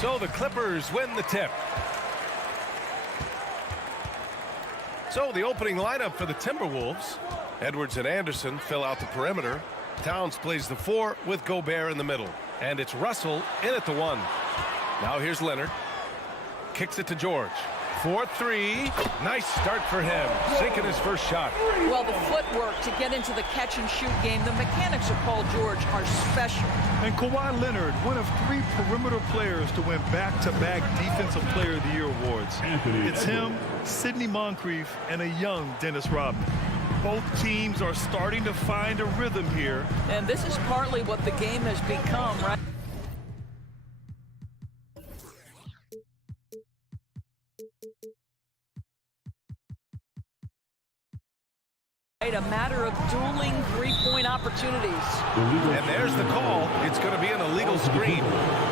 So the Clippers win the tip. So the opening lineup for the Timberwolves. Edwards and Anderson fill out the perimeter. Towns plays the 4 with Gobert in the middle. And it's Russell in at the 1. Now here's Leonard. Kicks it to George. 4-3. Nice start for him. Sinking his first shot. Well, the footwork to get into the catch-and-shoot game, the mechanics of Paul George are special. And Kawhi Leonard, one of 3 perimeter players to win back-to-back Defensive Player of the Year awards. It's him, Sidney Moncrief, and a young Dennis Rodman. Both teams are starting to find a rhythm here. And this is partly what the game has become, right? A matter of dueling three-point opportunities. And there's the call. It's going to be an illegal screen.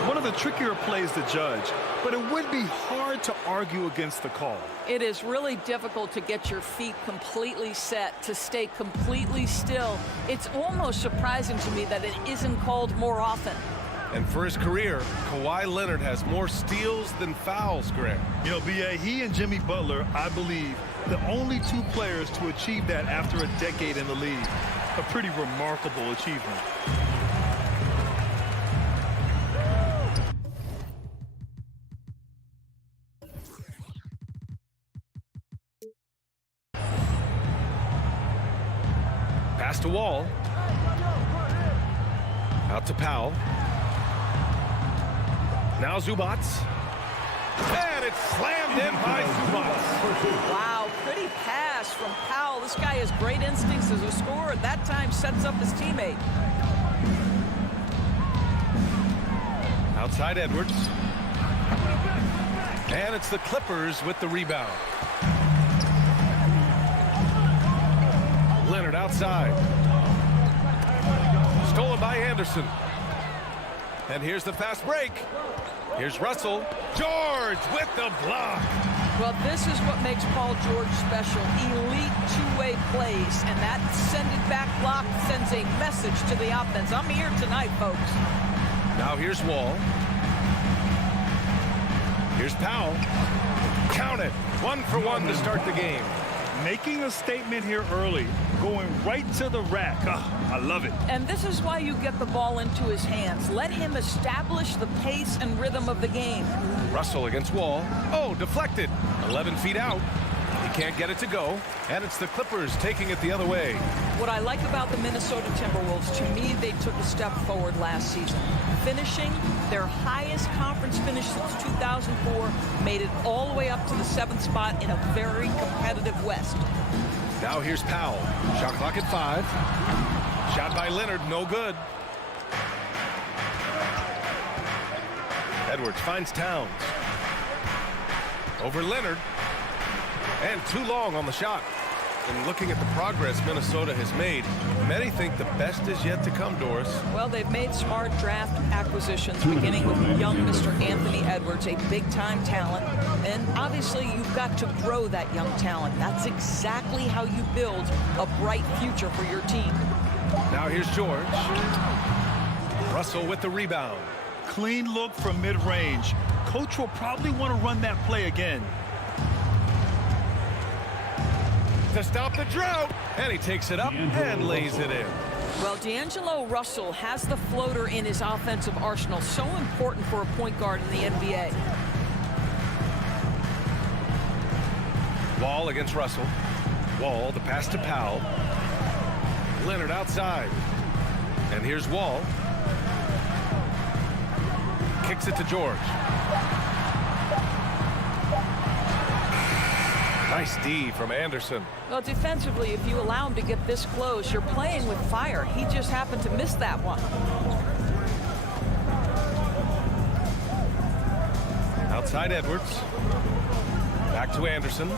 One of the trickier plays to judge, but it would be hard to argue against the call. It is really difficult to get your feet completely set, to stay completely still. It's almost surprising to me that it isn't called more often. And for his career, Kawhi Leonard has more steals than fouls, Grant. You know, B.A., he and Jimmy Butler, I believe, the only 2 players to achieve that after a decade in the league. A pretty remarkable achievement. Pass to Wall. Out to Powell. Now Zubac. And it's slammed in by Zubac. Wow, pretty pass from Powell. This guy has great instincts as a scorer. That time sets up his teammate. Outside Edwards. And it's the Clippers with the rebound. Leonard outside. Stolen by Anderson. And here's the fast break. Here's Russell. George with the block. Well, this is what makes Paul George special. Elite two-way plays. And that send-it-back block sends a message to the offense. I'm here tonight, folks. Now here's Wall. Here's Powell. Count it. 1 for 1 to start the game. Making a statement here early, going right to the rack. I love it. And this is why you get the ball into his hands. Let him establish the pace and rhythm of the game. Russell against Wall. Oh, deflected. 11 feet out. He can't get it to go. And it's the Clippers taking it the other way. What I like about the Minnesota Timberwolves, to me, they took a step forward last season. Finishing their highest conference finish since 2004, made it all the way up to the 7th spot in a very competitive West. Now here's Powell. Shot clock at 5. Shot by Leonard, no good. Edwards finds Towns. Over Leonard. And too long on the shot. And looking at the progress Minnesota has made, many think the best is yet to come, Doris. Well, they've made smart draft acquisitions, beginning with young Mr. Anthony Edwards, a big-time talent. And obviously, you've got to grow that young talent. That's exactly how you build a bright future for your team. Now here's George. Russell with the rebound. Clean look from mid-range. Coach will probably want to run that play again. To stop the drought, and he takes it up and lays it in. Well, D'Angelo Russell has the floater in his offensive arsenal, so important for a point guard in the NBA. Wall against Russell. Wall, the pass to Powell. Leonard outside. And here's Wall. Kicks it to George. Nice D from Anderson. Well, defensively, if you allow him to get this close, you're playing with fire. He just happened to miss that one. Outside Edwards. Back to Anderson.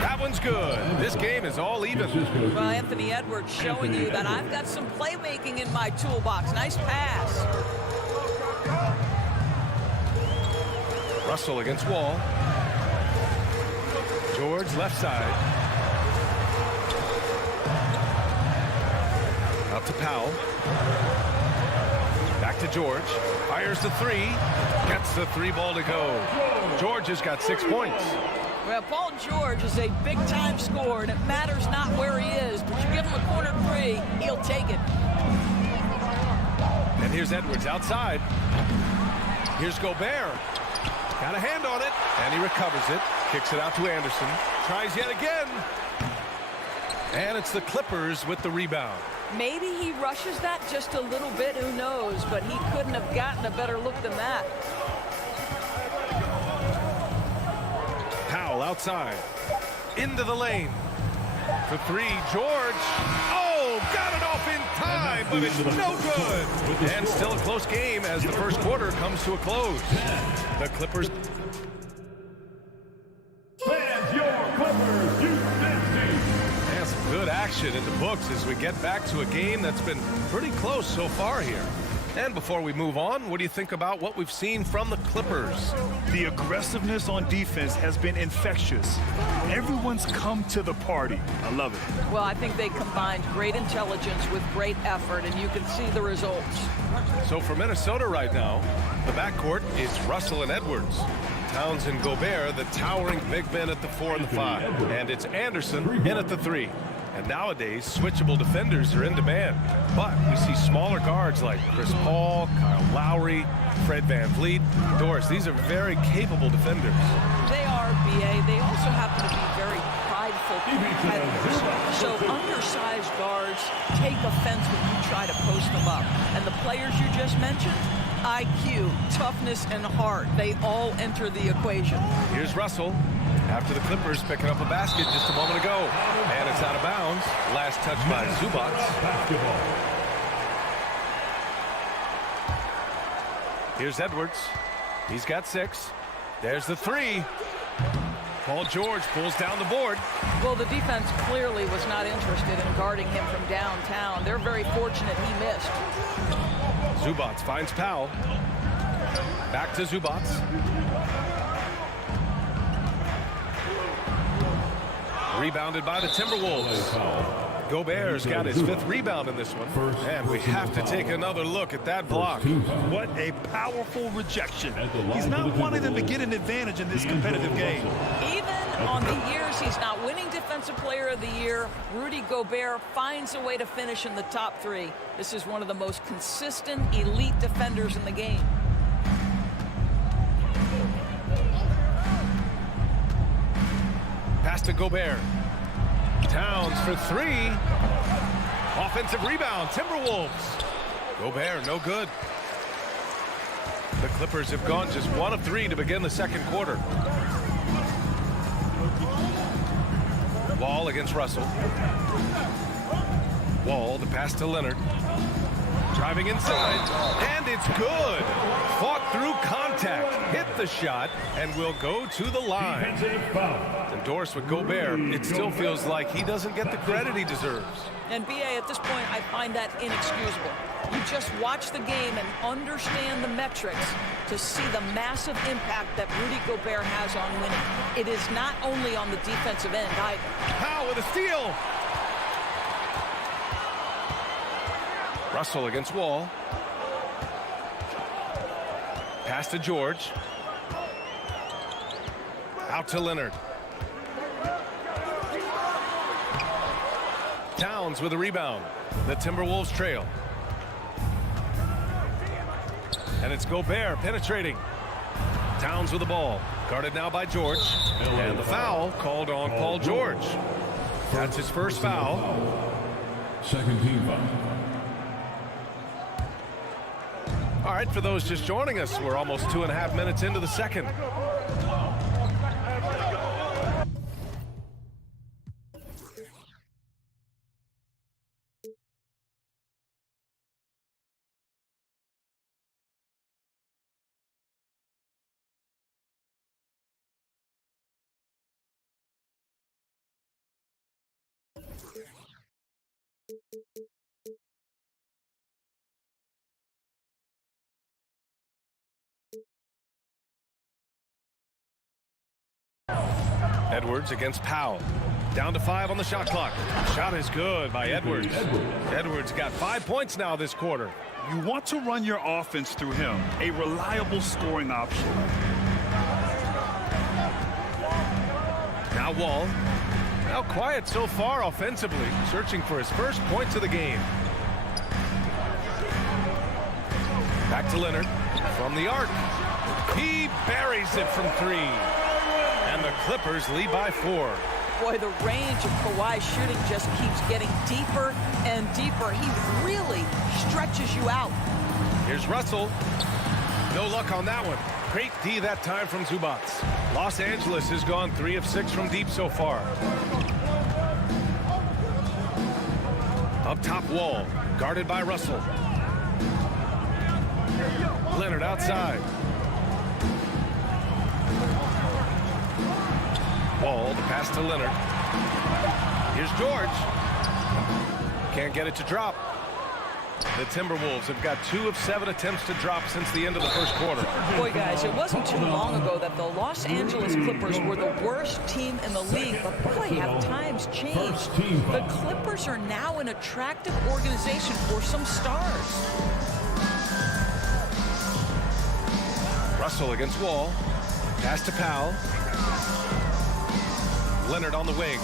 That one's good. This game is all even. Well, Anthony Edwards showing you that I've got some playmaking in my toolbox. Nice pass. Russell against Wall. George left side. Out to Powell. Back to George. Fires the three. Gets the three ball to go. George has got 6 points. Well, Paul George is a big-time scorer, and it matters not where he is, but you give him a corner three, he'll take it. And here's Edwards outside. Here's Gobert. Got a hand on it, and he recovers it. Kicks it out to Anderson. Tries yet again. And it's the Clippers with the rebound. Maybe he rushes that just a little bit, who knows, but he couldn't have gotten a better look than that. Powell outside. Into the lane. For three, George. Oh, got it off in time, but it's no good. And still a close game as the first quarter comes to a close. The Clippers. Fans, your Clippers, And some good action in the books as we get back to a game that's been pretty close so far here. And before we move on, what do you think about what we've seen from the Clippers? The aggressiveness on defense has been infectious. Everyone's come to the party. I love it. Well, I think they combined great intelligence with great effort, and you can see the results. So for Minnesota right now, the backcourt is Russell and Edwards. Towns and Gobert, the towering big men at the 4 and the 5. And it's Anderson in at the 3. And nowadays, switchable defenders are in demand. But we see smaller guards like Chris Paul, Kyle Lowry, Fred VanVleet. Doris, these are very capable defenders. They are, B.A. They also happen to be very prideful competitors. So undersized guards take offense when you try to post them up. And the players you just mentioned, IQ, toughness, and heart, they all enter the equation. Here's Russell. After the Clippers picking up a basket just a moment ago. And it's out of bounds. Last touch by Zubac. Here's Edwards. He's got 6. There's the 3. Paul George pulls down the board. Well, the defense clearly was not interested in guarding him from downtown. They're very fortunate he missed. Zubac finds Powell. Back to Zubac. Rebounded by the Timberwolves. Gobert's got his 5th rebound in this one. And we have to take another look at that block. What a powerful rejection. He's not wanting them to get an advantage in this competitive game. Even on the years he's not winning Defensive Player of the Year, Rudy Gobert finds a way to finish in the top 3. This is one of the most consistent, elite defenders in the game. Pass to Gobert. Towns for 3. Offensive rebound, Timberwolves. Gobert, no good. The Clippers have gone just 1 of 3 to begin the second quarter. Wall against Russell. Wall, the pass to Leonard. Driving inside, and it's good. Fought through contact, hit the shot, and will go to the line. Endorsed with Gobert, it still feels like he doesn't get the credit he deserves. And B.A., at this point, I find that inexcusable. You just watch the game and understand the metrics to see the massive impact that Rudy Gobert has on winning. It is not only on the defensive end either. Powell with a steal. Russell against Wall. Pass to George. Out to Leonard. Towns with a rebound. The Timberwolves trail. And it's Gobert penetrating. Towns with the ball. Guarded now by George. And the foul called on Paul George. That's his first foul. Second team foul. All right, for those just joining us, we're almost 2.5 minutes into the second. Edwards against Powell. Down to 5 on the shot clock. Shot is good by Edwards. Edwards got 5 points now this quarter. You want to run your offense through him, a reliable scoring option. Now Wall. Now quiet so far offensively, searching for his first points of the game. Back to Leonard from the arc. He buries it from 3. And the Clippers lead by 4. Boy, the range of Kawhi's shooting just keeps getting deeper and deeper. He really stretches you out. Here's Russell. No luck on that one. Great D that time from Zubac. Los Angeles has gone 3 of 6 from deep so far. Up top, Wall, guarded by Russell. Leonard outside. Wall, the pass to Leonard. Here's George. Can't get it to drop. The Timberwolves have got 2 of 7 attempts to drop since the end of the first quarter. Boy, guys, it wasn't too long ago that the Los Angeles Clippers were the worst team in the league, but boy, have times changed. The Clippers are now an attractive organization for some stars. Russell against Wall. Pass to Powell. Leonard on the wing.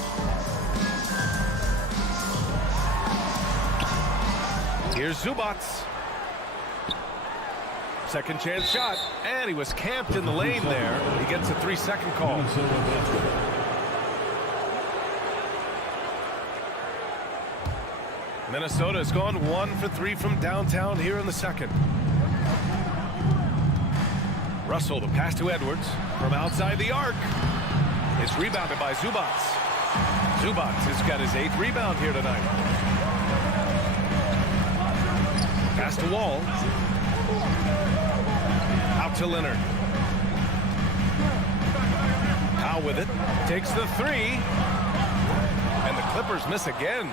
Here's Zubac. Second chance shot. And he was camped in the lane there. He gets a 3-second call. Minnesota has gone 1 for 3 from downtown here in the second. Russell, the pass to Edwards from outside the arc. It's rebounded by Zubac. Zubac has got his 8th rebound here tonight. Pass to Wall. Out to Leonard. Powell with it. Takes the 3. And the Clippers miss again.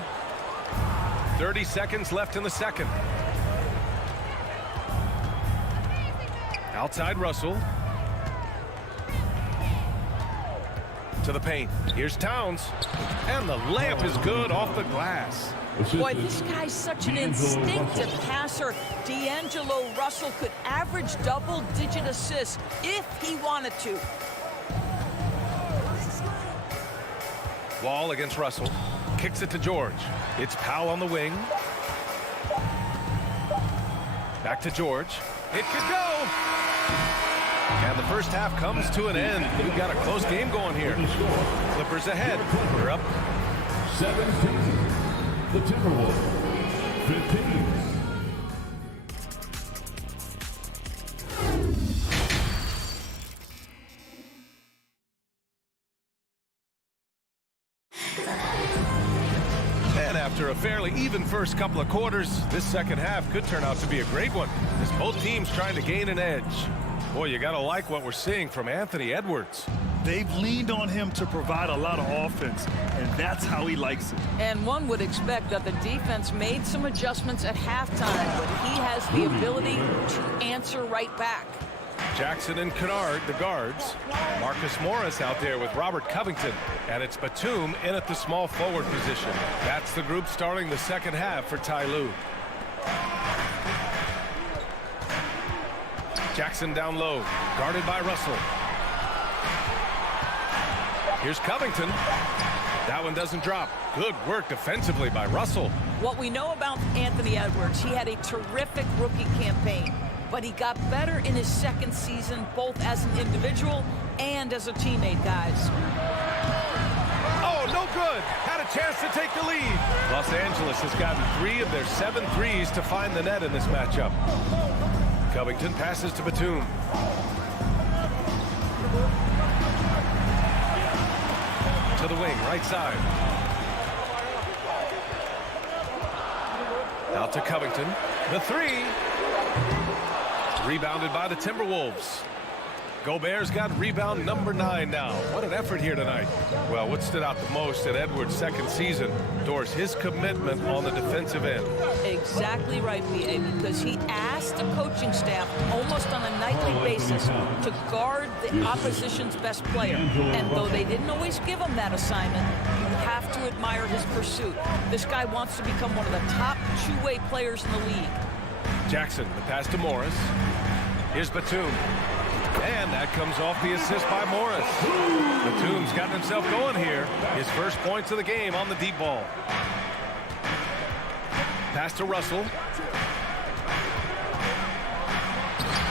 30 seconds left in the second. Outside Russell. To the paint. Here's Towns. And the layup is good off the glass. Boy, this guy's such an instinctive passer. D'Angelo Russell could average double-digit assists if he wanted to. Wall against Russell. Kicks it to George. It's Powell on the wing. Back to George. It could go. And the first half comes to an end. We've got a close game going here. Clippers ahead. They're up 17. The Timberwolves, 15. And after a fairly even first couple of quarters, this second half could turn out to be a great one, as both teams trying to gain an edge. Boy, you gotta like what we're seeing from Anthony Edwards. They've leaned on him to provide a lot of offense, and that's how he likes it. And one would expect that the defense made some adjustments at halftime, but he has the ability to answer right back. Jackson and Kennard, the guards. Marcus Morris out there with Robert Covington. And it's Batum in at the small forward position. That's the group starting the second half for Ty Lue. Jackson down low, guarded by Russell. Here's Covington. That one doesn't drop. Good work defensively by Russell. What we know about Anthony Edwards, he had a terrific rookie campaign, but he got better in his second season, both as an individual and as a teammate, guys. Oh, no good. Had a chance to take the lead. Los Angeles has gotten 3 of their 7 threes to find the net in this matchup. Covington passes to Batum. To the wing, right side. Out to Covington. The 3. Rebounded by the Timberwolves. Gobert's got rebound number 9 now. What an effort here tonight. Well, what stood out the most in Edwards' second season, Doris, his commitment on the defensive end. Exactly right, B.A., because he asked the coaching staff almost on a nightly basis to guard the opposition's best player. And though they didn't always give him that assignment, you have to admire his pursuit. This guy wants to become one of the top two-way players in the league. Jackson, the pass to Morris. Here's Batum. And that comes off the assist by Morris. Batum's gotten himself going here. His first points of the game on the deep ball. Pass to Russell.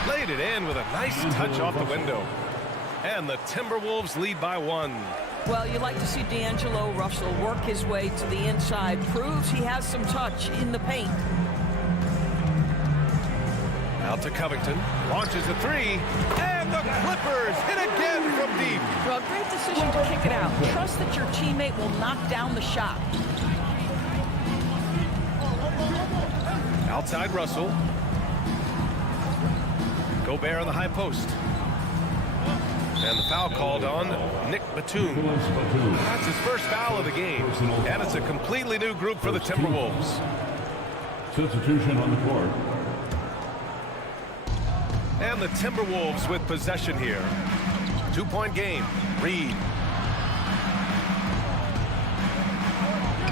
Laid it in with a nice touch off the window. And the Timberwolves lead by 1. Well, you like to see D'Angelo Russell work his way to the inside. Proves he has some touch in the paint. Out to Covington. Launches the 3. And the Clippers hit again from deep. Well, great decision to kick it out. Trust that your teammate will knock down the shot. Outside Russell. Gobert on the high post. And the foul called on Nick Batum. That's his first foul of the game. And it's a completely new group for the Timberwolves. Substitution on the court. And the Timberwolves with possession here. 2-point game. Reed.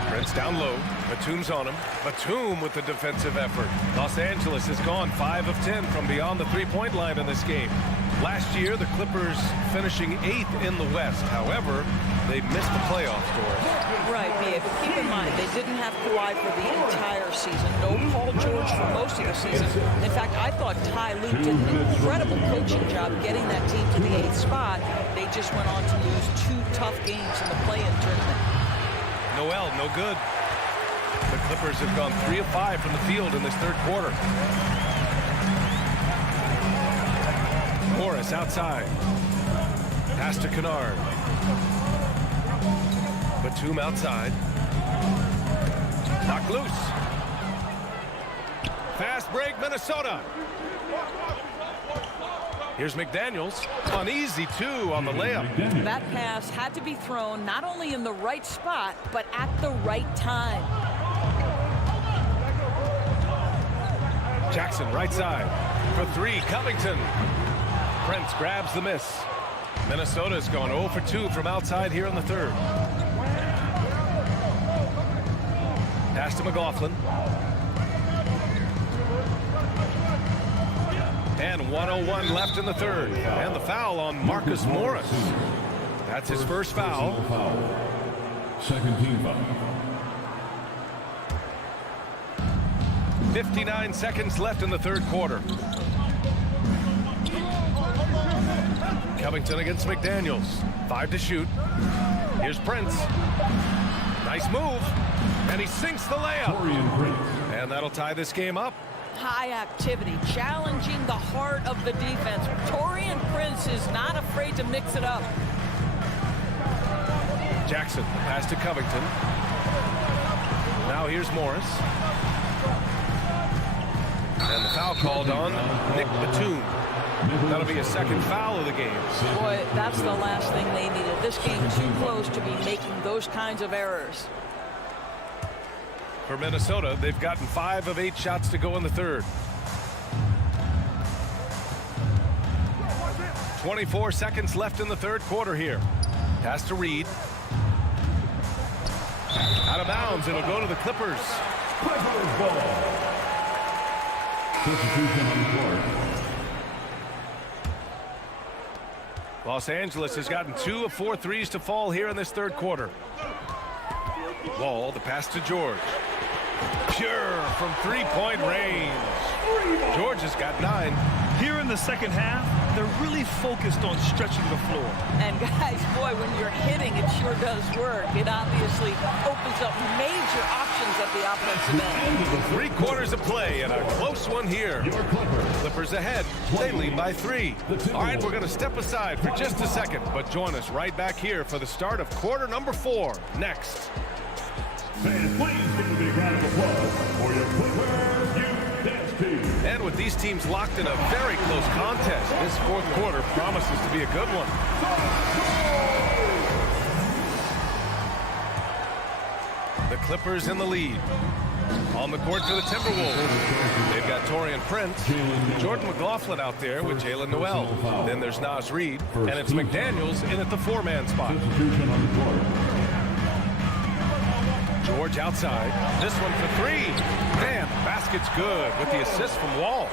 Prince down low. Batum's on him. Batum with the defensive effort. Los Angeles has gone 5 of 10 from beyond the three-point line in this game. Last year, the Clippers finishing 8th in the West. However, they missed the playoffs, Doris. Right, but keep in mind, they didn't have Kawhi for the entire season. No Paul George for most of the season. In fact, I thought Ty Lue did an incredible coaching job getting that team to the 8th spot. They just went on to lose 2 tough games in the play-in tournament. Noel, no good. The Clippers have gone 3 of 5 from the field in this third quarter. Morris outside. Pass to Kennard. Batum outside. Knocked loose. Fast break, Minnesota. Here's McDaniels. An easy 2 on the layup. That pass had to be thrown not only in the right spot, but at the right time. Jackson right side. For 3, Covington. Prince grabs the miss. Minnesota's gone 0 for 2 from outside here in the third. Pass to McLaughlin. And 1:01 left in the third. And the foul on Marcus Morris. That's his first foul. Second team foul. 59 seconds left in the third quarter. Covington against McDaniels. 5 to shoot. Here's Prince. Nice move. And he sinks the layup. And that'll tie this game up. High activity, challenging the heart of the defense. Taurean Prince is not afraid to mix it up. Jackson, pass to Covington. Now here's Morris. And the foul called on Nick Batum. That'll be a second foul of the game. Boy, that's the last thing they needed. This game too close to be making those kinds of errors. For Minnesota, they've gotten 5 of 8 shots to go in the third. 24 seconds left in the third quarter here. Pass to Reed. Out of bounds. It'll go to the Clippers. Clippers ball. Substitution on the court. Los Angeles has gotten 2 of 4 threes to fall here in this third quarter. Wall, the pass to George. Pure from 3-point range. George has got 9. Here in the second half, they're really focused on stretching the floor. And guys, boy, when you're hitting, it sure does work. It obviously opens up major options at the offensive end. 3 quarters of play and a close one here. Clippers ahead. They lead by 3. All right, we're going to step aside for just a second, but join us right back here for the start of quarter number 4 next. Fans, please give a big round of applause for your Clippers U.S. team. And with these teams locked in a very close contest, this fourth quarter promises to be a good one. The Clippers in the lead. On the court for the Timberwolves. They've got Taurean Prince, Jordan McLaughlin out there with Jalen Noel. Then there's Naz Reid, and it's McDaniels in at the 4-man spot. Substitution on the court. George outside. This one for 3. Man, basket basket's good with the assist from Wall.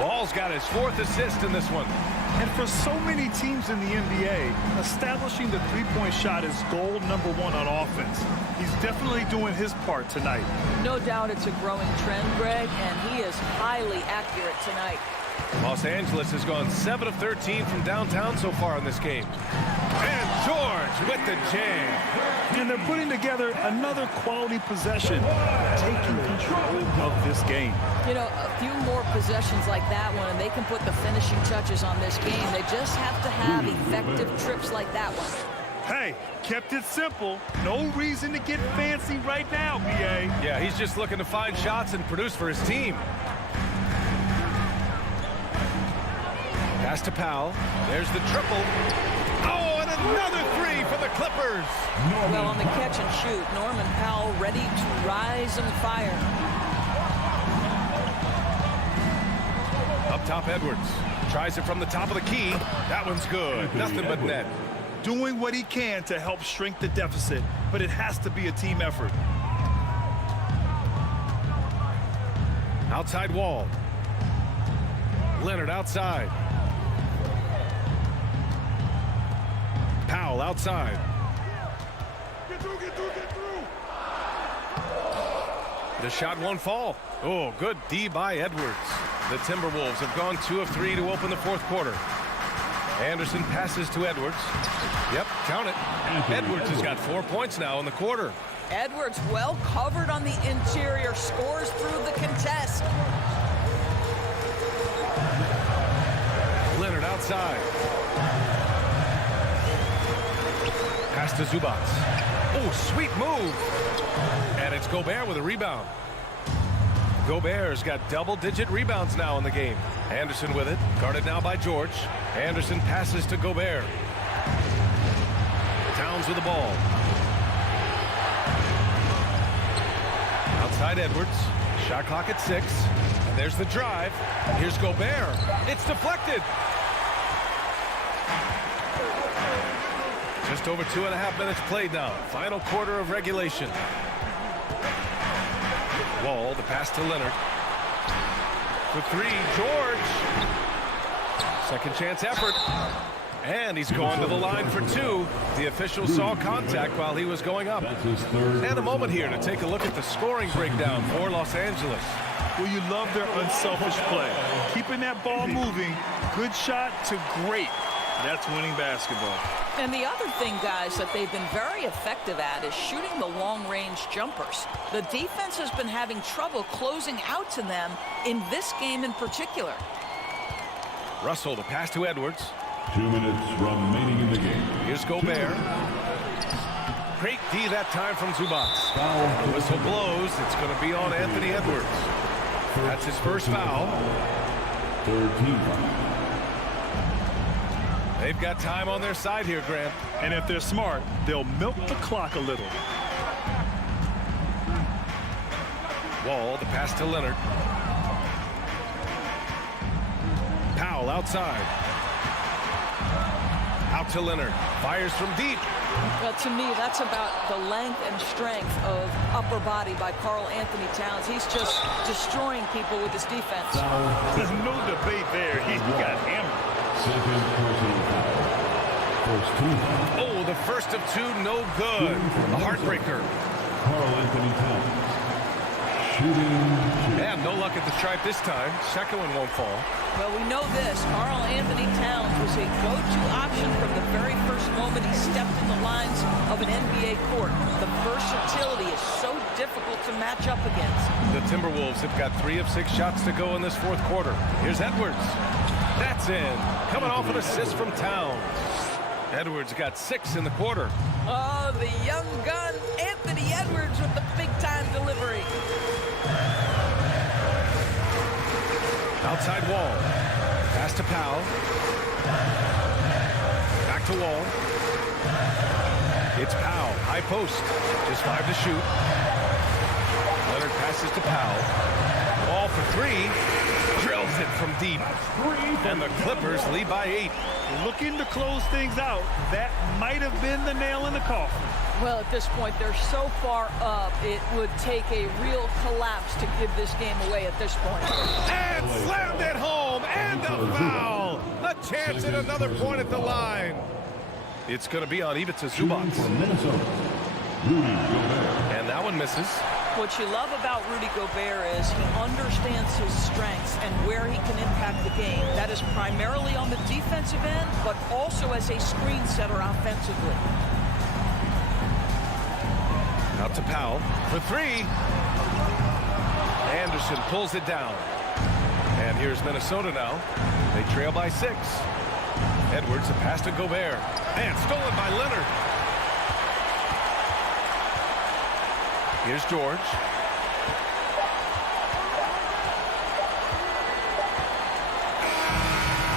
Wall's got his 4th assist in this one. And for so many teams in the NBA, establishing the three-point shot is goal number 1 on offense. He's definitely doing his part tonight. No doubt it's a growing trend, Greg, and he is highly accurate tonight. Los Angeles has gone 7 of 13 from downtown so far in this game. And George with the jam. And they're putting together another quality possession, taking control of this game. You know, a few more possessions like that one, and they can put the finishing touches on this game. They just have to have effective trips like that one. Hey, kept it simple. No reason to get fancy right now, B.A. Yeah, he's just looking to find shots and produce for his team. Pass to Powell. There's the triple. Oh, and another 3 for the Clippers. Well, on the catch and shoot, Norman Powell ready to rise and fire. Up top, Edwards. Tries it from the top of the key. That one's good. Nothing but net. Doing what he can to help shrink the deficit, but it has to be a team effort. Outside Wall. Leonard outside. Powell outside. Get through, get through, get through. The shot won't fall. Oh, good D by Edwards. The Timberwolves have gone 2 of 3 to open the 4th quarter. Anderson passes to Edwards. Yep, count it. Edwards has got 4 points now in the quarter. Edwards well covered on the interior, scores through the contest. Leonard outside. Pass to Zubats. Oh, sweet move. And it's Gobert with a rebound. Gobert's got double-digit rebounds now in the game. Anderson with it. Guarded now by George. Anderson passes to Gobert. Towns with the ball. Outside Edwards. Shot clock at 6. And there's the drive. Here's Gobert. It's deflected. Just over 2.5 minutes played now. Final quarter of regulation. Wall, the pass to Leonard. For 3, George. Second chance effort. And he's going to the line for 2. The official saw contact while he was going up. And a moment here to take a look at the scoring breakdown for Los Angeles. Well, you love their unselfish play. Keeping that ball moving, good shot to great. That's winning basketball. And the other thing, guys, that they've been very effective at is shooting the long-range jumpers. The defense has been having trouble closing out to them in this game in particular. Russell, the pass to Edwards. 2 minutes remaining in the game. Here's Gobert. Great D that time from Zubats. The whistle blows. It's going to be on Anthony Edwards. That's his first foul. 13 foul. They've got time on their side here, Grant. And if they're smart, they'll milk the clock a little. Wall, the pass to Leonard. Powell outside. Out to Leonard. Fires from deep. Well, to me, that's about the length and strength of upper body by Karl Anthony Towns. He's just destroying people with his defense. There's no debate there. He got hammered. Second personal foul. First 2. Oh, the first of 2, no good. A heartbreaker. Karl Anthony Towns. Shooting. And no luck at the stripe this time. Second one won't fall. Well, we know this. Karl Anthony Towns was a go-to option from the very first moment he stepped in the lines of an NBA court. The versatility is so difficult to match up against. The Timberwolves have got 3 of 6 shots to go in this 4th quarter. Here's Edwards. That's in. Coming off an assist from Towns. Edwards got 6 in the quarter. Oh, the young gun, Anthony Edwards with the big-time delivery. Outside Wall. Pass to Powell. Back to Wall. It's Powell. High post. Just 5 to shoot. Leonard passes to Powell. Wall for 3. Drills it from deep. And the Clippers lead by 8. Looking to close things out. That might have been the nail in the coffin. Well, at this point, they're so far up, it would take a real collapse to give this game away at this point. And slammed it home, and a foul. A chance at another point at the line. It's going to be on Ivica Zubac. And that one misses. What you love about Rudy Gobert is he understands his strengths and where he can impact the game. That is primarily on the defensive end, but also as a screen setter offensively. Out to Powell for three. Anderson pulls it down. And here's Minnesota now. They trail by 6. Edwards, a pass to Gobert. And stolen by Leonard. Here's George.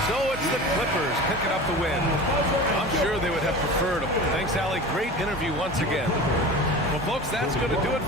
So it's the Clippers picking up the win. I'm sure they would have preferred them. Thanks, Allie. Great interview once again. Well, folks, that's going to do it.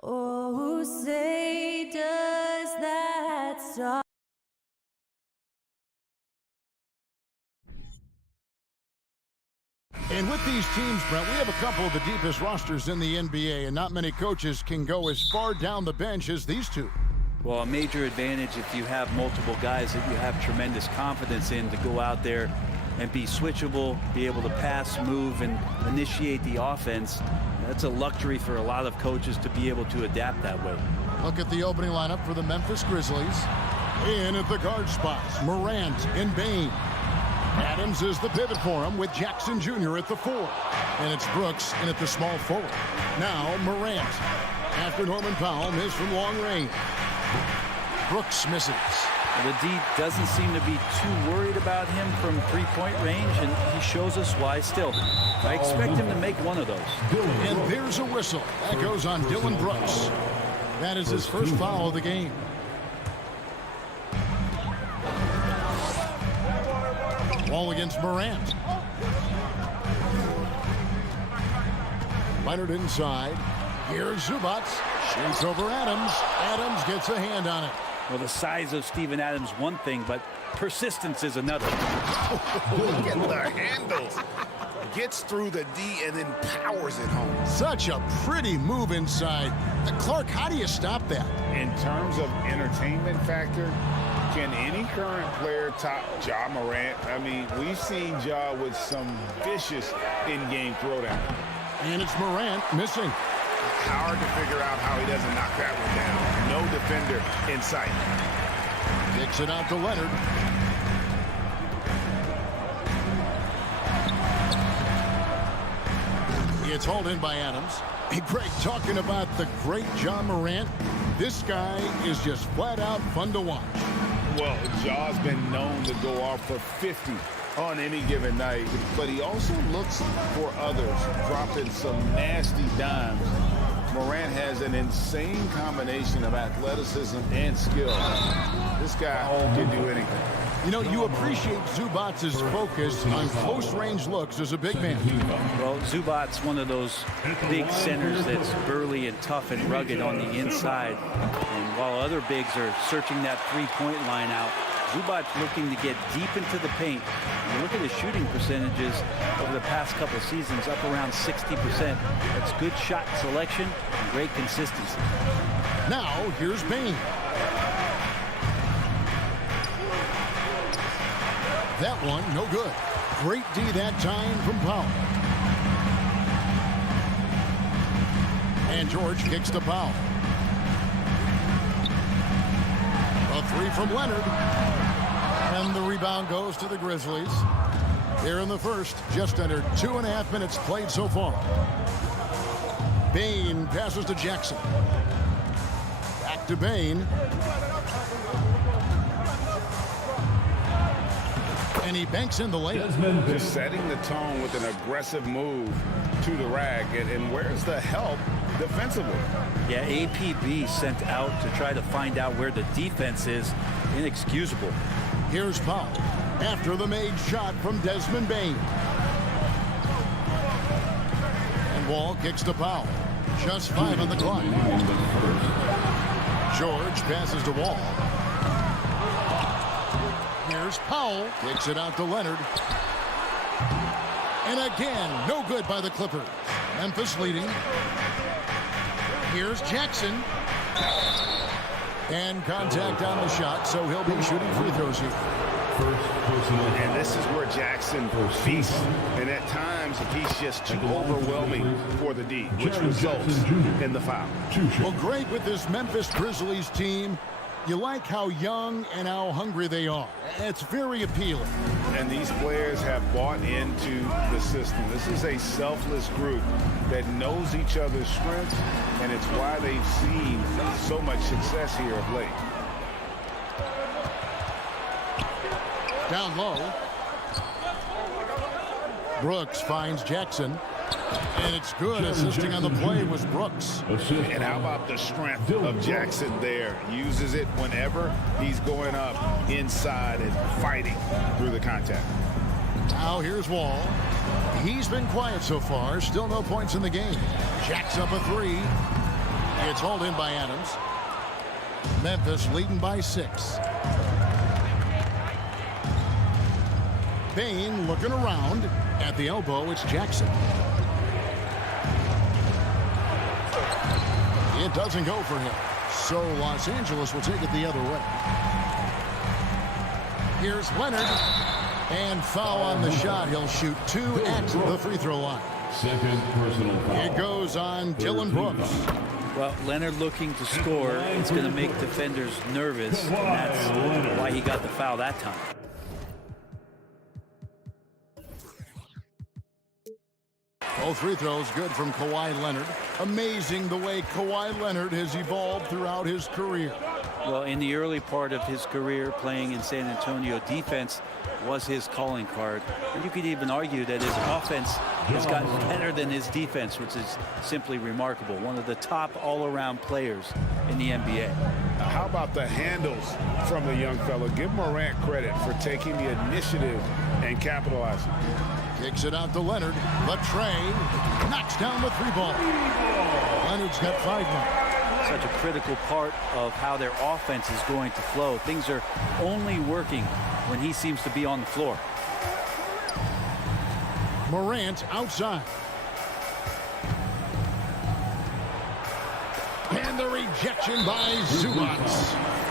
Oh, say does that song. And with these teams, Brent, we have a couple of the deepest rosters in the NBA, and not many coaches can go as far down the bench as these two. Well, a major advantage if you have multiple guys that you have tremendous confidence in to go out there and be switchable, be able to pass, move, and initiate the offense. That's a luxury for a lot of coaches to be able to adapt that way. Look at the opening lineup for the Memphis Grizzlies. In at the guard spots, Morant and Bain. Adams is the pivot for him with Jackson Jr. at the 4. And it's Brooks in at the small forward. Now Morant. After Norman Powell missed from long range. Brooks misses. The D doesn't seem to be too worried about him from three-point range, and he shows us why still. I expect him to make one of those. And there's a whistle. That goes on Dylan Brooks. That is his first foul of the game. Ball against Morant. Leonard inside. Here's Zubac. Shoots over Adams. Adams gets a hand on it. Well, the size of Steven Adams one thing, but persistence is another. Look at the handles. Gets through the D and then powers it home. Such a pretty move inside. Clark, how do you stop that? In terms of entertainment factor, Can any current player top Ja Morant? I mean, we've seen Ja with some vicious in-game throwdown. And it's Morant missing. Hard to figure out how he doesn't knock that one down. No defender in sight. Kicks it out to Leonard. It's hauled in by Adams. Hey, Greg, talking about the great Ja Morant, this guy is just flat out fun to watch. Well, Ja's been known to go off for 50 on any given night, but he also looks for others, dropping some nasty dimes. Morant has an insane combination of athleticism and skill. This guy can do anything. You know, you appreciate Zubac's focus on close-range looks as a big man. Well, Zubac's one of those big centers that's burly and tough and rugged on the inside. And while other bigs are searching that three-point line out, Zubac's looking to get deep into the paint. And you look at his shooting percentages over the past couple seasons, up around 60%. That's good shot selection and great consistency. Now, here's Bane. That one, no good. Great D that time from Powell. And George kicks to Powell. A three from Leonard. And the rebound goes to the Grizzlies. Here in the first, just under 2.5 minutes played so far. Bane passes to Jackson. Back to Bane. And he banks in the layup. Just setting the tone with an aggressive move to the rack. And where's the help defensively? Yeah, APB sent out to try to find out where the defense is. Inexcusable. Here's Powell after the made shot from Desmond Bane. And Wall kicks to Powell. Just 5 on the clock. George passes to Wall. Here's Powell. Kicks it out to Leonard. And again, no good by the Clippers. Memphis leading. Here's Jackson. And contact on the shot, so he'll be shooting free throws here. And this is where Jackson feasts. And at times, he's just too overwhelming for the D, which results in the foul. Well, Greg, with this Memphis Grizzlies team, you like how young and how hungry they are. It's very appealing. And these players have bought into the system. This is a selfless group that knows each other's strengths, and it's why they've seen so much success here of late. Down low. Brooks finds Jackson. And it's good. Assisting on the play was Brooks. And how about the strength of Jackson there? Uses it whenever he's going up inside and fighting through the contact. Now here's Wall. He's been quiet so far. Still no points in the game. Jacks up a three. It's hauled in by Adams. Memphis leading by 6. Bane looking around. At the elbow, it's Jackson. It doesn't go for him. So Los Angeles will take it the other way. Here's Leonard. And foul on the shot. He'll shoot 2 at the free throw line. Second personal foul. It goes on Dylan Brooks. Well, Leonard looking to score. It's going to make defenders nervous. And that's why he got the foul that time. Both free throws good from Kawhi Leonard. Amazing the way Kawhi Leonard has evolved throughout his career. Well, in the early part of his career playing in San Antonio, defense was his calling card. And you could even argue that his offense has gotten better than his defense, which is simply remarkable. One of the top all-around players in the NBA. How about the handles from the young fella? Give Morant credit for taking the initiative and capitalizing. Kicks it out to Leonard. But Trey knocks down the 3-ball. Leonard's got 5 now. Such a critical part of how their offense is going to flow. Things are only working when he seems to be on the floor. Morant outside. And And the rejection by Zubac.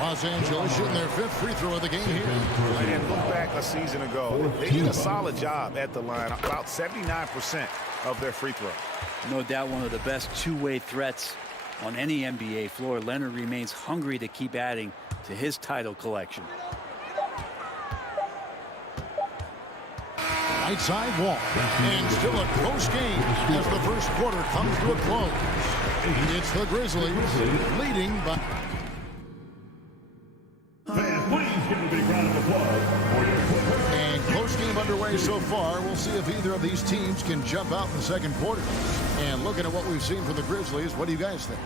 Los Angeles shooting their 5th free throw of the game here. And look back a season ago. They did a solid job at the line, about 79% of their free throw. No doubt one of the best two-way threats on any NBA floor. Leonard remains hungry to keep adding to his title collection. Right side Wall. And still a close game as the first quarter comes to a close. It's the Grizzlies leading by... Fans, please give a big round of applause for your Clippers. And close game underway so far. We'll see if either of these teams can jump out in the second quarter. And looking at what we've seen from the Grizzlies, what do you guys think?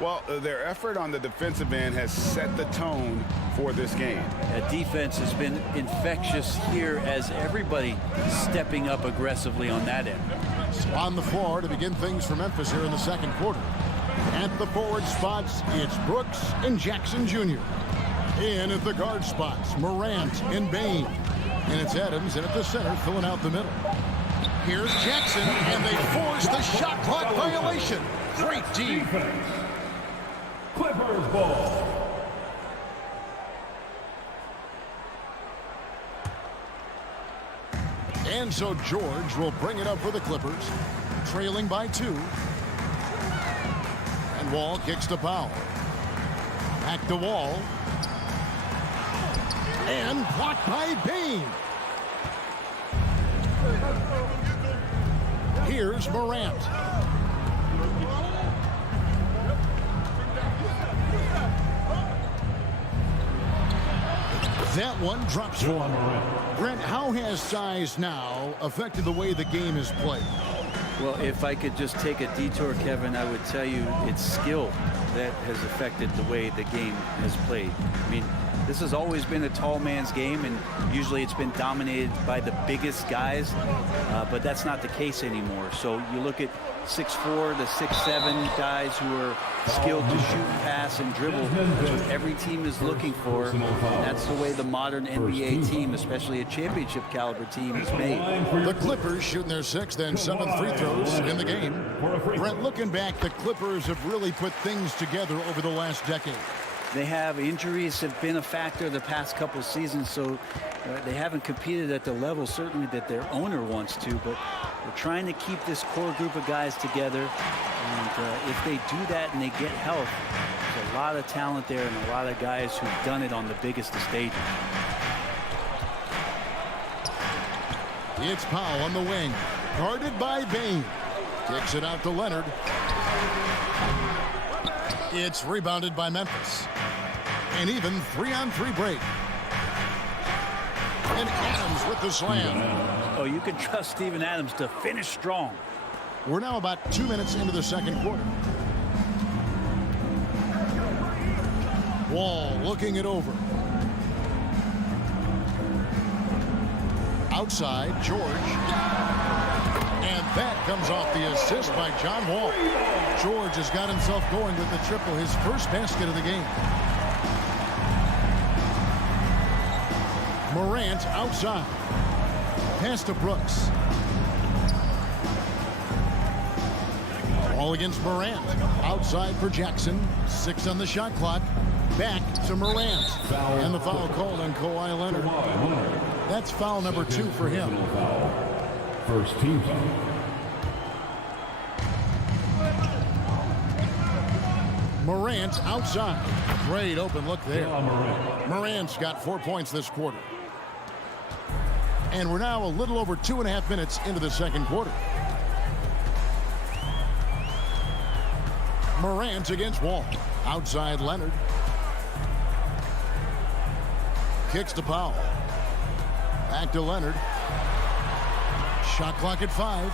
Well, their effort on the defensive end has set the tone for this game. That defense has been infectious here as everybody stepping up aggressively on that end. So on the floor to begin things for Memphis here in the second quarter. At the forward spots, it's Brooks and Jackson Jr. In at the guard spots, Morant and Bain. And it's Adams in at the center, filling out the middle. Here's Jackson, and they force the shot clock violation. Great team. Clippers ball. And so George will bring it up for the Clippers, trailing by 2. And Wall kicks to Powell. Back to Wall. And blocked by Bain. Here's Morant. That one drops for Brent, how has size now affected the way the game is played? Well, if I could just take a detour, Kevin, I would tell you it's skill that has affected the way the game has played. I mean, this has always been a tall man's game, and usually it's been dominated by the biggest guys, but that's not the case anymore. So you look at 6'4", the 6'7" guys who are skilled to shoot, pass, and dribble. That's what every team is looking for. And that's the way the modern NBA team, especially a championship caliber team, is made. The Clippers shooting their 6th and 7th free throws in the game. Brent, looking back, the Clippers have really put things together over the last decade. They have injuries have been a factor the past couple seasons, so they haven't competed at the level certainly that their owner wants to, but they're trying to keep this core group of guys together. And if they do that and they get health, there's a lot of talent there and a lot of guys who've done it on the biggest of stages. It's Powell on the wing, guarded by Bain. Kicks it out to Leonard. It's rebounded by Memphis. An even 3-on-3 break. And Adams with the slam. Oh, you can trust Steven Adams to finish strong. We're now about 2 minutes into the second quarter. Wall looking it over. Outside, George. And that comes off the assist by John Wall. George has got himself going with the triple, his first basket of the game. Morant outside. Pass to Brooks. All against Morant. Outside for Jackson. 6 on the shot clock. Back to Morant. And the foul called on Kawhi Leonard. That's foul number 2 for him. First team foul. Morant outside. Great open look there. Morant's got 4 points this quarter. And we're now a little over 2.5 minutes into the second quarter. Morant against Wall. Outside Leonard. Kicks to Powell. Back to Leonard. Shot clock at 5.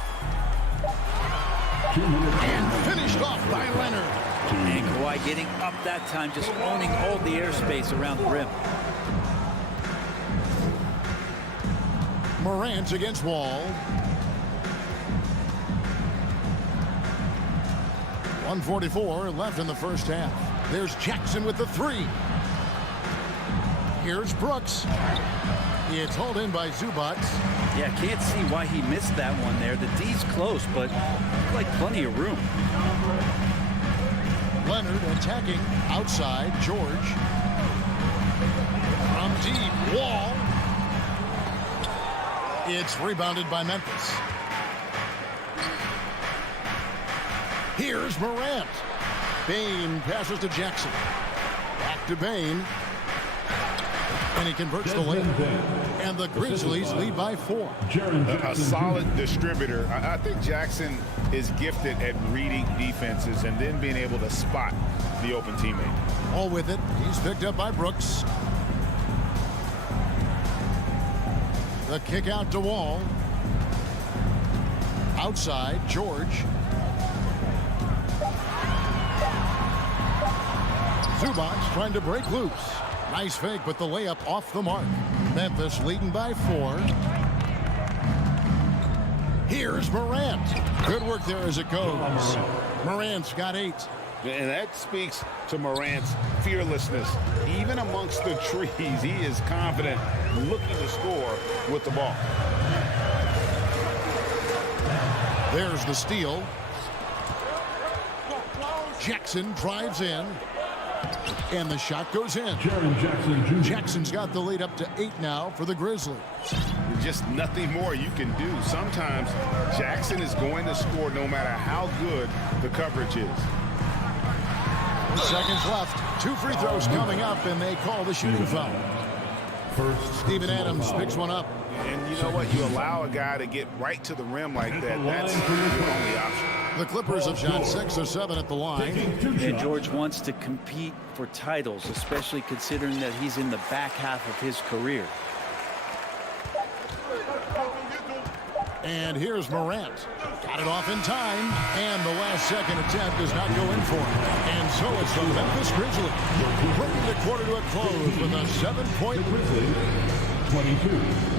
And finished off by Leonard. And Kawhi getting up that time, just owning all the airspace around the rim. Morant against Wall. 1:44 left in the first half. There's Jackson with the 3. Here's Brooks. It's hauled in by Zubac. Yeah, can't see why he missed that one there. The D's close, but like plenty of room. Leonard attacking outside. George. From deep. Wall. It's rebounded by Memphis. Here's Morant. Bain passes to Jackson. Back to Bain. And he converts the layup. And the Grizzlies lead by 4. A solid distributor. I think Jackson is gifted at reading defenses and then being able to spot the open teammate. All with it. He's picked up by Brooks. The kick out to Wall. Outside, George. Zubac trying to break loose. Nice fake, but the layup off the mark. Memphis leading by 4. Here's Morant. Good work there as it goes. Morant's got 8. And that speaks to Morant's fearlessness. Even amongst the trees, he is confident, looking to score with the ball. There's the steal. Jackson drives in. And the shot goes in. Jackson's got the lead up to 8 now for the Grizzlies. Just nothing more you can do. Sometimes Jackson is going to score no matter how good the coverage is. Seconds left. 2 free throws coming up, and they call the shooting foul. Steven Adams picks one up. And you know what? You allow a guy to get right to the rim like that. That's your only option. The Clippers have shot 6 or 7 at the line. And George wants to compete for titles, especially considering that he's in the back half of his career. And here's Morant. Got it off in time. And the last second attempt does not go in for him. And so it's the Memphis Grizzlies bringing the quarter to a close with a 7-point Grizzlies 22.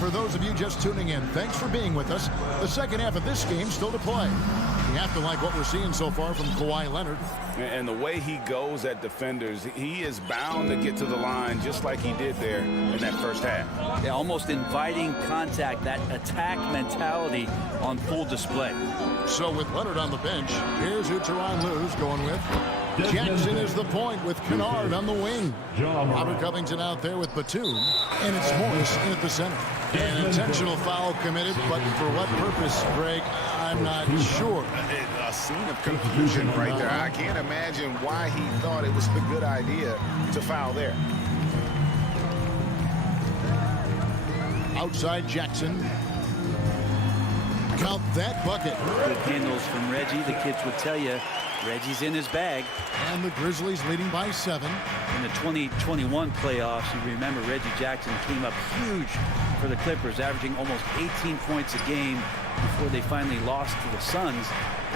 For those of you just tuning in, thanks for being with us. The second half of this game still to play. You have to like what we're seeing so far from Kawhi Leonard. And the way he goes at defenders, he is bound to get to the line just like he did there in that first half. Yeah, almost inviting contact, that attack mentality on full display. So with Leonard on the bench, here's who Tyronn Lue's going with. Jackson is the point with Kennard on the wing. Robert Covington out there with Batum. And it's Morris in at the center. An intentional foul committed, but for what purpose, Greg, I'm not sure. A scene of confusion right there. I can't imagine why he thought it was a good idea to foul there. Outside Jackson. Count that bucket. Good handles from Reggie. The kids would tell you Reggie's in his bag. And the Grizzlies leading by 7. In the 2021 playoffs, you remember Reggie Jackson came up huge for the Clippers, averaging almost 18 points a game before they finally lost to the Suns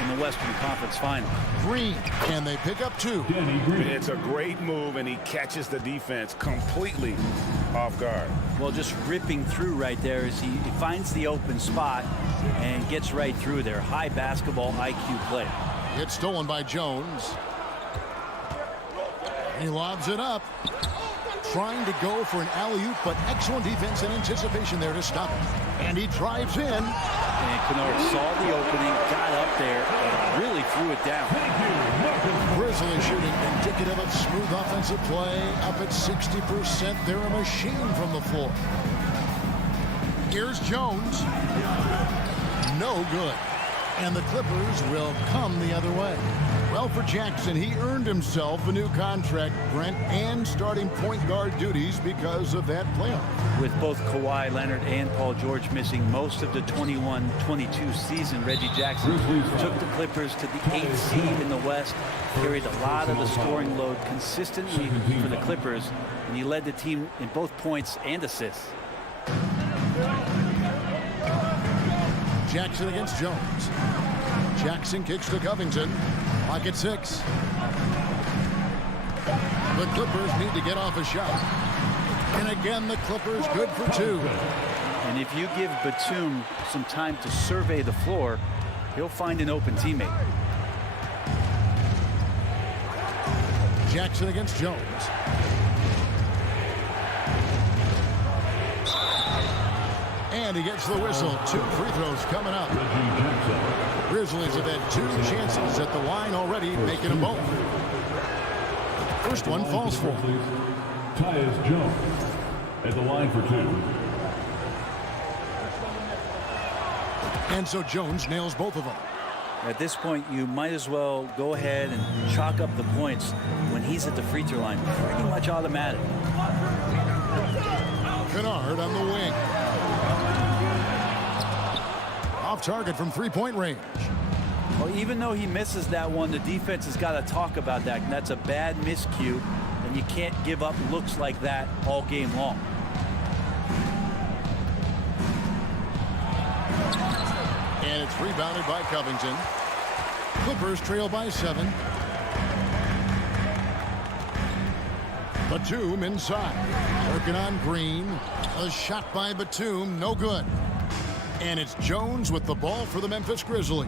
in the Western Conference Final. Green, and they pick up 2. It's a great move, and he catches the defense completely off guard. Well, just ripping through right there as he finds the open spot and gets right through there. High basketball IQ play. It's stolen by Jones. He lobs it up. Trying to go for an alley-oop, but excellent defense and anticipation there to stop it. And he drives in. And Kennard saw the opening, got up there, and really threw it down. Grizzlies shooting indicative of smooth offensive play. Up at 60%. They're a machine from the floor. Here's Jones. No good. And the Clippers will come the other way. Well, for Jackson, he earned himself a new contract, Brent, and starting point guard duties because of that playoff. With both Kawhi Leonard and Paul George missing most of the 21-22 season, Reggie Jackson took the Clippers to the 8th seed in the West, carried a lot of the scoring load consistently for the Clippers, and he led the team in both points and assists. Jackson against Jones. Jackson kicks to Covington. Lock at 6. The Clippers need to get off a shot. And again, the Clippers good for 2. And if you give Batum some time to survey the floor, he'll find an open teammate. Jackson against Jones. And he gets the whistle. 2 free throws coming up. Grizzlies have had 2 chances at the line already, making them both. First one falls for. Tyus Jones at the line for 2. And so Jones nails both of them. At this point, you might as well go ahead and chalk up the points when he's at the free throw line. Pretty much automatic. Kennard on the wing. Off target from 3-point range. Well, even though he misses that one, the defense has got to talk about that. And that's a bad miscue, and you can't give up looks like that all game long. And it's rebounded by Covington. Clippers trail by 7. Batum inside. Working on Green. A shot by Batum, no good. And it's Jones with the ball for the Memphis Grizzlies.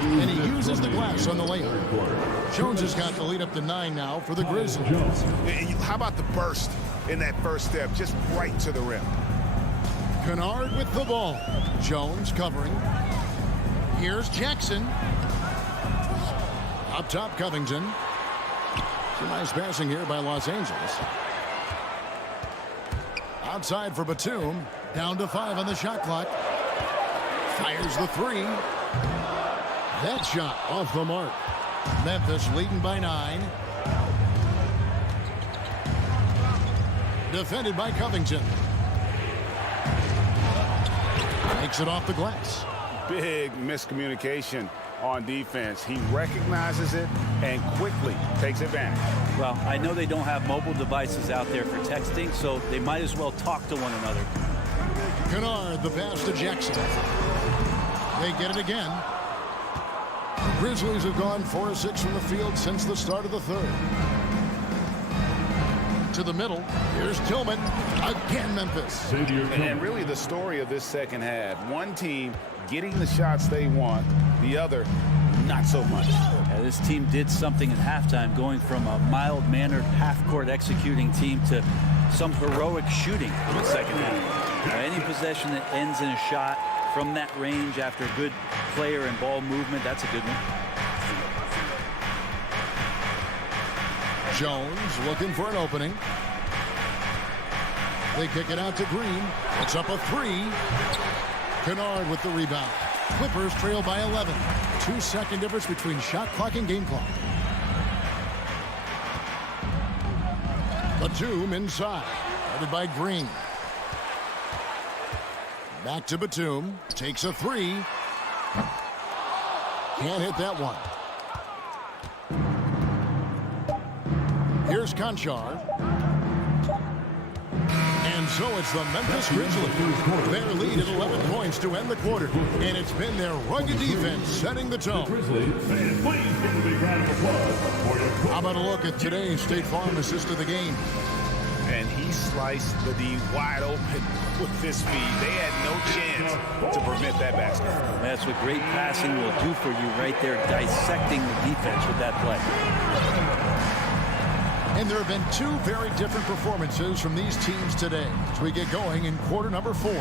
And he uses the glass on the layup. Jones has got the lead up to 9 now for the Grizzlies. How about the burst in that first step, just right to the rim? Kennard with the ball. Jones covering. Here's Jackson. Up top, Covington. Some nice passing here by Los Angeles. Outside for Batum. Down to 5 on the shot clock. Fires the 3. That shot off the mark. Memphis leading by 9. Defended by Covington. Takes it off the glass. Big miscommunication on defense. He recognizes it and quickly takes advantage. Well, I know they don't have mobile devices out there for texting, so they might as well talk to one another. Kennard, the pass to Jackson. They get it again. Grizzlies have gone 4 of 6 from the field since the start of the 3rd. To the middle. Here's Tillman. Again, Memphis. And really the story of this second half. One team getting the shots they want, the other not so much. Yeah, this team did something at halftime, going from a mild-mannered half-court executing team to some heroic shooting in the second half. Any possession that ends in a shot from that range after good player and ball movement, that's a good one. Jones looking for an opening. They kick it out to Green. It's up a 3. Kennard with the rebound. Clippers trail by 11. 2-second difference between shot clock and game clock. Batum inside. Guarded by Green. Back to Batum. Takes a 3. Can't hit that one. Here's Conchar. And so it's the Memphis Grizzlies. Their lead at 11 points to end the quarter. And it's been their rugged defense setting the tone. How about a look at today's State Farm assist of the game? And he sliced the D wide open with his speed. They had no chance to prevent that basket. That's what great passing will do for you right there, dissecting the defense with that play. And there have been 2 very different performances from these teams today as we get going in quarter number 4.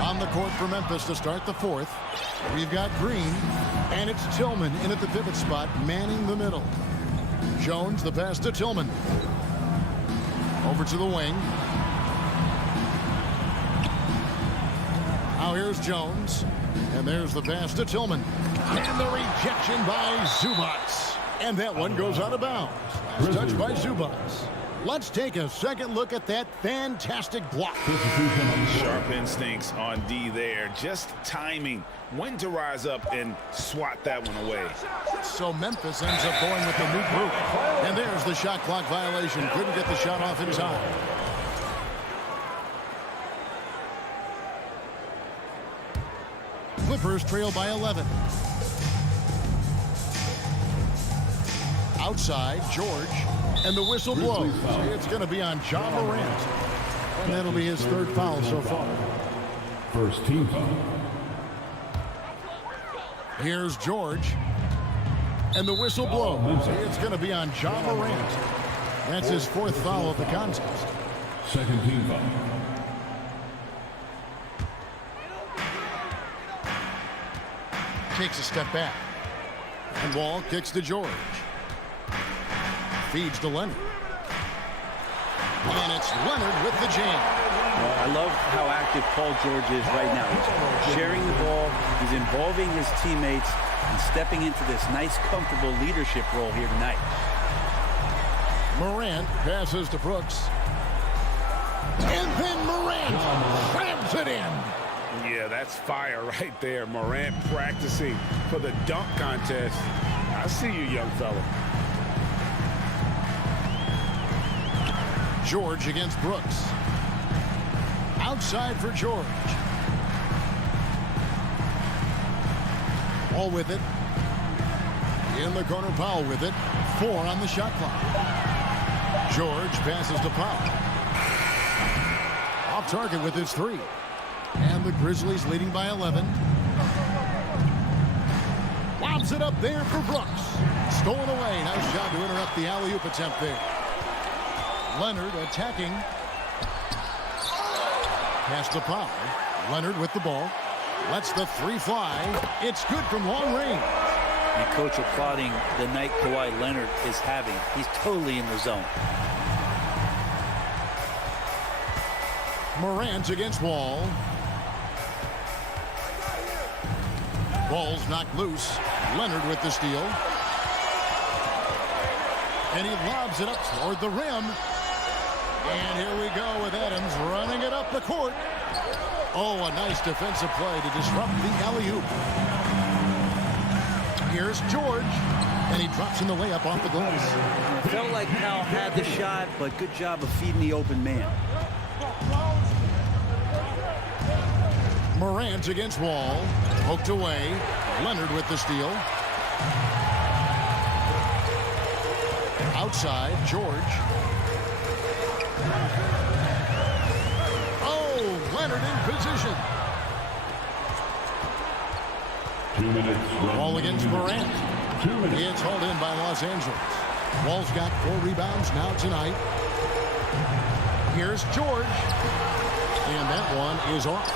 On the court for Memphis to start the 4th, we've got Green, and it's Tillman in at the pivot spot, manning the middle. Jones, the pass to Tillman. Over to the wing. Now here's Jones, and there's the pass to Tillman. And the rejection by Zubac. And that one goes out of bounds. Touched by Zubac. Let's take a second look at that fantastic block. Sharp instincts on D there. Just timing when to rise up and swat that one away. So Memphis ends up going with the new group. And there's the shot clock violation. Couldn't get the shot off in time. Clippers trail by 11. Outside, George, and the whistle blows. It's going to be on John Morant, and that'll be his 3rd foul so far. First team foul. Here's George. And the whistle blows. It's going to be on Ja Morant. That's his 4th foul of the contest. Second team foul. Takes a step back. And Wall kicks to George. Feeds to Leonard. And it's Leonard with the jam. I love how active Paul George is right now. He's sharing the ball. He's involving his teammates and stepping into this nice, comfortable leadership role here tonight. Morant passes to Brooks. And then Morant slams it in. Yeah, that's fire right there. Morant practicing for the dunk contest. I see you, young fella. George against Brooks. Outside for George. Ball with it. In the corner, Powell with it. 4 on the shot clock. George passes to Powell. Off target with his 3. And the Grizzlies leading by 11. Lobs it up there for Brooks. Stolen away. Nice job to interrupt the alley-oop attempt there. Leonard attacking. Pass to Powell. Leonard with the ball. Lets the 3 fly. It's good from long range. And coach applauding the night Kawhi Leonard is having. He's totally in the zone. Morant against Wall. Ball's knocked loose. Leonard with the steal. And he lobs it up toward the rim. And here we go with Adams running it up the court. Oh, a nice defensive play to disrupt the alley-oop. Here's George. And he drops in the layup off the glass. It felt like Powell had the shot, but good job of feeding the open man. Morant against Wall. Poked away. Leonard with the steal. Outside, George. Oh, Leonard in position. 2 minutes. Ball against Morant. 2 minutes. It's hauled in by Los Angeles. Wall's got 4 rebounds now tonight. Here's George. And that one is off.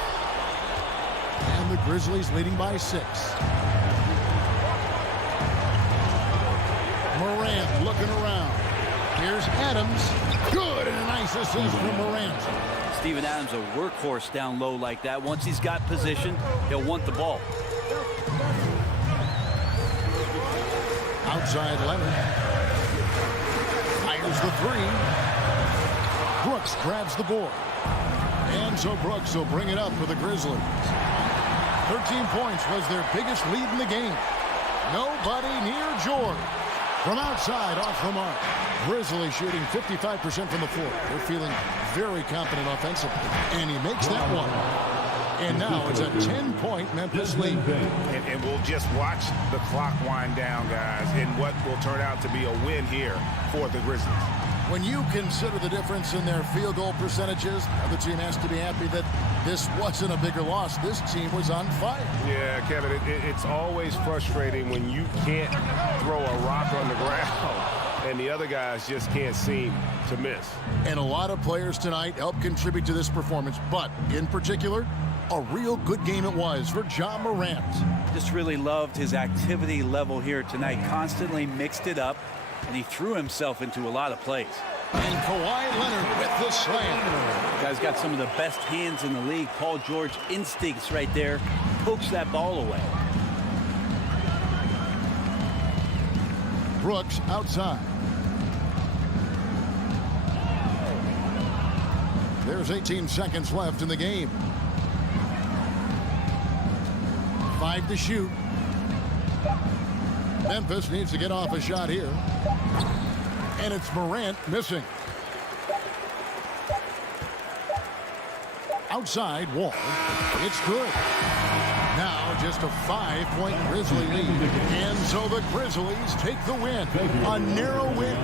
And the Grizzlies leading by 6. Morant looking around. Here's Adams. Good, and a nice assist from Morant. Steven Adams, a workhorse down low like that. Once he's got position, he'll want the ball. Outside Leonard. Fires the 3. Brooks grabs the board. And so Brooks will bring it up for the Grizzlies. 13 points was their biggest lead in the game. Nobody near George. From outside, off the mark. Grizzlies shooting 55% from the floor. They're feeling very confident offensively. And he makes that one. And now it's a 10-point Memphis lead. And we'll just watch the clock wind down, guys, in what will turn out to be a win here for the Grizzlies. When you consider the difference in their field goal percentages, the other team has to be happy that this wasn't a bigger loss. This team was on fire. Yeah, Kevin, it's always frustrating when you can't throw a rock on the ground and the other guys just can't seem to miss. And a lot of players tonight helped contribute to this performance, but in particular, a real good game it was for Ja Morant. Just really loved his activity level here tonight. Constantly mixed it up, and he threw himself into a lot of plays. And Kawhi Leonard with the slam. Guy's got some of the best hands in the league. Paul George instincts right there. Pokes that ball away. Brooks outside. There's 18 seconds left in the game. 5 to shoot. Memphis needs to get off a shot here. And it's Morant missing. Outside, Wall. It's good. Now just a 5-point Grizzly lead. And so the Grizzlies take the win. A narrow win.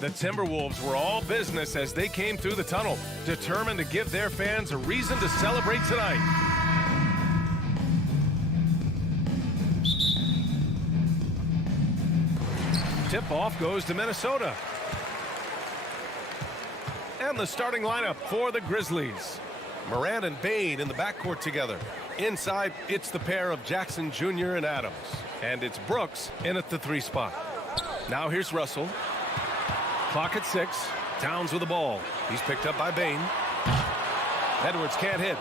The Timberwolves were all business as they came through the tunnel, determined to give their fans a reason to celebrate tonight. Tip-off goes to Minnesota. And the starting lineup for the Grizzlies. Morant and Bane in the backcourt together. Inside, it's the pair of Jackson Jr. and Adams. And it's Brooks in at the 3 spot. Now here's Russell. Clock at 6. Towns with the ball. He's picked up by Bane. Edwards can't hit.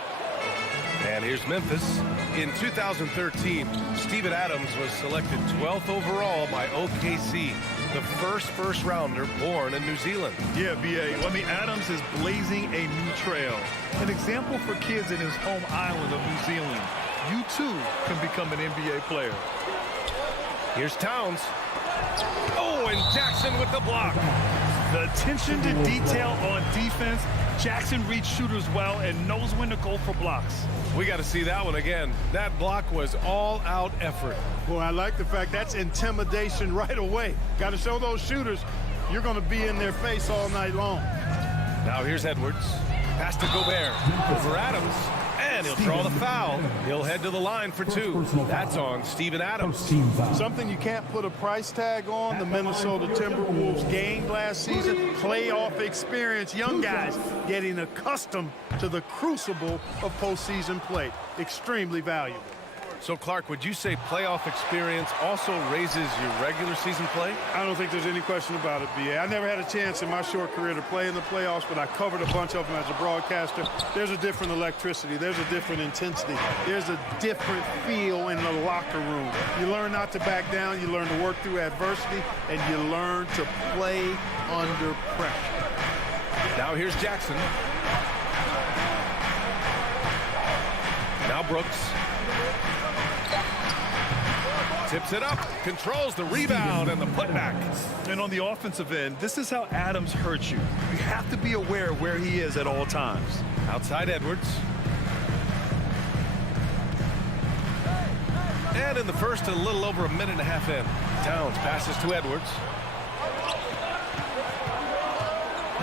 And here's Memphis. In 2013, Steven Adams was selected 12th overall by OKC, the first rounder born in New Zealand. Yeah, B.A. I mean, Adams is blazing a new trail. An example for kids in his home island of New Zealand. You, too, can become an NBA player. Here's Towns. Oh, and Jackson with the block. The attention to detail on defense. Jackson reads shooters well and knows when to go for blocks. We got to see that one again. That block was all-out effort. Boy, I like the fact that's intimidation right away. Got to show those shooters you're going to be in their face all night long. Now here's Edwards. Pass to Gobert. Over Adams. And he'll draw the foul. He'll head to the line for 2. That's on Steven Adams. Something you can't put a price tag on. The Minnesota Timberwolves gained last season. Playoff experience. Young guys getting accustomed to the crucible of postseason play. Extremely valuable. So, Clark, would you say playoff experience also raises your regular season play? I don't think there's any question about it, B.A. I never had a chance in my short career to play in the playoffs, but I covered a bunch of them as a broadcaster. There's a different electricity. There's a different intensity. There's a different feel in the locker room. You learn not to back down. You learn to work through adversity, and you learn to play under pressure. Now here's Jackson. Now Brooks. Tips it up, controls the rebound and the putback. And on the offensive end, this is how Adams hurts you. You have to be aware of where he is at all times. Outside Edwards. And in the first, a little over a minute and a half in. Towns passes to Edwards.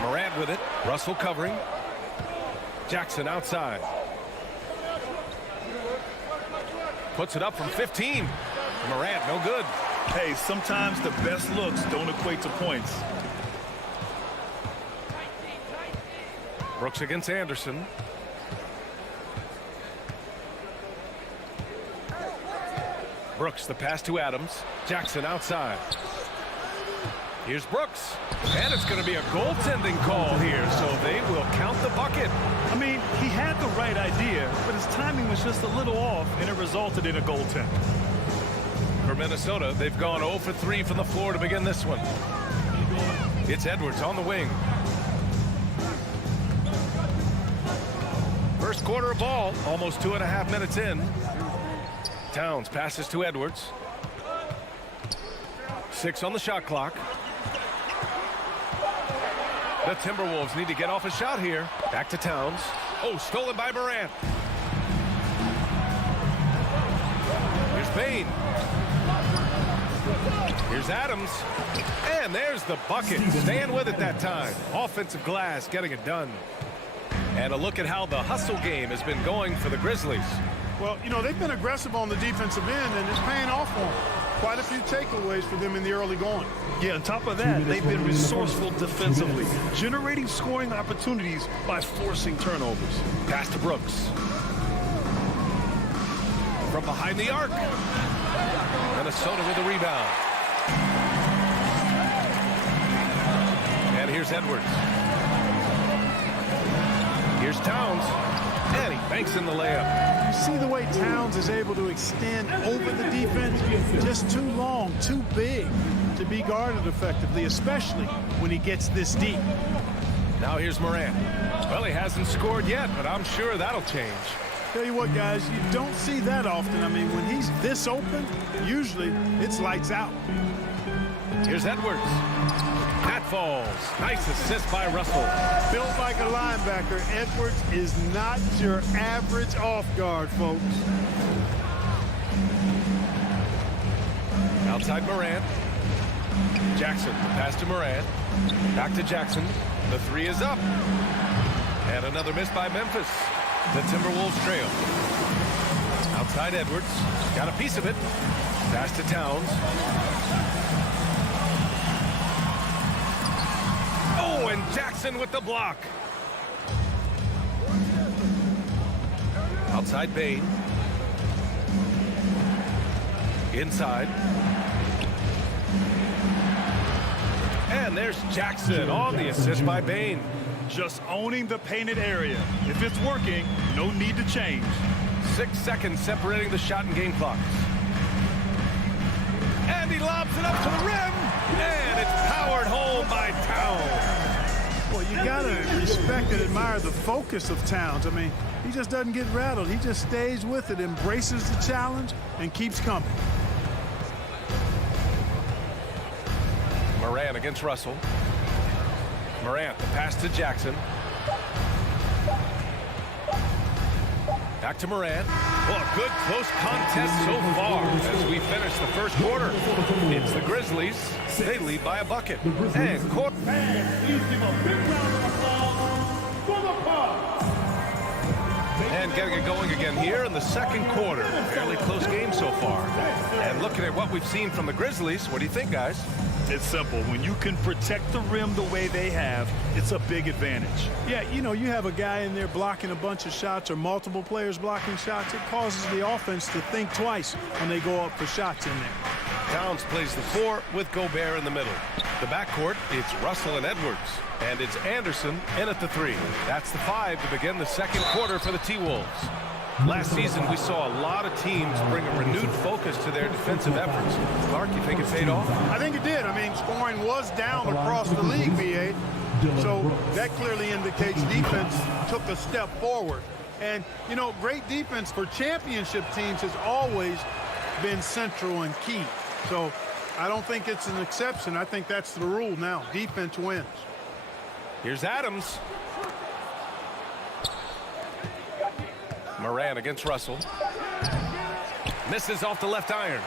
Morant with it. Russell covering. Jackson outside. Puts it up from 15. Morant, no good. Hey, sometimes the best looks don't equate to points. Brooks against Anderson. Brooks, the pass to Adams. Jackson outside. Here's Brooks. And it's going to be a goaltending call here, so they will count the bucket. I mean, he had the right idea, but his timing was just a little off, and it resulted in a goaltend. For Minnesota, they've gone 0 for 3 from the floor to begin this one. It's Edwards on the wing. First quarter of ball, almost 2.5 minutes in. Towns passes to Edwards. 6 on the shot clock. The Timberwolves need to get off a shot here. Back to Towns. Oh, stolen by Morant. Here's Bane. Here's Adams. And there's the bucket. Staying with it that time. Offensive glass getting it done. And a look at how the hustle game has been going for the Grizzlies. Well, you know, they've been aggressive on the defensive end, and it's paying off for them. quite a few takeaways for them in the early going. Yeah, on top of that, they've been resourceful defensively, generating scoring opportunities by forcing turnovers. Pass to Brooks. From behind the arc. Minnesota with a rebound. And here's Edwards. Here's Towns. And he banks in the layup. You see the way Towns is able to extend over the defense? Just too long, too big to be guarded effectively, especially when he gets this deep. Now here's Morant. Well, he hasn't scored yet, but I'm sure that'll change. Tell you what, guys, you don't see that often. I mean, when he's this open, usually it's lights out. Here's Edwards. That falls. Nice assist by Russell. Built like a linebacker, Edwards is not your average off guard, folks. Outside Morant. Jackson, pass to Morant. Back to Jackson. The three is up. And another miss by Memphis. The Timberwolves trail. Outside Edwards. Got a piece of it. Pass to Towns. Oh, and Jackson with the block. Outside Bain. Inside. And there's Jackson on the assist by Bain. Just owning the painted area. If it's working, no need to change. 6 seconds separating the shot and game clocks. And he lobs it up to the rim. And it's powered home by Towns. Well, you got to respect and admire the focus of Towns. I mean, he just doesn't get rattled. He just stays with it, embraces the challenge, and keeps coming. Morant against Russell. Morant, the pass to Jackson. Back to Morant. Well, a good close contest so far as we finish the first quarter. It's the Grizzlies. They lead by a bucket. And please give a big round of applause for the Bucks. And getting it going again here in the second quarter. Fairly close game so far. And looking at what we've seen from the Grizzlies, what do you think, guys? It's simple. When you can protect the rim the way they have, it's a big advantage. Yeah, you know, you have a guy in there blocking a bunch of shots or multiple players blocking shots. It causes the offense to think twice when they go up for shots in there. Towns plays the 4 with Gobert in the middle. The backcourt, it's Russell and Edwards. And it's Anderson in at the 3. That's the 5 to begin the second quarter for the T-Wolves. Last season, we saw a lot of teams bring a renewed focus to their defensive efforts. Clark, you think it paid off? I think it did. I mean, scoring was down across the league, BA. So that clearly indicates defense took a step forward. And, you know, great defense for championship teams has always been central and key. So I don't think it's an exception. I think that's the rule now. Defense wins. Here's Adams. Morant against Russell. Misses off the left iron.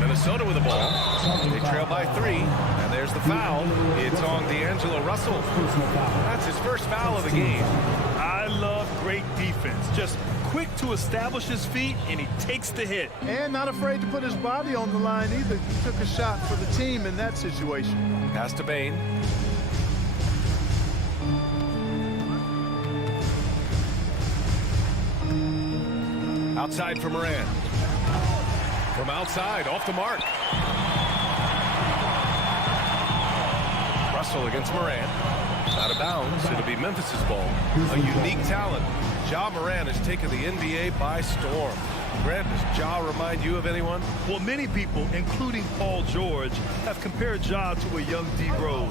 Minnesota with the ball. They trail by 3. And there's the foul. It's on D'Angelo Russell. That's his first foul of the game. I love great defense. Just quick to establish his feet, and he takes the hit. And not afraid to put his body on the line either. He took a shot for the team in that situation. Pass to Bain. Outside for Morant. From outside, off the mark. Russell against Morant. Out of bounds. It'll be Memphis's ball. A unique talent. Ja Morant has taken the NBA by storm. Grant, does Ja remind you of anyone? Well, many people, including Paul George, have compared Ja to a young D. Rose.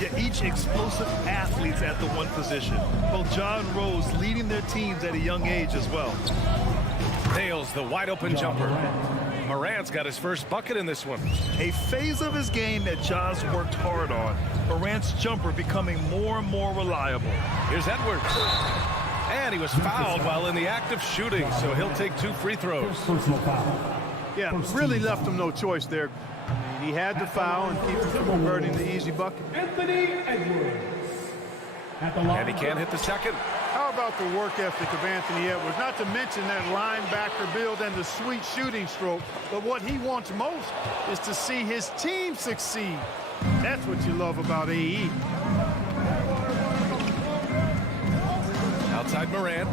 Yet each explosive athletes at the one position. Both Ja and Rose leading their teams at a young age as well. Nails the wide open jumper. Morant's got his first bucket in this one. A phase of his game that Ja's worked hard on. Morant's jumper becoming more and more reliable. Here's Edwards. And he was fouled while in the act of shooting, so he'll take 2 free throws. Yeah, really left him no choice there. He had to foul and keep him from converting the easy bucket. Anthony Edwards. And he can't hit the second. How about the work ethic of Anthony Edwards? Not to mention that linebacker build and the sweet shooting stroke. But what he wants most is to see his team succeed. That's what you love about AE. Outside Morant.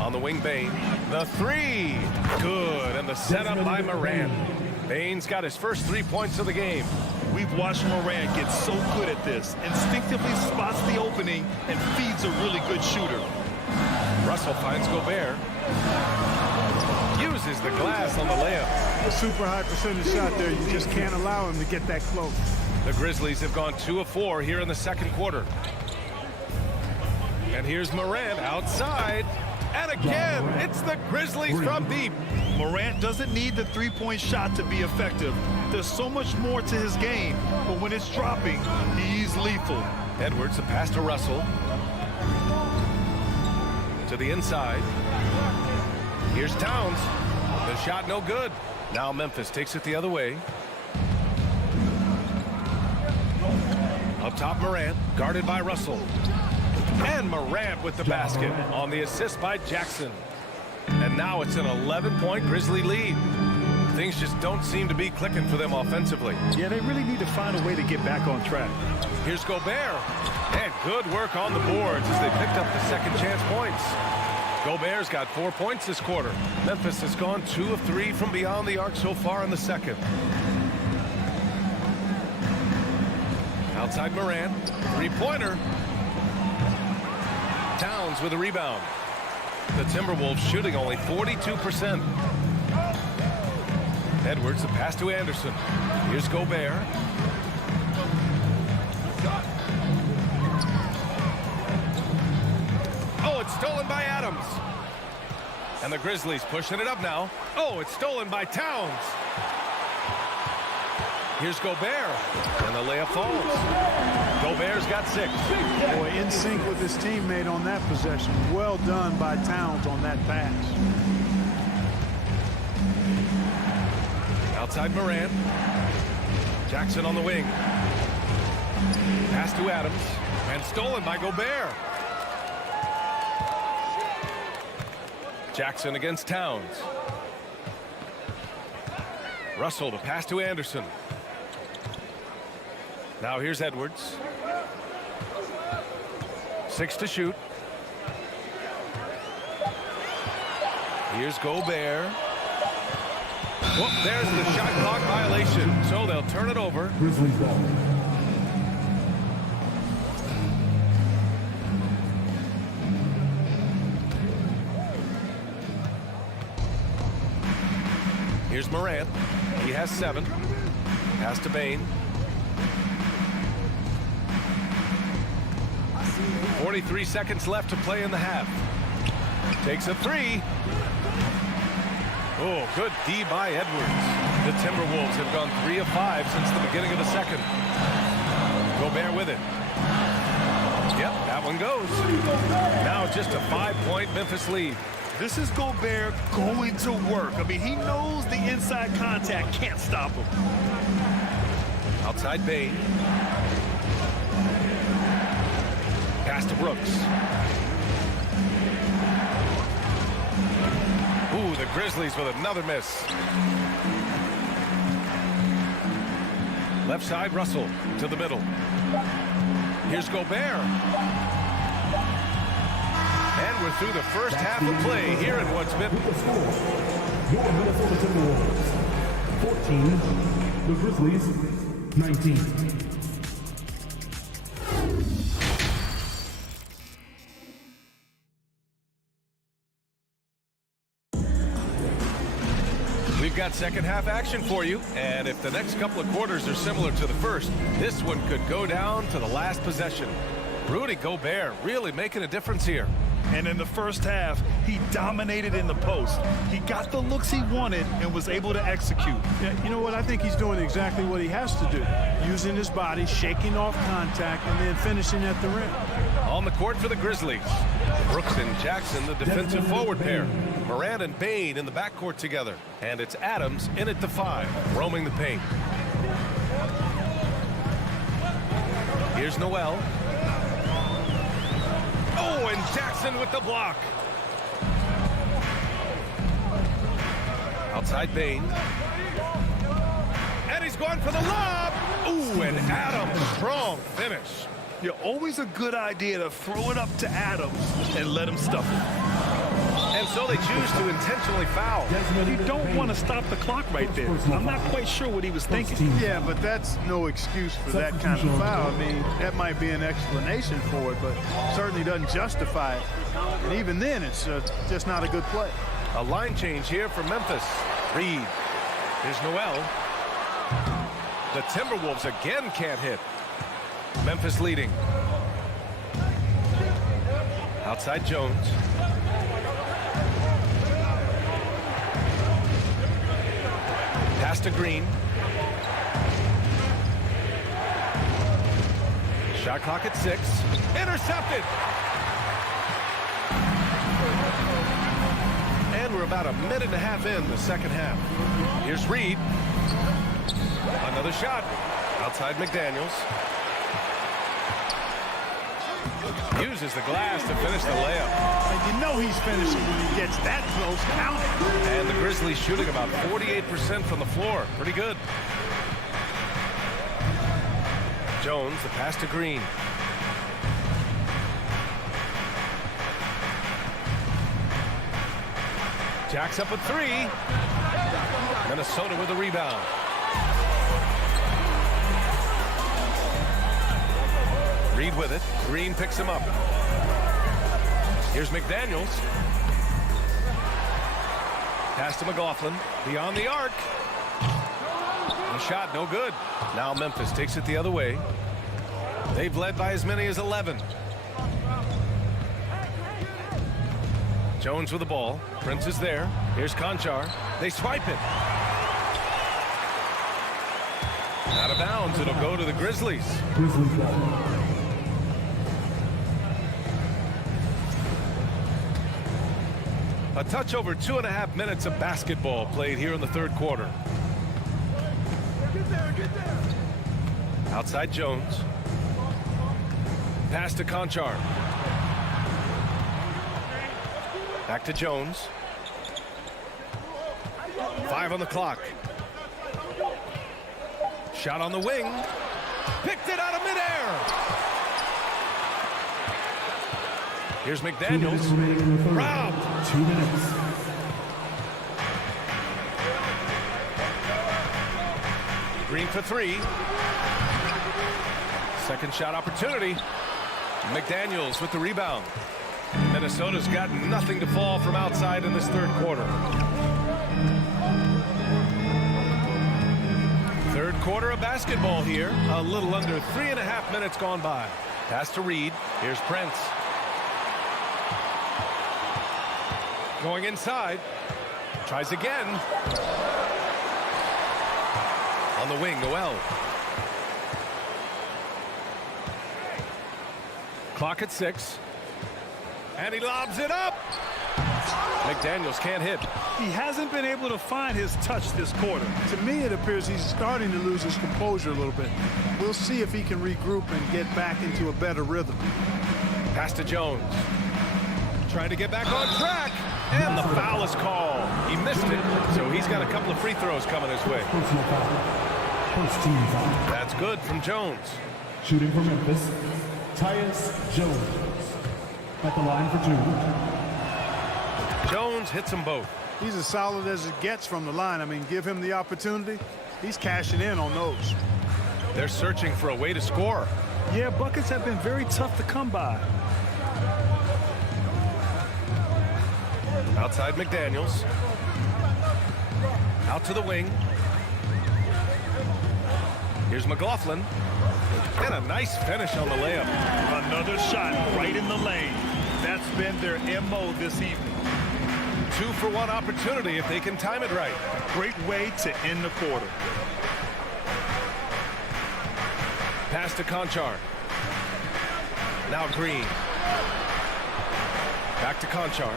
On the wing, Bain. The three. Good. And the setup by Morant. Bain's got his first 3 points of the game. We've watched Morant get so good at this. Instinctively spots the opening and feeds a really good shooter. Russell finds Gobert. Uses the glass on the layup. A super high percentage shot there. You just can't allow him to get that close. The Grizzlies have gone 2 of 4 here in the second quarter. And here's Morant outside. And again, it's the Grizzlies from deep. Morant doesn't need the three-point shot to be effective. There's so much more to his game, but when it's dropping, he's lethal. Edwards, the pass to Russell. To the inside. Here's Towns. The shot no good. Now Memphis takes it the other way. Up top, Morant, guarded by Russell. And Morant with the basket on the assist by Jackson. And now it's an 11-point Grizzly lead. Things just don't seem to be clicking for them offensively. Yeah, they really need to find a way to get back on track. Here's Gobert. And good work on the boards as they picked up the second chance points. Gobert's got 4 points this quarter. Memphis has gone 2 of 3 from beyond the arc so far in the second. Outside Morant. Three-pointer. Towns with a rebound. The Timberwolves shooting only 42%. Edwards, the pass to Anderson. Here's Gobert. Oh, it's stolen by Adams. And the Grizzlies pushing it up now. Oh, it's stolen by Towns. Here's Gobert. And the layup falls. Gobert's got 6. Boy, in sync with his teammate on that possession. Well done by Towns on that pass. Outside Morant. Jackson on the wing. Pass to Adams. And stolen by Gobert. Jackson against Towns. Russell, the pass to Anderson. Now here's Edwards. 6 to shoot. Here's Gobert. Whoop, there's the shot clock violation. So they'll turn it over. Grizzlies ball. Here's Morant. He has 7. Pass to Bain. 43 seconds left to play in the half. Takes a 3. Oh, good D by Edwards. The Timberwolves have gone 3 of 5 since the beginning of the second. Gobert with it. Yep, that one goes. Now just a 5-point Memphis lead. This is Gobert going to work. I mean, he knows the inside contact can't stop him. Outside Bain. Pass to Brooks. Ooh, the Grizzlies with another miss. Left side, Russell to the middle. Here's Gobert. And we're through the first half of play here in what's been... Your Minnesota Timberwolves. 14. The Grizzlies, 19. We've got second half action for you, and if the next couple of quarters are similar to the first, this one could go down to the last possession. Rudy Gobert really making a difference here. And in the first half, he dominated in the post. He got the looks he wanted and was able to execute. Yeah, you know what? I think he's doing exactly what he has to do. Using his body, shaking off contact, and then finishing at the rim. On the court for the Grizzlies. Brooks and Jackson, the defensive forward pair. Morant and Bain in the backcourt together. And it's Adams in at the 5, roaming the paint. Here's Noel. Oh, Oh, and Jackson with the block. Outside Bain. And he's going for the lob. Ooh, and Adams, strong finish. Yeah, always a good idea to throw it up to Adams and let him stuff it. And so they choose to intentionally foul. You don't want to stop the clock right there. I'm not quite sure what he was thinking. Yeah, but that's no excuse for that kind of foul. I mean, that might be an explanation for it, but certainly doesn't justify it. And even then, it's just not a good play. A line change here for Memphis. Reed. Here's Noel. The Timberwolves again can't hit. Memphis leading. Outside Jones. Pass to Green. Shot clock at 6. Intercepted. And we're about a minute and a half in the second half. Here's Reed. Another shot. Outside McDaniels. Uses the glass to finish the layup. And you know he's finishing when he gets that close. Count it. And the Grizzlies shooting about 48% from the floor. Pretty good. Jones, the pass to Green. Jacks up a 3. Minnesota with a rebound. Reed with it. Green picks him up. Here's McDaniels. Pass to McLaughlin. Beyond the arc. The shot no good. Now Memphis takes it the other way. They've led by as many as 11. Jones with the ball. Prince is there. Here's Conchar. They swipe it. Out of bounds. It'll go to the Grizzlies. A touch over 2.5 minutes of basketball played here in the third quarter. Outside Jones. Pass to Conchar. Back to Jones. 5 on the clock. Shot on the wing. Picked it out of midair. Here's McDaniels. Robbed. 2 minutes. Green for 3. Second shot opportunity. McDaniels with the rebound. Minnesota's got nothing to fall from outside in this third quarter. Third quarter of basketball here. A little under 3.5 minutes gone by. Pass to Reed. Here's Prince. Going inside. Tries again. On the wing, Noel. Clock at 6. And he lobs it up. McDaniels can't hit. He hasn't been able to find his touch this quarter. To me, it appears he's starting to lose his composure a little bit. We'll see if he can regroup and get back into a better rhythm. Pass to Jones. Trying to get back on track. And the foul is called. He missed it, so he's got a couple of free throws coming his way. Personal foul. First team foul. That's good from Jones. Shooting for Memphis, Tyus Jones. At the line for 2. Jones hits them both. He's as solid as it gets from the line. I mean, give him the opportunity. He's cashing in on those. They're searching for a way to score. Yeah, buckets have been very tough to come by. Outside McDaniels. Out to the wing. Here's McLaughlin. And a nice finish on the layup. Another shot right in the lane. That's been their MO this evening. 2-for-1 opportunity if they can time it right. Great way to end the quarter. Pass to Conchar. Now Green. Back to Conchar.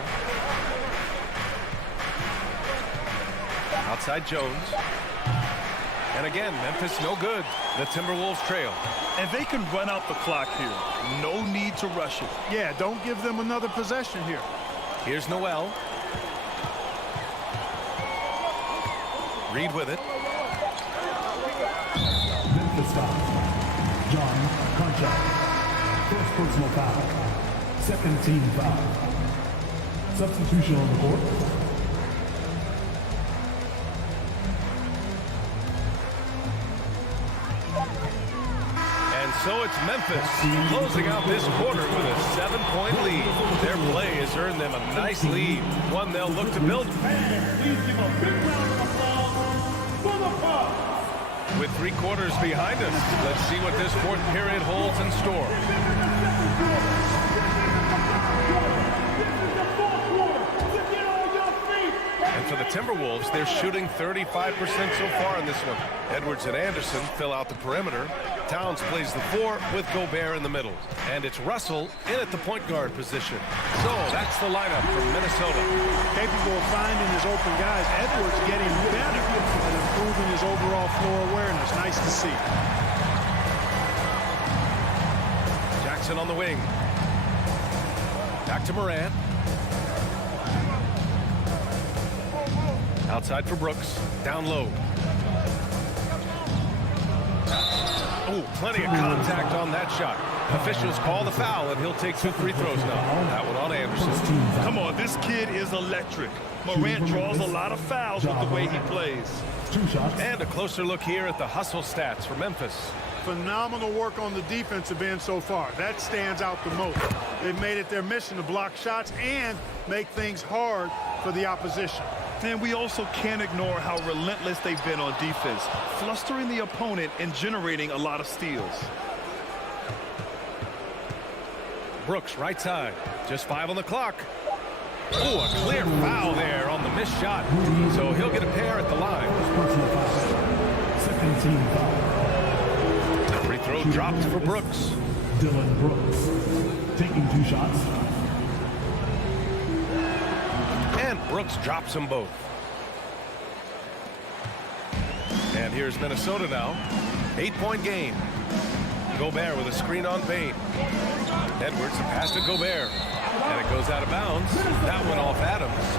Outside Jones. And again, Memphis no good. The Timberwolves trail. And they can run out the clock here. No need to rush it. Yeah, don't give them another possession here. Here's Noel. Reed with it. Memphis foul. John Conchak. First personal foul. Second team foul. Substitution on the court. And so it's Memphis closing out this quarter with a 7-point lead. Their play has earned them a nice lead, one they'll look to build. Please give a big round of applause for the Bucks. With 3 quarters behind us, let's see what this fourth period holds in store. And for the Timberwolves, they're shooting 35% so far in this one. Edwards and Anderson fill out the perimeter. Towns plays the 4 with Gobert in the middle. And it's Russell in at the point guard position. So that's the lineup from Minnesota. Capable of finding his open guys. Edwards getting better and improving his overall floor awareness. Nice to see. Jackson on the wing. Back to Morant. Outside for Brooks. Down low. Oh, plenty of contact on that shot. Officials call the foul, and he'll take 2 free throws now. That one on Anderson. Come on, this kid is electric. Morant draws a lot of fouls with the way he plays. 2 shots. And a closer look here at the hustle stats for Memphis. Phenomenal work on the defensive end so far. That stands out the most. They've made it their mission to block shots and make things hard for the opposition. And we also can't ignore how relentless they've been on defense, flustering the opponent and generating a lot of steals. Brooks, right side. Just 5 on the clock. Oh, a clear foul there on the missed shot. So he'll get a pair at the line. Personal foul. Second team foul. Free throw dropped for Brooks. Dylan Brooks taking 2 shots. And Brooks drops them both. And here's Minnesota now. 8-point game. Gobert with a screen on Payne. Edwards, a pass to Gobert. And it goes out of bounds. That went off Adams.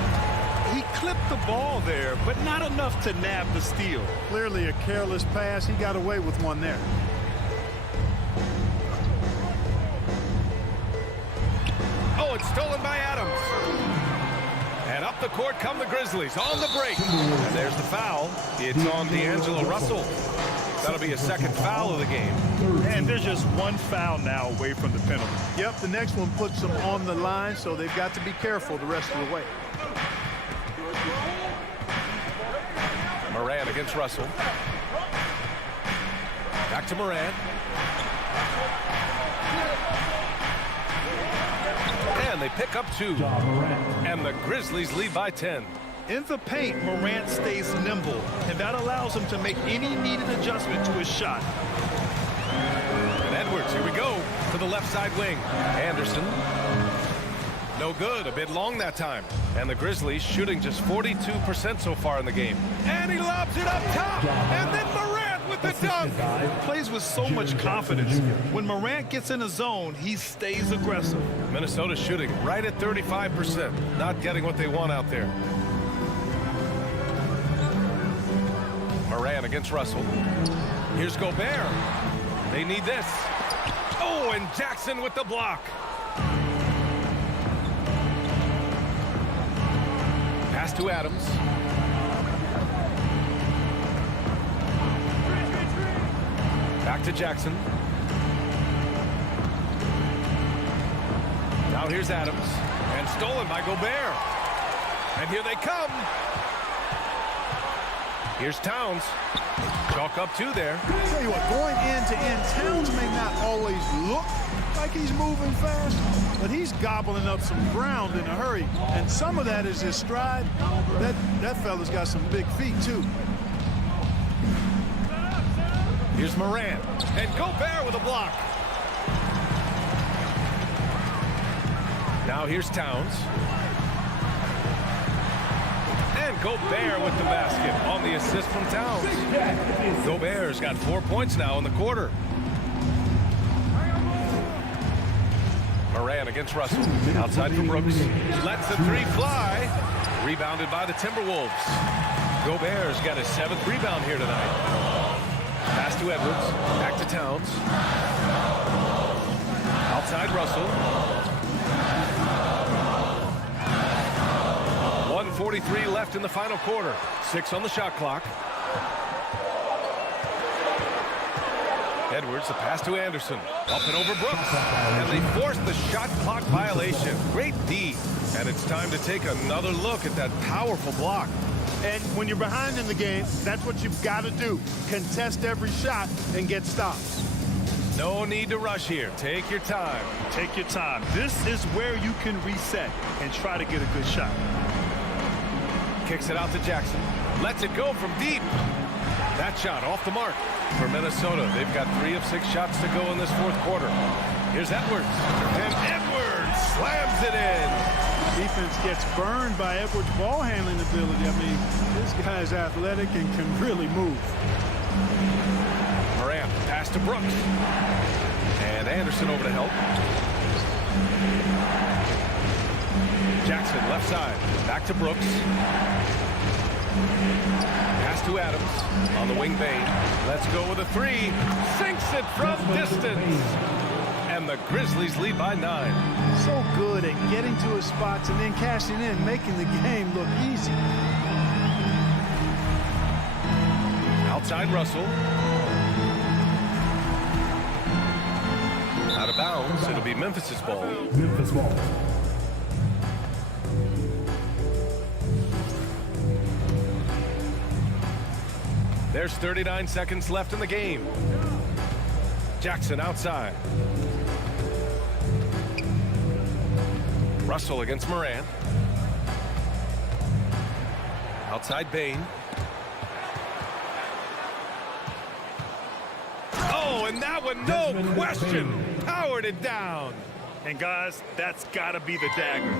He clipped the ball there, but not enough to nab the steal. Clearly a careless pass. He got away with one there. Oh, it's stolen by Adams. And up the court come the Grizzlies on the break. And there's the foul. It's on D'Angelo Russell. That'll be a second foul of the game. And there's just 1 foul now away from the penalty. Yep, the next one puts them on the line, so they've got to be careful the rest of the way. Morant against Russell. Back to Morant. And they pick up 2. And the Grizzlies lead by 10. In the paint, Morant stays nimble, and that allows him to make any needed adjustment to his shot. And Edwards, here we go, to the left side wing. Anderson. No good, a bit long that time. And the Grizzlies shooting just 42% so far in the game. And he lobs it up top. And then Morant with the dunk. Plays with so much confidence. When Morant gets in a zone, he stays aggressive. Minnesota shooting right at 35%. Not getting what they want out there. Morant against Russell. Here's Gobert. They need this. Oh, and Jackson with the block. Pass to Adams. Back to Jackson. Now here's Adams. And stolen by Gobert. And here they come. Here's Towns. Chalk up 2 there. Tell you what, going end to end, Towns may not always look like he's moving fast, but he's gobbling up some ground in a hurry. And some of that is his stride. That fella's got some big feet, too. Here's Morant. And Gobert with a block. Now here's Towns. And Gobert with the basket on the assist from Towns. Gobert's got 4 points now in the quarter. Moran against Russell. Outside for Brooks. Lets the three fly. Rebounded by the Timberwolves. Gobert's got his 7th rebound here tonight. Pass to Edwards. Back to Towns. Outside Russell. 1:43 left in the final quarter. 6 on the shot clock. Edwards, the pass to Anderson. Up and over Brooks. And they force the shot clock violation. Great D. And it's time to take another look at that powerful block. And when you're behind in the game, that's what you've got to do. Contest every shot and get stops. No need to rush here. Take your time. Take your time. This is where you can reset and try to get a good shot. Kicks it out to Jackson. Lets it go from deep. That shot off the mark for Minnesota. They've got 3 of 6 shots to go in this 4th quarter. Here's Edwards. And Edwards slams it in. Defense gets burned by Edwards' ball handling ability. I mean, this guy's athletic and can really move. Moran, pass to Brooks. And Anderson over to help. Jackson, left side. Back to Brooks. Pass to Adams. On the wing, Bain. Let's go with a 3. Sinks it from distance. And the Grizzlies lead by 9. So good at getting to his spots and then cashing in, making the game look easy. Outside Russell. Out of bounds. It'll be Memphis's ball. Memphis ball. There's 39 seconds left in the game. Jackson outside. Russell against Moran. Outside Bain. Oh, and that one, no question, powered it down. And guys, that's got to be the dagger.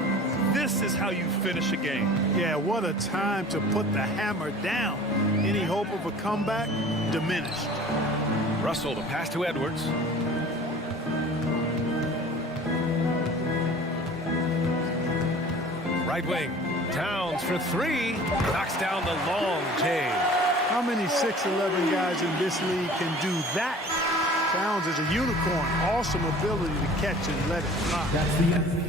This is how you finish a game. Yeah, what a time to put the hammer down. Any hope of a comeback diminished. Russell, the pass to Edwards. Right wing. Towns for 3. Knocks down the long J. How many 6'11" guys in this league can do that? Towns is a unicorn. Awesome ability to catch and let it fly. That's the end.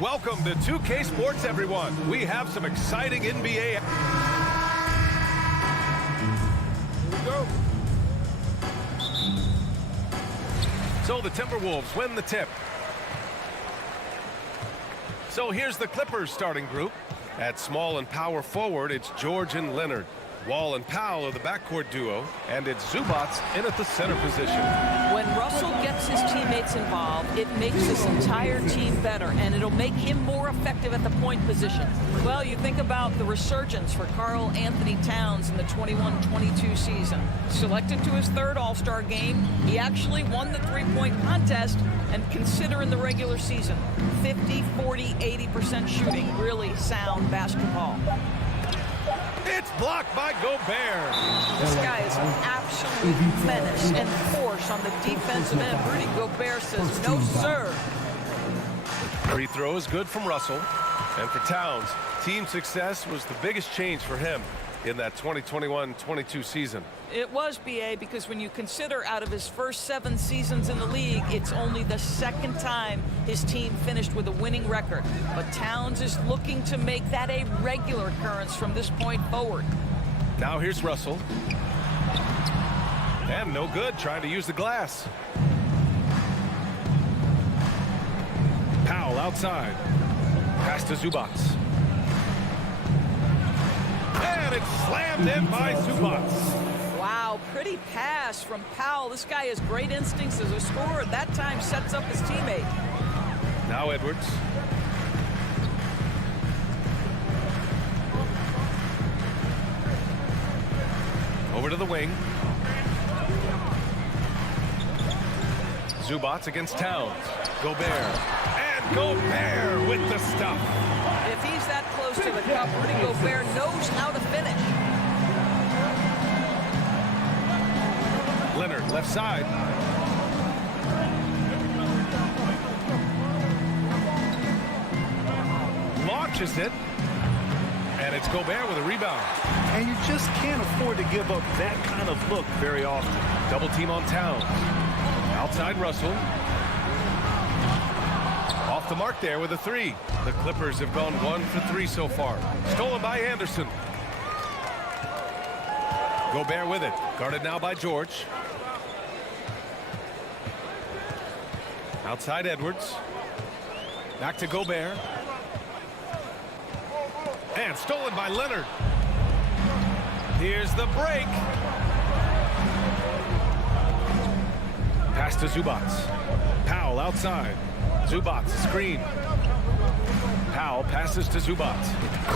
Welcome to 2K Sports, everyone. We have some exciting NBA. Here we go. So the Timberwolves win the tip. So here's the Clippers starting group. At small and power forward, it's George and Leonard. Wall and Powell are the backcourt duo, and it's Zubats in at the center position. When Russell gets his teammates involved, it makes this entire team better, and it'll make him more effective at the point position. Well, you think about the resurgence for Karl Anthony Towns in the 21-22 season. Selected to his third All-Star game, he actually won the three-point contest, and consider in the regular season, 50, 40, 80% shooting. Really sound basketball. It's blocked by Gobert. This guy is an absolute menace and force on the defensive end. Rudy Gobert says, no, sir. Free throw is good from Russell. And for Towns, team success was the biggest change for him in that 2021-22 season. It was, BA, because when you consider out of his first 7 seasons in the league, it's only the second time his team finished with a winning record. But Towns is looking to make that a regular occurrence from this point forward. Now here's Russell. And no good, trying to use the glass. Powell outside. Pass to Zubats. And it's slammed in by Zubats. Wow, pretty pass from Powell. This guy has great instincts as a scorer. That time sets up his teammate. Now Edwards. Over to the wing. Zubats against Towns. Gobert. And Gobert with the stuff. If he's that close to the cup, Rudy Gobert knows how to finish. Leonard, left side. Launches it. And it's Gobert with a rebound. And you just can't afford to give up that kind of look very often. Double team on Towns. Outside Russell. Off the mark there with a 3. The Clippers have gone 1 for 3 so far. Stolen by Anderson. Gobert with it. Guarded now by George. Outside Edwards. Back to Gobert. And stolen by Leonard. Here's the break. Pass to Zubats. Powell outside. Zubats screen. Powell passes to Zubats.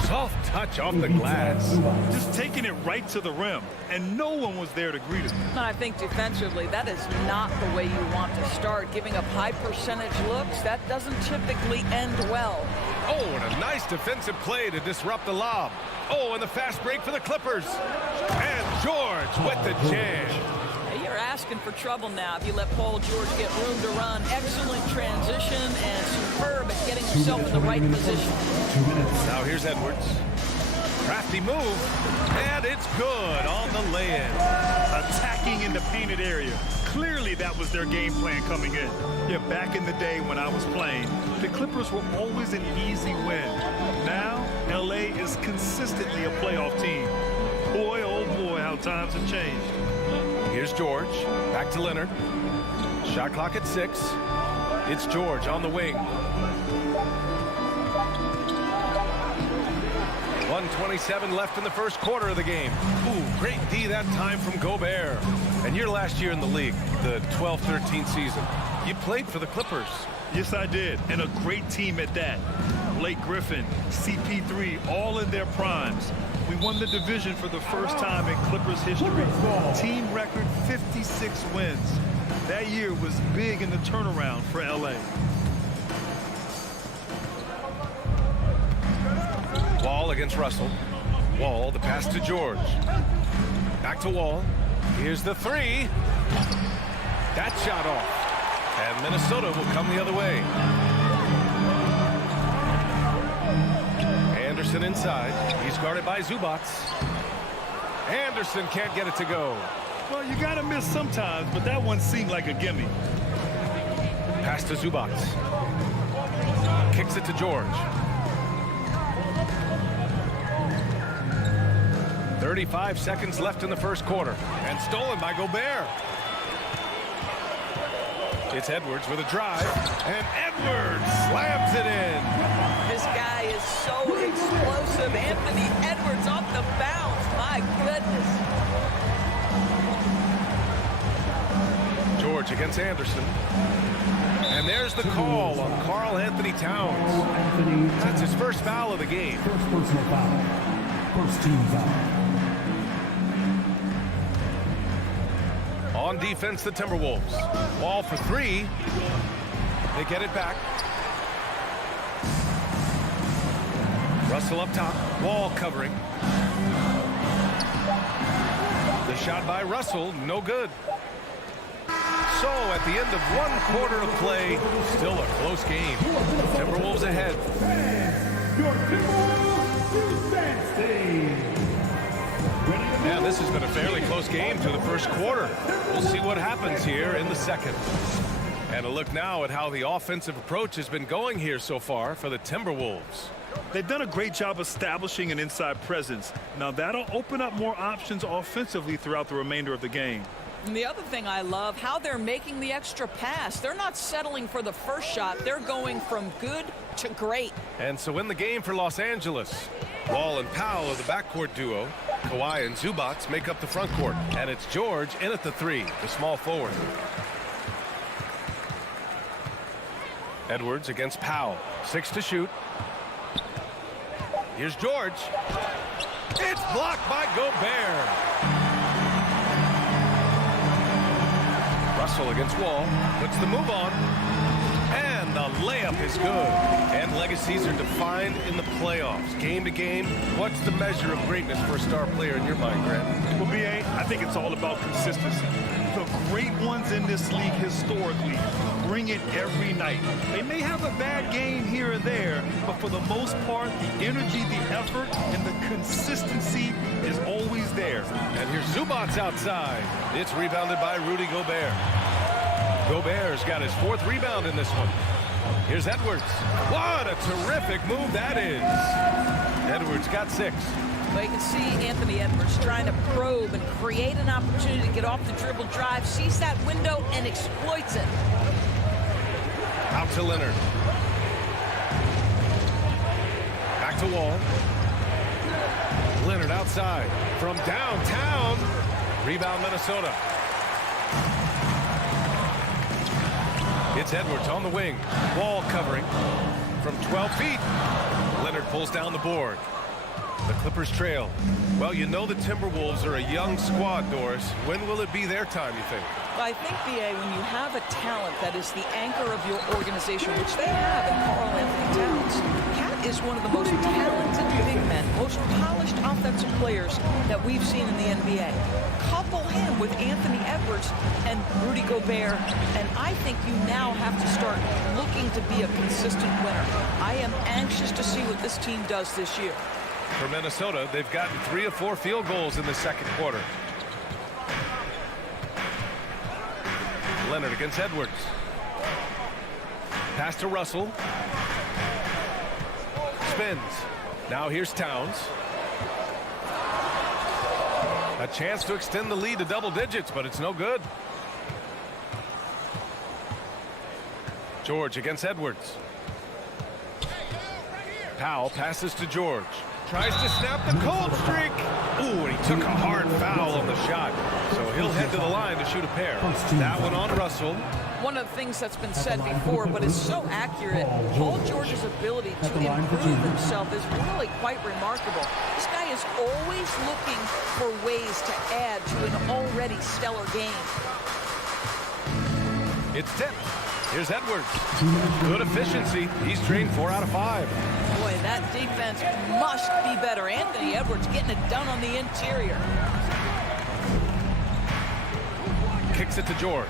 Soft touch off the glass. Just taking it right to the rim, and no one was there to greet him. I think defensively, that is not the way you want to start. Giving up high percentage looks, that doesn't typically end well. Oh, and a nice defensive play to disrupt the lob. Oh, and the fast break for the Clippers. And George with the jam. You're asking for trouble now if you let Paul George get room to run. Excellent transition and superb at getting himself in the right position. Now here's Edwards. Crafty move. And it's good on the lay-in. Attacking in the painted area. Clearly that was their game plan coming in. Yeah, back in the day when I was playing, the Clippers were always an easy win. Now, LA is consistently a playoff team. Boy, oh boy, how times have changed. Here's George. Back to Leonard. Shot clock at 6. It's George on the wing. 1:27 left in the first quarter of the game. Ooh, great D that time from Gobert. And your last year in the league, the 12-13 season, you played for the Clippers. Yes, I did, and a great team at that. Blake Griffin, CP3, all in their primes. We won the division for the first time in Clippers history. Team record 56 wins. That year was big in the turnaround for LA. Wall against Russell. Wall, the pass to George. Back to Wall. Here's the three. That shot off. And Minnesota will come the other way. Anderson inside. He's guarded by Zubac. Anderson can't get it to go. Well, you got to miss sometimes, but that one seemed like a gimme. Pass to Zubac. Kicks it to George. 35 seconds left in the first quarter. And stolen by Gobert. It's Edwards with a drive. And Edwards slams it in. This guy is so explosive. Anthony Edwards off the bounce. My goodness. George against Anderson. And there's the call on Karl Anthony Towns. That's his first foul of the game. First personal foul. First team foul. On defense, the Timberwolves. Wall for three. They get it back. Russell up top. Wall covering. The shot by Russell, no good. So at the end of one quarter of play, still a close game. Timberwolves ahead. Your Timberwolves defense team. Yeah, this has been a fairly close game through the first quarter. We'll see what happens here in the second. And a look now at how the offensive approach has been going here so far for the Timberwolves. They've done a great job establishing an inside presence. Now that'll open up more options offensively throughout the remainder of the game. And the other thing I love, how they're making the extra pass. They're not settling for the first shot. They're going from good to great. And so in the game for Los Angeles, Wall and Powell are the backcourt duo. Kawhi and Zubac make up the front court. And it's George in at the three, the small forward. Edwards against Powell. 6 to shoot. Here's George. It's blocked by Gobert. Russell against Wall. Puts the move on. And the layup is good. And legacies are defined in the playoffs. Game to game, what's the measure of greatness for a star player in your mind, Grant? Well, B.A., I think it's all about consistency. The great ones in this league historically bring it every night. They may have a bad game here or there, but for the most part, the energy, the effort, and the consistency is always there. And here's Zubac outside. It's rebounded by Rudy Gobert. Gobert's got his 4th rebound in this one. Here's Edwards. What a terrific move that is. Edwards got 6. Well, you can see Anthony Edwards trying to probe and create an opportunity to get off the dribble drive, sees that window and exploits it. Out to Leonard. Back to Wall. Leonard outside from downtown. Rebound Minnesota. It's Edwards on the wing. Wall covering from 12 feet. Leonard pulls down the board. The Clippers trail. Well, you know the Timberwolves are a young squad, Doris. When will it be their time, you think? Well, I think, B.A., when you have a talent that is the anchor of your organization, which they have in Karl Anthony Towns, Cat is one of the most talented big men, most polished offensive players that we've seen in the NBA. Couple him with Anthony Edwards and Rudy Gobert, and I think you now have to start looking to be a consistent winner. I am anxious to see what this team does this year. For Minnesota, they've gotten 3 of 4 field goals in the second quarter. Leonard against Edwards. Pass to Russell. Spins. Now here's Towns. A chance to extend the lead to double digits, but it's no good. George against Edwards. Powell passes to George. Tries to snap the cold streak. Ooh, and he took a hard foul on the shot. So he'll head to the line to shoot a pair. That one on Russell. One of the things that's been said before, but it's so accurate, Paul George's ability to improve himself is really quite remarkable. This guy is always looking for ways to add to an already stellar game. It's tipped. Here's Edwards. Good efficiency. He's trained 4 out of 5. Boy, that defense must be better. Anthony Edwards getting it done on the interior. Kicks it to George.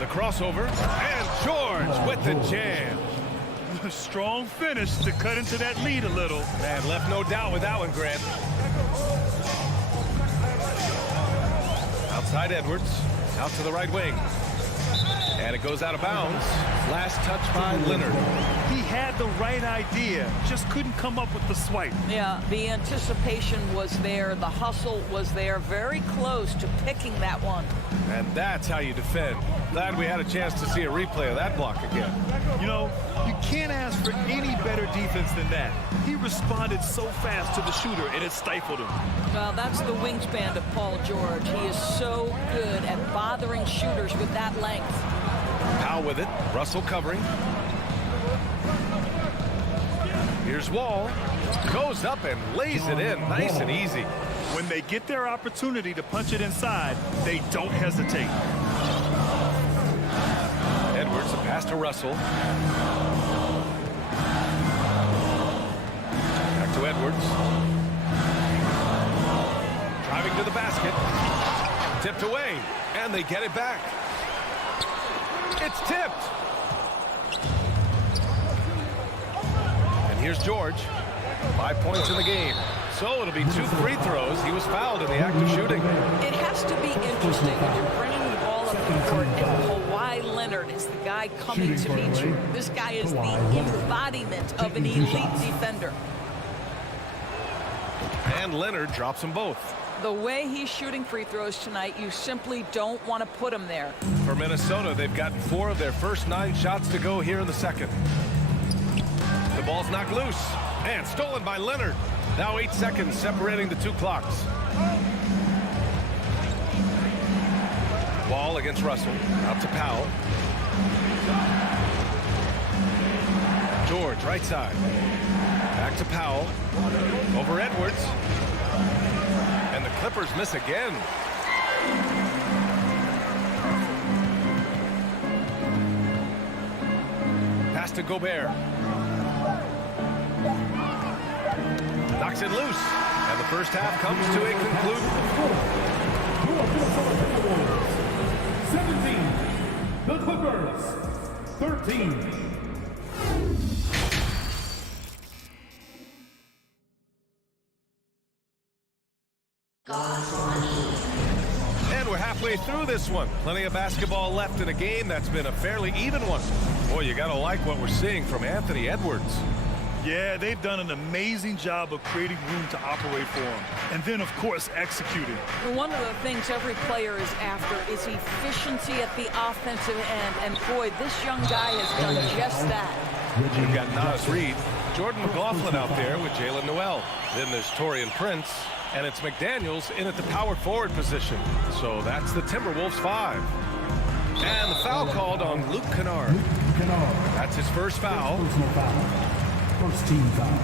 The crossover, and George with the jam. A strong finish to cut into that lead a little. Man, left no doubt with that one, Grant. Outside Edwards, out to the right wing. And it goes out of bounds. Last touch by Leonard. He had the right idea, just couldn't come up with the swipe. Yeah, the anticipation was there. The hustle was there. Very close to picking that one. And that's how you defend. Glad we had a chance to see a replay of that block again. You know, you can't ask for any better defense than that. He responded so fast to the shooter, and it stifled him. Well, that's the wingspan of Paul George. He is so good at bothering shooters with that length. Powell with it. Russell covering. Here's Wall. Goes up and lays it in. Nice and easy. When they get their opportunity to punch it inside, they don't hesitate. Edwards, a pass to Russell. Back to Edwards. Driving to the basket. Tipped away. And they get it back. It's tipped. And here's George. 5 points in the game. So it'll be 2 free throws. He was fouled in the act of shooting. It has to be interesting when you're bringing the ball up the court and Kawhi Leonard is the guy coming to meet you. This guy is the embodiment of an elite defender. And Leonard drops them both. The way he's shooting free throws tonight, you simply don't want to put him there. For Minnesota, they've gotten 4 of their first 9 shots to go here in the second. The ball's knocked loose and stolen by Leonard. Now 8 seconds separating the 2 clocks. Wall against Russell. Out to Powell. George, right side. Back to Powell. Over Edwards. And the Clippers miss again. Pass to Gobert. Knocks it loose. And the first half comes to a conclusion. 17. The Clippers. 13. And we're halfway through this one. Plenty of basketball left in a game that's been a fairly even one. Boy, you gotta like what we're seeing from Anthony Edwards. Yeah, they've done an amazing job of creating room to operate for him. And then, of course, executing. One of the things every player is after is efficiency at the offensive end. And boy, this young guy has done just that. We've got Nas Reed, Jordan McLaughlin out there with Jalen Noel. Then there's Torian Prince, and it's McDaniels in at the power forward position. So that's the Timberwolves 5. And the foul called on Luke Kennard. That's his first foul. First team foul.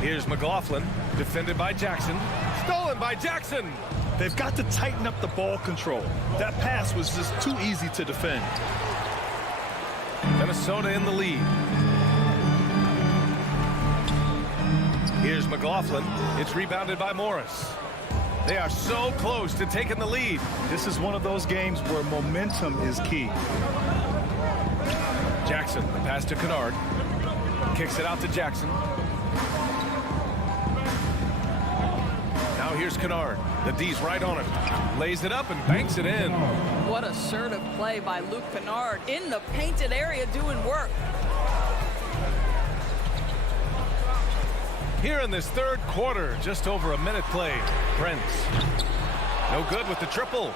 Here's McLaughlin, defended by Jackson. Stolen by Jackson. They've got to tighten up the ball control. That pass was just too easy to defend. Minnesota in the lead. Here's McLaughlin. It's rebounded by Morris. They are so close to taking the lead. This is one of those games where momentum is key. Jackson, the pass to Kennard. Kicks it out to Jackson. Now here's Kennard. The D's right on it. Lays it up and banks it in. What assertive play by Luke Kennard in the painted area doing work. Here in this third quarter, just over a minute played. Prince. No good with the triple.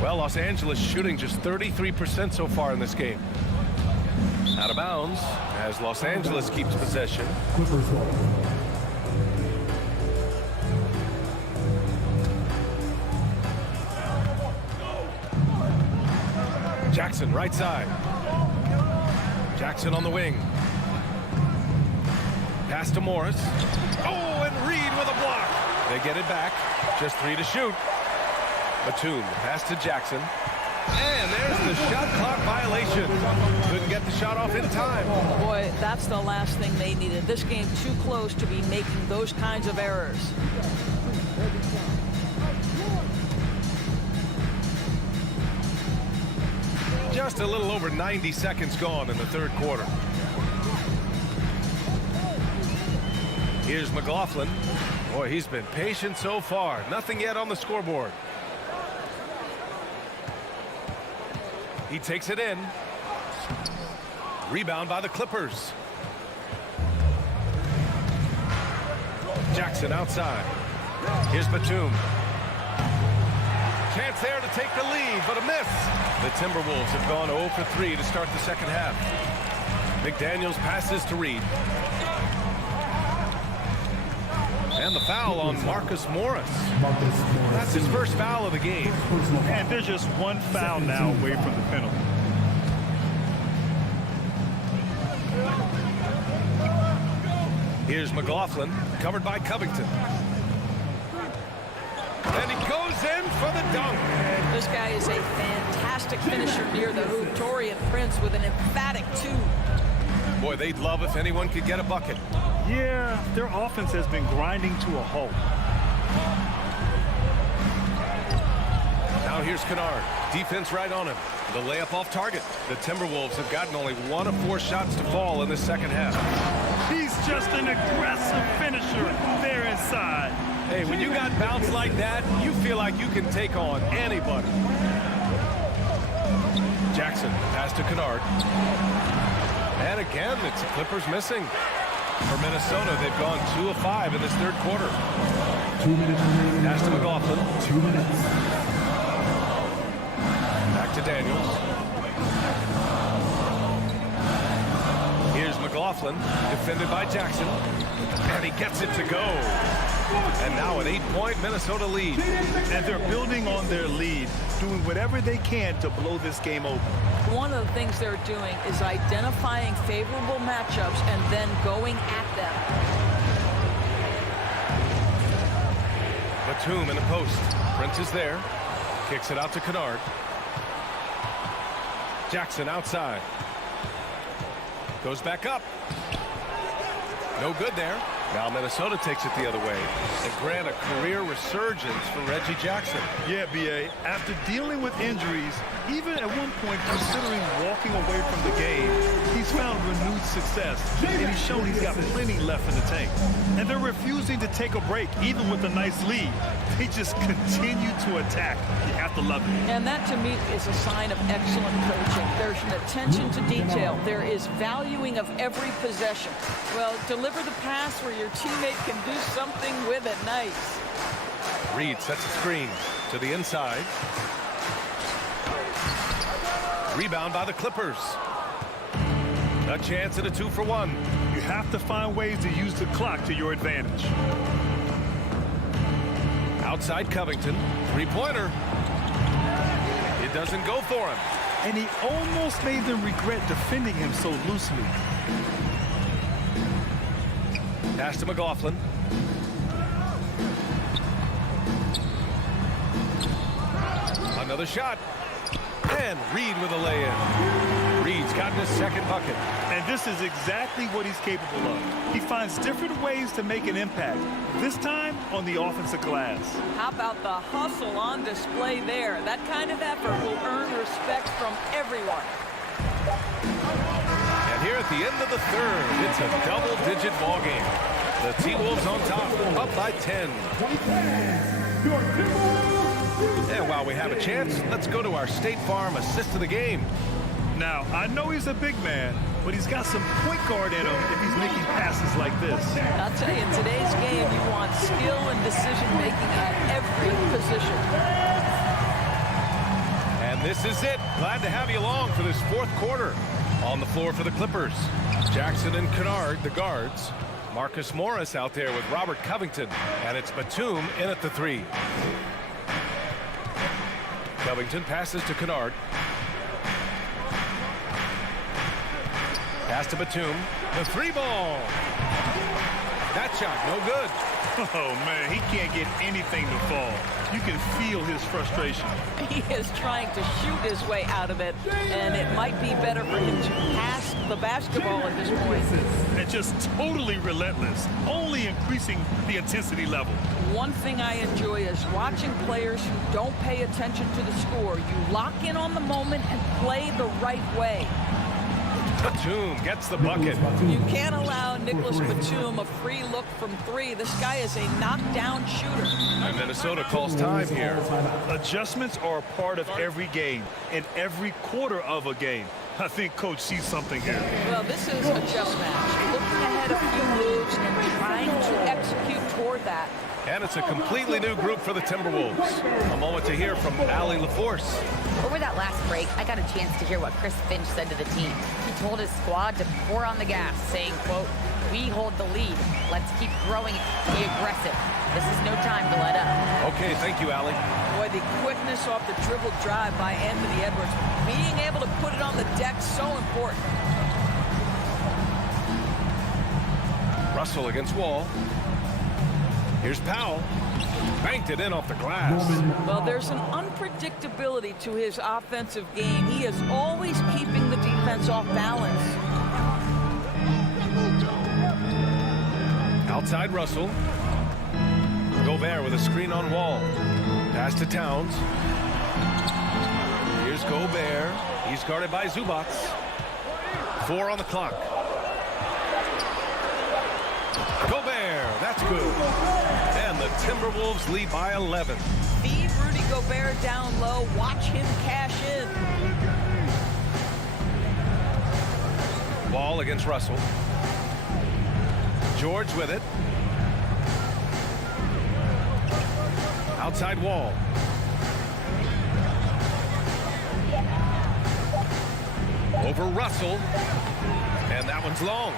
Well, Los Angeles shooting just 33% so far in this game. Out of bounds as Los Angeles keeps possession. Jackson, right side. Jackson on the wing. Pass to Morris. Oh, and Reed with a block. They get it back. Just 3 to shoot. Batum, pass to Jackson. And there's the shot clock violation. Couldn't get the shot off in time. Boy, that's the last thing they needed. This game too close to be making those kinds of errors. Just a little over 90 seconds gone in the third quarter. Here's McLaughlin. Boy, he's been patient so far. Nothing yet on the scoreboard. He takes it in. Rebound by the Clippers. Jackson outside. Here's Batum. Chance there to take the lead, but a miss. The Timberwolves have gone 0 for 3 to start the second half. McDaniels passes to Reed. And the foul on Marcus Morris. That's his first foul of the game. And there's just one foul now away from the penalty. Here's McLaughlin, covered by Covington. And he goes in for the dunk. This guy is a fantastic finisher near the hoop. Taurean Prince with an emphatic 2. Boy, they'd love if anyone could get a bucket. Yeah, their offense has been grinding to a halt. Now here's Kennard. Defense right on him. The layup off target. The Timberwolves have gotten only 1 of 4 shots to fall in the second half. He's just an aggressive finisher there inside. Hey, when you got bounce like that, you feel like you can take on anybody. Jackson, pass to Kennard. And again, it's the Clippers missing. For Minnesota, they've gone 2 of 5 in this third quarter. 2 minutes remaining. Pass to McLaughlin. 2 minutes. Back to Daniels. Here's McLaughlin, defended by Jackson. And he gets it to go. And now an 8-point Minnesota lead. And they're building on their lead, doing whatever they can to blow this game open. One of the things they're doing is identifying favorable matchups and then going at them. Batum in the post. Prince is there. Kicks it out to Kennard. Jackson outside. Goes back up. No good there. Now Minnesota takes it the other way and grant a career resurgence for Reggie Jackson. Yeah, B.A., after dealing with injuries, even at one point considering walking away from the game, he's found renewed success, and he's shown he's got plenty left in the tank. And they're refusing to take a break, even with a nice lead. They just continue to attack. You have to love it. And that, to me, is a sign of excellent coaching. There's an attention to detail. There is valuing of every possession. Well, deliver the pass where your teammate can do something with it. Nice. Reed sets a screen to the inside. Rebound by the Clippers. A chance at a 2-for-1. You have to find ways to use the clock to your advantage. Outside Covington. Three-pointer. It doesn't go for him. And he almost made them regret defending him so loosely. Pass to McLaughlin. Another shot. And Reed with a lay-in. Reed's gotten his second bucket. And this is exactly what he's capable of. He finds different ways to make an impact. This time on the offensive glass. How about the hustle on display there? That kind of effort will earn respect from everyone. And here at the end of the third, it's a double-digit ball game. The T-Wolves on top, up by 10. And while we have a chance, let's go to our State Farm assist of the game. Now, I know he's a big man, but he's got some point guard in him if he's making passes like this. I'll tell you, in today's game, you want skill and decision-making at every position. And this is it. Glad to have you along for this fourth quarter. On the floor for the Clippers, Jackson and Kennard, the guards. Marcus Morris out there with Robert Covington. And it's Batum in at the 3. Covington passes to Kennard. Pass to Batum. The three ball. That shot, no good. Oh, man, he can't get anything to fall. You can feel his frustration. He is trying to shoot his way out of it, and it might be better for him to pass the basketball at this point. And just totally relentless, only increasing the intensity level. One thing I enjoy is watching players who don't pay attention to the score. You lock in on the moment and play the right way. Batum gets the bucket. You can't allow Nicholas Batum a free look from three. This guy is a knockdown shooter. And Minnesota calls time here. Adjustments are a part of every game and every quarter of a game. I think Coach sees something here. Well, this is a chess match. Looking ahead a few moves and trying to execute toward that. And it's a completely new group for the Timberwolves. A moment to hear from Allie LaForce. Over that last break, I got a chance to hear what Chris Finch said to the team. He told his squad to pour on the gas, saying, quote, "We hold the lead. Let's keep growing it. Be aggressive. This is no time to let up." Okay, thank you, Allie. Boy, the quickness off the dribble drive by Anthony Edwards. Being able to put it on the deck, so important. Russell against Wall. Here's Powell. Banked it in off the glass. Well, there's an unpredictability to his offensive game. He is always keeping the defense off balance. Outside Russell. Gobert with a screen on Wall. Pass to Towns. Here's Gobert. He's guarded by Zubac. 4 on the clock. Gobert, that's good. And the Timberwolves lead by 11. Feed Rudy Gobert down low. Watch him cash in. Wall against Russell. George with it. Outside Wall. Over Russell. And that one's long.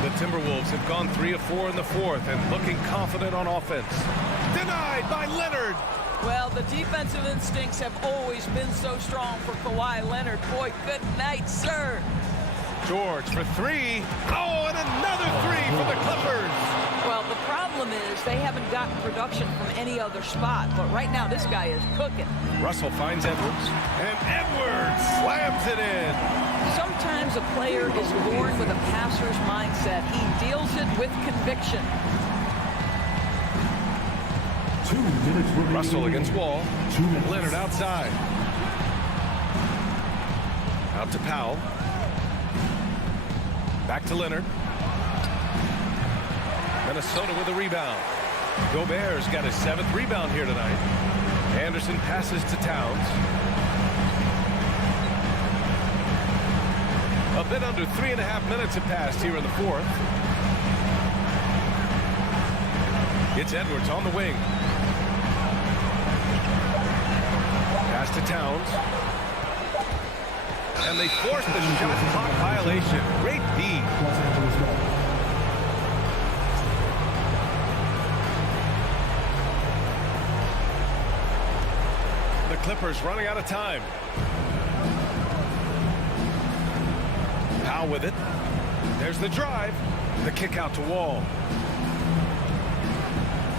The Timberwolves have gone 3 of 4 in the fourth and looking confident on offense. Denied by Leonard. Well, the defensive instincts have always been so strong for Kawhi Leonard. Boy, good night, sir. George for 3. Oh, and another 3 for the Clippers. Well, the problem is they haven't gotten production from any other spot. But right now, this guy is cooking. Russell finds Edwards. And Edwards slams it in. Sometimes a player is born with a passer's mindset. He deals it with conviction. 2 minutes remaining. Russell against Wall. 2 minutes. Leonard outside. Out to Powell. Back to Leonard. Minnesota with a rebound. Gobert's got his 7th rebound here tonight. Anderson passes to Towns. A bit under 3.5 minutes have passed here in the fourth. It's Edwards on the wing. Pass to Towns. And they force the shot clock violation. Great D. The Clippers running out of time. Powell with it. There's the drive. The kick out to Wall.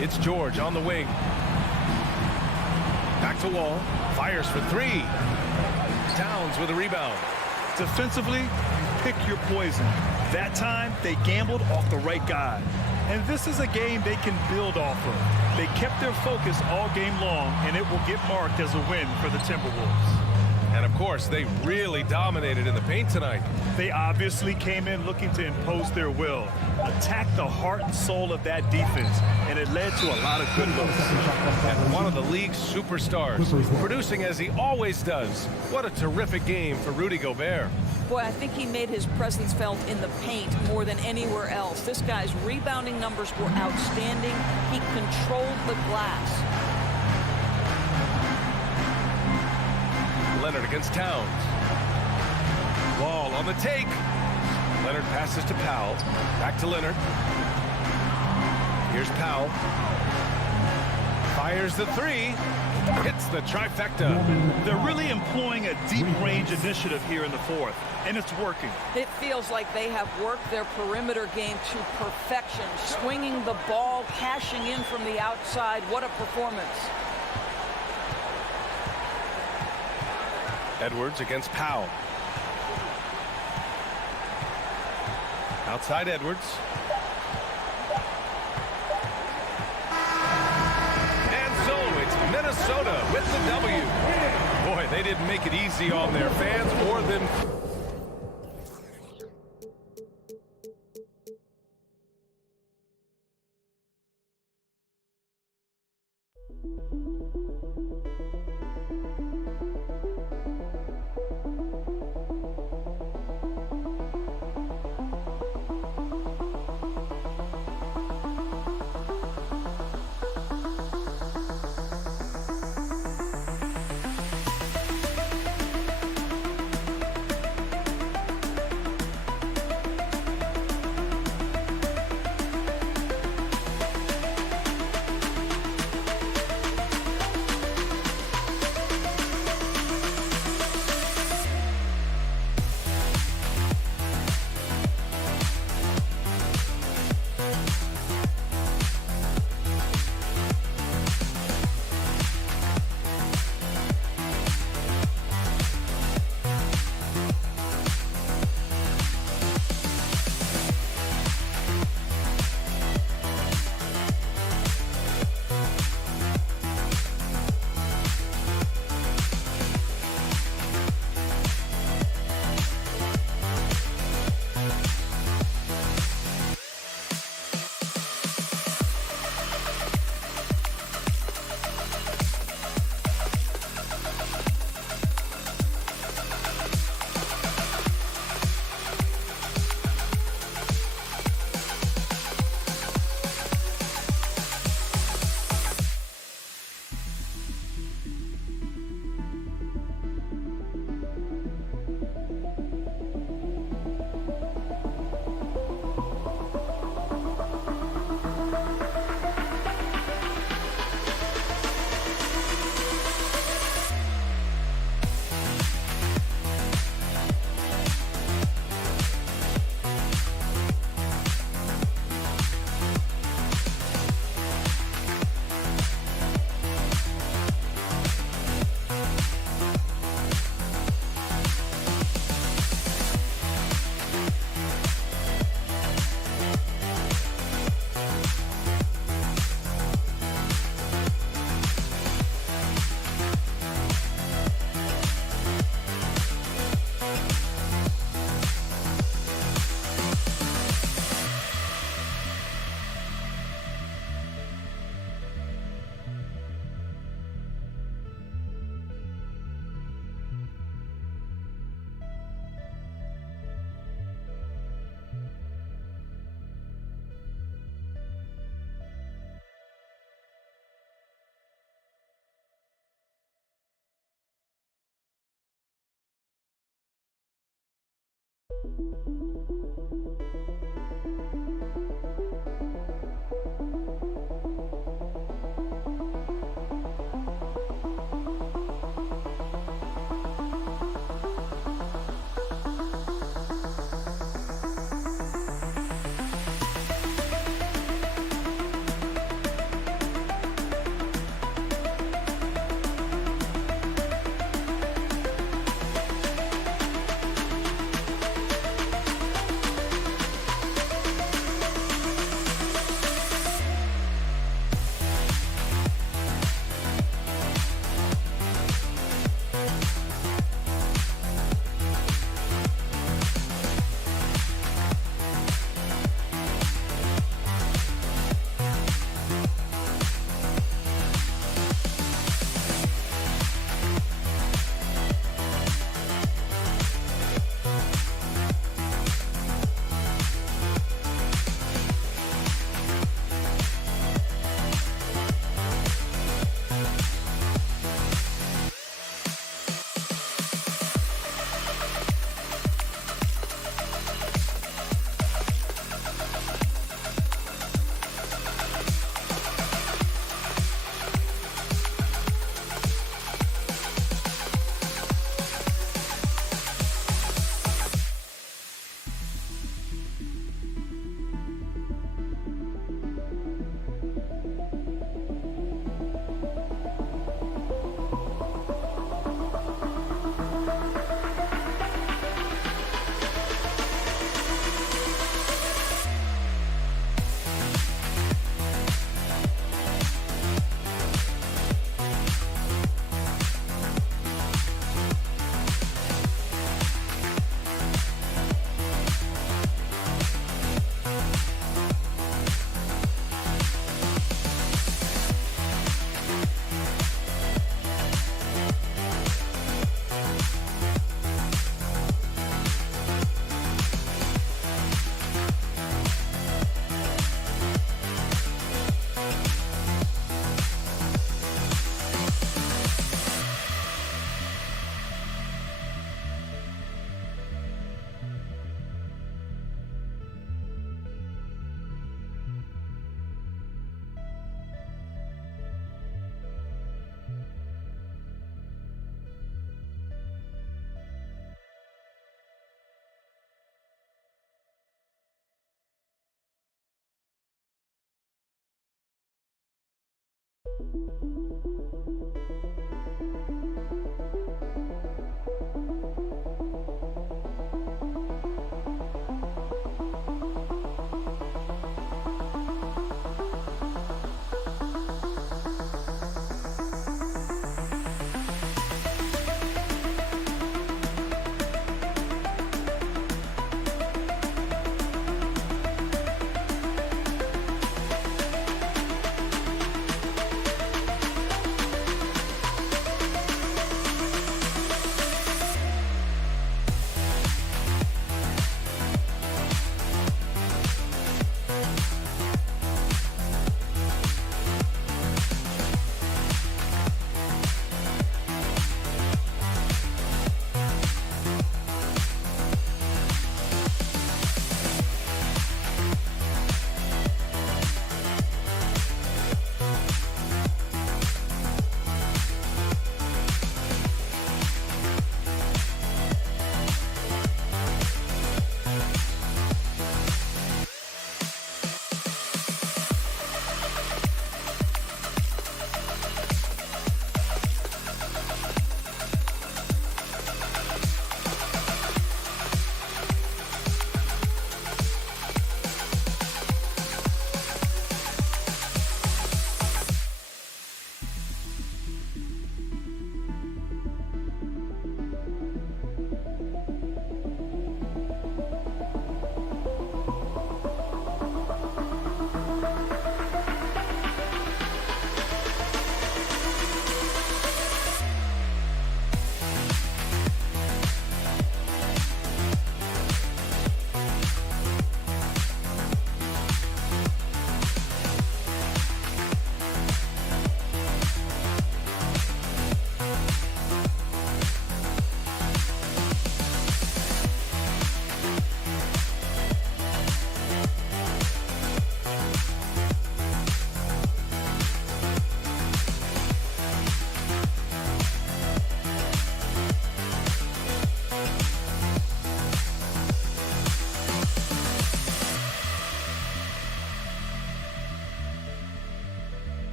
It's George on the wing. Back to Wall. Fires for 3. Towns with a rebound. Defensively, pick your poison. That time, they gambled off the right guy. And this is a game they can build off of. They kept their focus all game long, and it will get marked as a win for the Timberwolves. And of course, they really dominated in the paint tonight. They obviously came in looking to impose their will, attack the heart and soul of that defense, and it led to a lot of good looks. And one of the league's superstars, producing as he always does. What a terrific game for Rudy Gobert. Boy, I think he made his presence felt in the paint more than anywhere else. This guy's rebounding numbers were outstanding. He controlled the glass. Leonard against Towns. Wall on the take. Leonard passes to Powell. Back to Leonard. Here's Powell. Fires the 3. hits the trifecta. They're really employing a deep range initiative here in the fourth, and it's working. It feels like they have worked their perimeter game to perfection, swinging the ball, cashing in from the outside. What a performance. Edwards against Powell. Outside Edwards. And so it's Minnesota with the W. Boy, they didn't make it easy on their fans or them.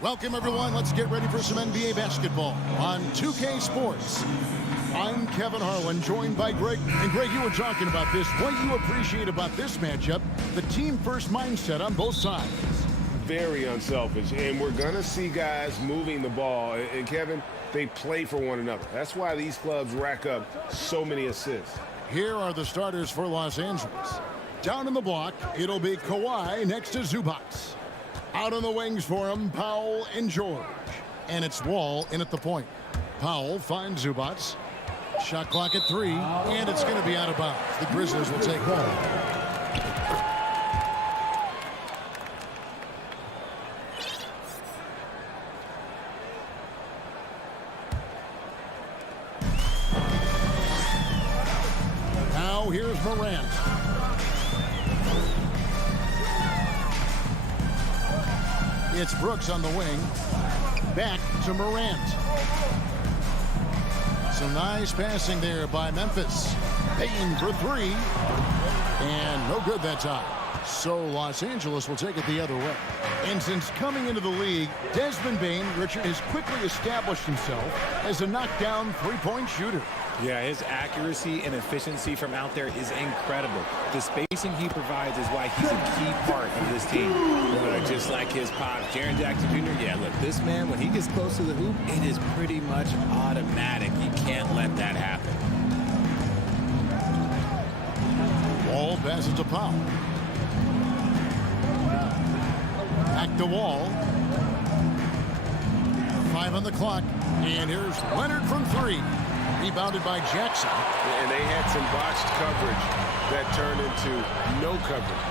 Welcome, everyone. Let's get ready for some NBA basketball on 2K Sports. I'm Kevin Harlan, joined by Greg. And Greg, you were talking about this. What you appreciate about this matchup, the team-first mindset on both sides. Very unselfish, and we're going to see guys moving the ball. And Kevin, they play for one another. That's why these clubs rack up so many assists. Here are the starters for Los Angeles. Down in the block, it'll be Kawhi next to Zubac. Out on the wings for him, Powell and George. And it's Wall in at the point. Powell finds Zubac. Shot clock at 3, and it's going to be out of bounds. The Grizzlies will take one. Now here's Morant. It's Brooks on the wing. Back to Morant. Some nice passing there by Memphis. Payton for 3. And no good that time. So Los Angeles will take it the other way. And since coming into the league, Desmond Bane, Richard, has quickly established himself as a knockdown three-point shooter. Yeah, his accuracy and efficiency from out there is incredible. The spacing he provides is why he's a key part of this team. Just like his pop, Jaren Jackson Jr., yeah, look, this man, when he gets close to the hoop, it is pretty much automatic. You can't let that happen. Wall passes to Powell. Back to Wall. 5 on the clock. And here's Leonard from 3. Rebounded by Jackson. And they had some botched coverage that turned into no coverage.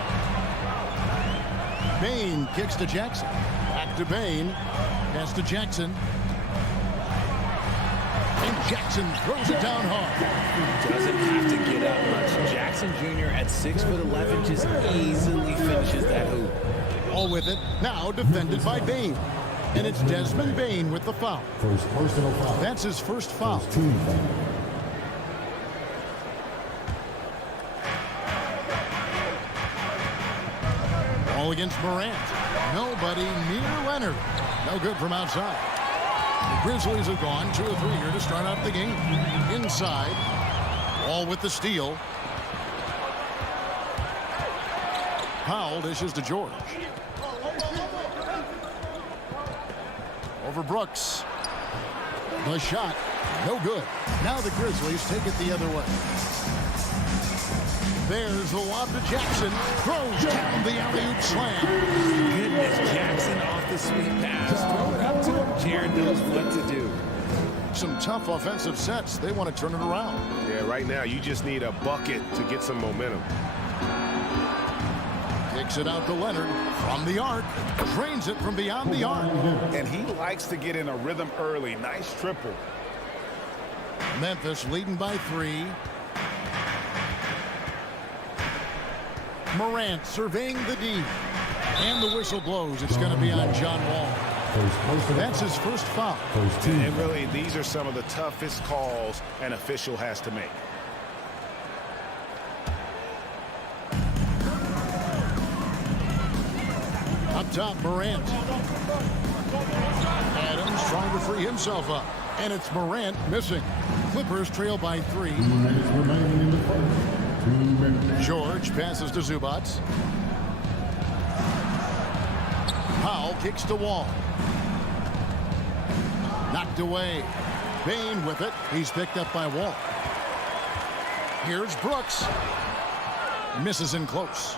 Bane kicks to Jackson. Back to Bane. Pass to Jackson. And Jackson throws it down hard. Doesn't have to get up much. Jackson Jr. at 6'11" just easily finishes that hoop. All with it. Now defended by Bane. And it's Desmond Bane with the foul. First personal foul. That's his first foul. First team foul. All against Morant. Nobody near Leonard. No good from outside. The Grizzlies have gone 2 or 3 here to start out the game. Inside. Wall with the steal. Powell dishes to George. Over Brooks. The shot. No good. Now the Grizzlies take it the other way. There's the lob to Jackson. Throws down the alley-oop slam. Goodness, Jackson off the sweep pass. Throw it up to him. Jaren knows what to do. Some tough offensive sets. They want to turn it around. Yeah, right now you just need a bucket to get some momentum. Kicks it out to Leonard from the arc. Drains it from beyond the arc. And he likes to get in a rhythm early. Nice triple. Memphis leading by 3. Morant surveying the D. And the whistle blows. It's going to be on John Wall. That's his first foul. And really, these are some of the toughest calls an official has to make. Up top, Morant. Adams trying to free himself up. And it's Morant missing. Clippers trail by 3. George passes to Zubac. Powell kicks to Wall. Knocked away. Bane with it. He's picked up by Wall. Here's Brooks. Misses in close.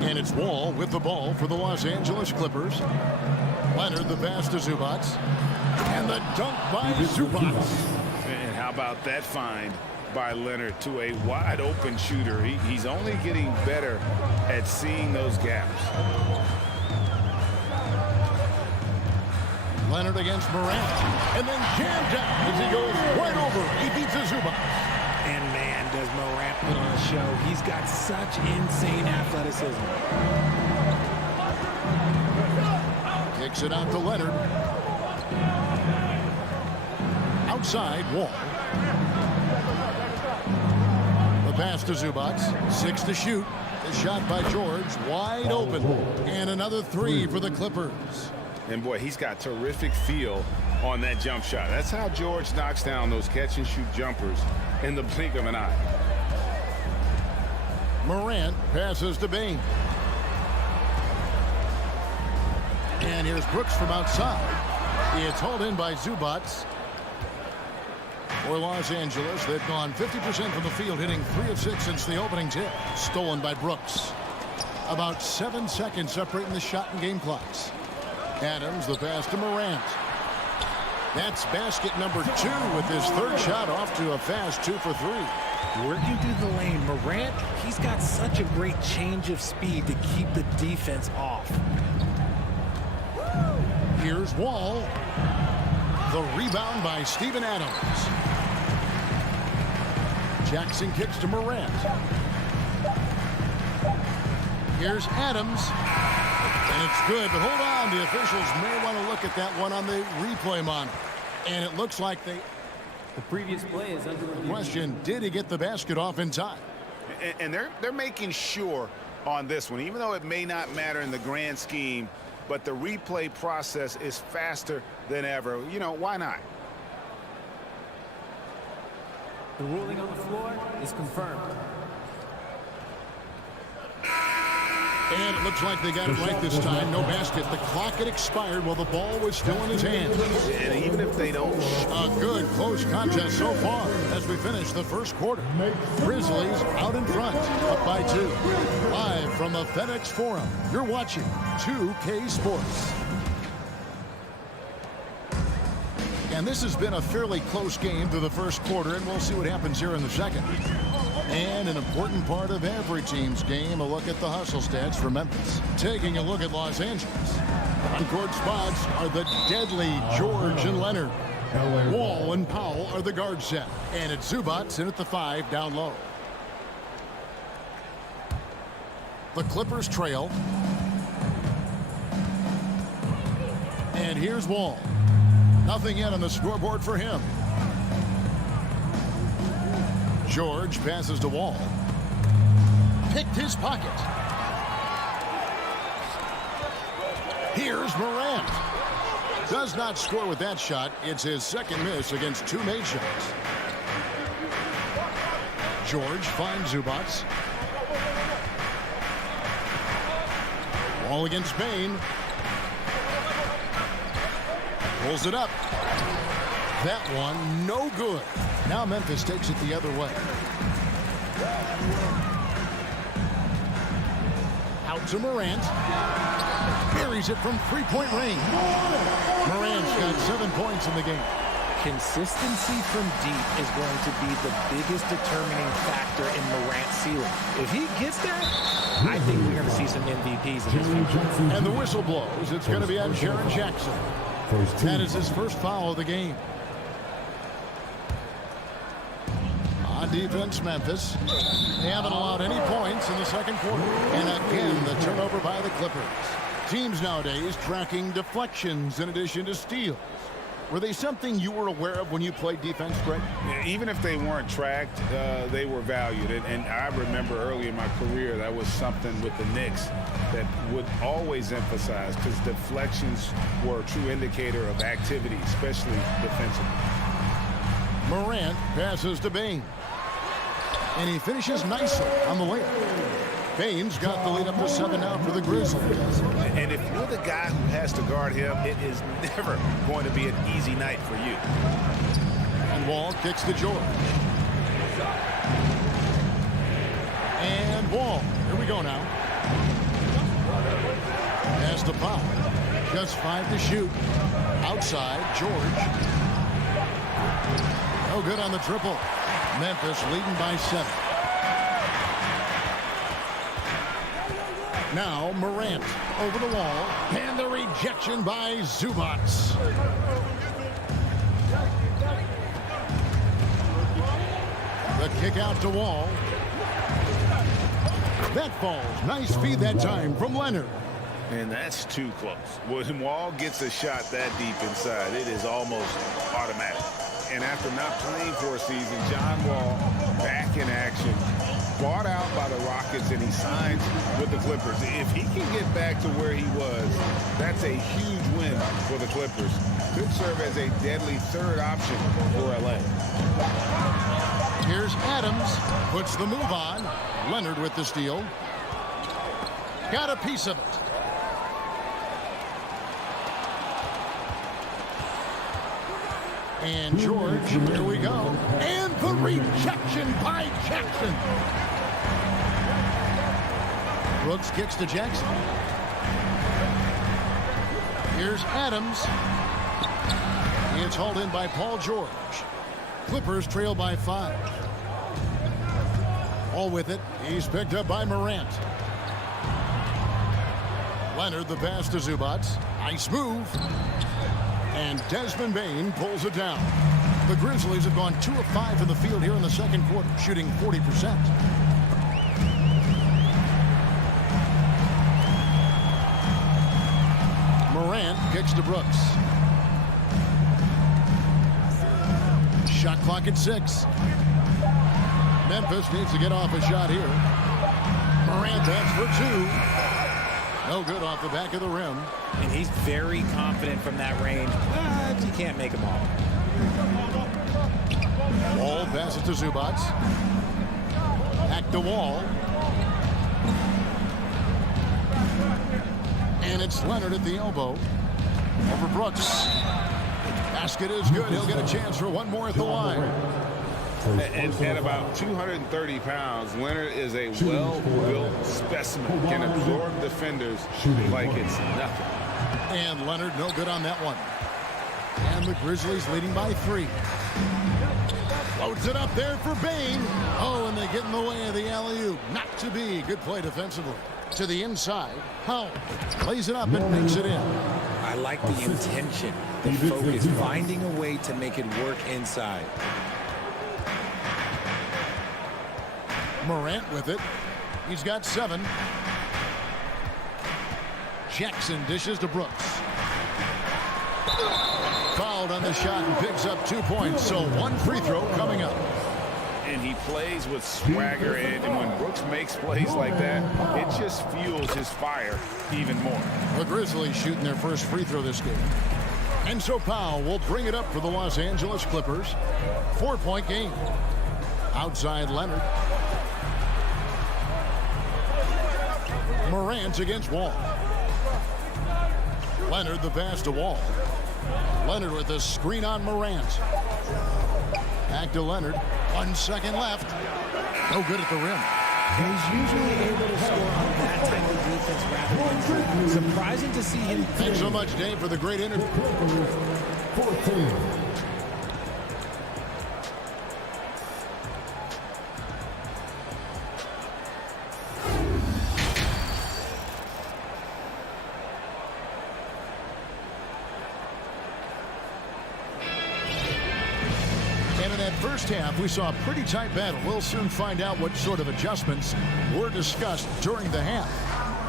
And it's Wall with the ball for the Los Angeles Clippers. Leonard the pass to Zubac. And the dunk by Zubac. And how about that find by Leonard to a wide open shooter? He's only getting better at seeing those gaps. Leonard against Morant. And then jammed down as he goes right over. He beats Zubac. And man, does Morant put on a show. He's got such insane athleticism. Kicks it out to Leonard. Outside, Wall. The pass to Zubats. 6 to shoot. The shot by George, wide open. And another 3 for the Clippers. And boy, he's got terrific feel on that jump shot. That's how George knocks down those catch and shoot jumpers in the blink of an eye. Morant passes to Bain. And here's Brooks from outside. It's hauled in by Zubats. For Los Angeles, they've gone 50% from the field, hitting 3 of 6 since the opening tip. Stolen by Brooks. About 7 seconds separating the shot and game clocks. Adams, the pass to Morant. That's basket number 2 with his third shot off to a fast 2 for 3. Working through the lane, Morant, he's got such a great change of speed to keep the defense off. Here's Wall. The rebound by Steven Adams. Jackson kicks to Morant. Here's Adams. And it's good, but hold on. The officials may want to look at that one on the replay monitor. And it looks like the previous play is under review. Question, did he get the basket off in time? And they're making sure on this one, even though it may not matter in the grand scheme, but the replay process is faster than ever. You know, why not? The ruling on the floor is confirmed. And it looks like they got it right this time. No basket. The clock had expired while the ball was still in his hands. And even if they don't... A good close contest so far as we finish the first quarter. Grizzlies out in front, up by 2. Live from the FedEx Forum, you're watching 2K Sports. And this has been a fairly close game through the first quarter, and we'll see what happens here in the second. And an important part of every team's game, a look at the hustle stats for Memphis. Taking a look at Los Angeles. On-court spots are the deadly George and Leonard. Wall and Powell are the guard set. And it's Zubats in at the 5 down low. The Clippers trail. And here's Wall. Nothing yet on the scoreboard for him. George passes to Wall. Picked his pocket. Here's Morant. Does not score with that shot. It's his second miss against 2 made shots. George finds Zubats. Wall against Bain. Pulls it up. That one, no good. Now Memphis takes it the other way. Out to Morant. Buries it from 3-point range. Morant's got 7 points in the game. Consistency from deep is going to be the biggest determining factor in Morant's ceiling. If he gets there, I think we're going to see some MVPs in his future. And the whistle blows. It's going to be on Jaren Jackson. That is his first foul of the game. On defense, Memphis. They haven't allowed any points in the second quarter. And again, the turnover by the Clippers. Teams nowadays tracking deflections in addition to steals. Were they something you were aware of when you played defense, Greg? Even if they weren't tracked, they were valued. And I remember early in my career, that was something with the Knicks that would always emphasize, because deflections were a true indicator of activity, especially defensively. Morant passes to Bain. And he finishes nicely on the layup. Bain's got the lead up to 7 now for the Grizzlies. And if you're the guy who has to guard him, it is never going to be an easy night for you. And Wall kicks to George. And Wall. Here we go now. Pass to Powell. Just 5 to shoot. Outside, George. No good on the triple. Memphis leading by 7. Now Morant over the wall, and the rejection by Zubats. The kick out to Wall. That falls. Nice feed that time from Leonard. And that's too close. When Wall gets a shot that deep inside, it is almost automatic. And after not playing for a season, John Wall back in action. bought out by the Rockets and he signs with the Clippers. If he can get back to where he was, that's a huge win for the Clippers. Could serve as a deadly third option for LA. Here's Adams, puts the move on. Leonard with the steal. Got a piece of it. And George, here we go. And the rejection by Jackson. Brooks kicks to Jackson. Here's Adams. It's hauled in by Paul George. Clippers trail by 5. All with it. He's picked up by Morant. Leonard the pass to Zubac. Nice move. And Desmond Bane pulls it down. The Grizzlies have gone 2 of 5 in the field here in the second quarter, shooting 40%. Morant kicks to Brooks. Shot clock at 6. Memphis needs to get off a shot here. Morant that's for 2. No good off the back of the rim. And he's very confident from that range, but you can't make them all. Wall passes to Zubac. Back to Wall. And it's Leonard at the elbow. Over Brooks. Basket is good. He'll get a chance for one more at the line. At about 230 pounds, Leonard is a well-built specimen. Can absorb defenders like it's nothing. And Leonard no good on that one. And the Grizzlies leading by 3. Loads it up there for Bane. Oh, and they get in the way of the alley-oop. Not to be. Good play defensively. To the inside. Howell lays it up and makes it in. I like the intention, the focus, finding a way to make it work inside. Morant with it. He's got 7. Jackson dishes to Brooks. Fouled on the shot and picks up 2 points. So 1 free throw coming up. And he plays with swagger, and when Brooks makes plays like that, it just fuels his fire even more. The Grizzlies shooting their first free throw this game. And so Powell will bring it up for the Los Angeles Clippers. 4-point game. Outside Leonard. Morant against Wall. Leonard the pass to Wall. Leonard with a screen on Morant. Back to Leonard. 1 second left. No good at the rim. He's usually able to score on that type of defense rather than surprising to see him. Thanks so much, Dave, for the great interview. 14. First half, we saw a pretty tight battle. We'll soon find out what sort of adjustments were discussed during the half.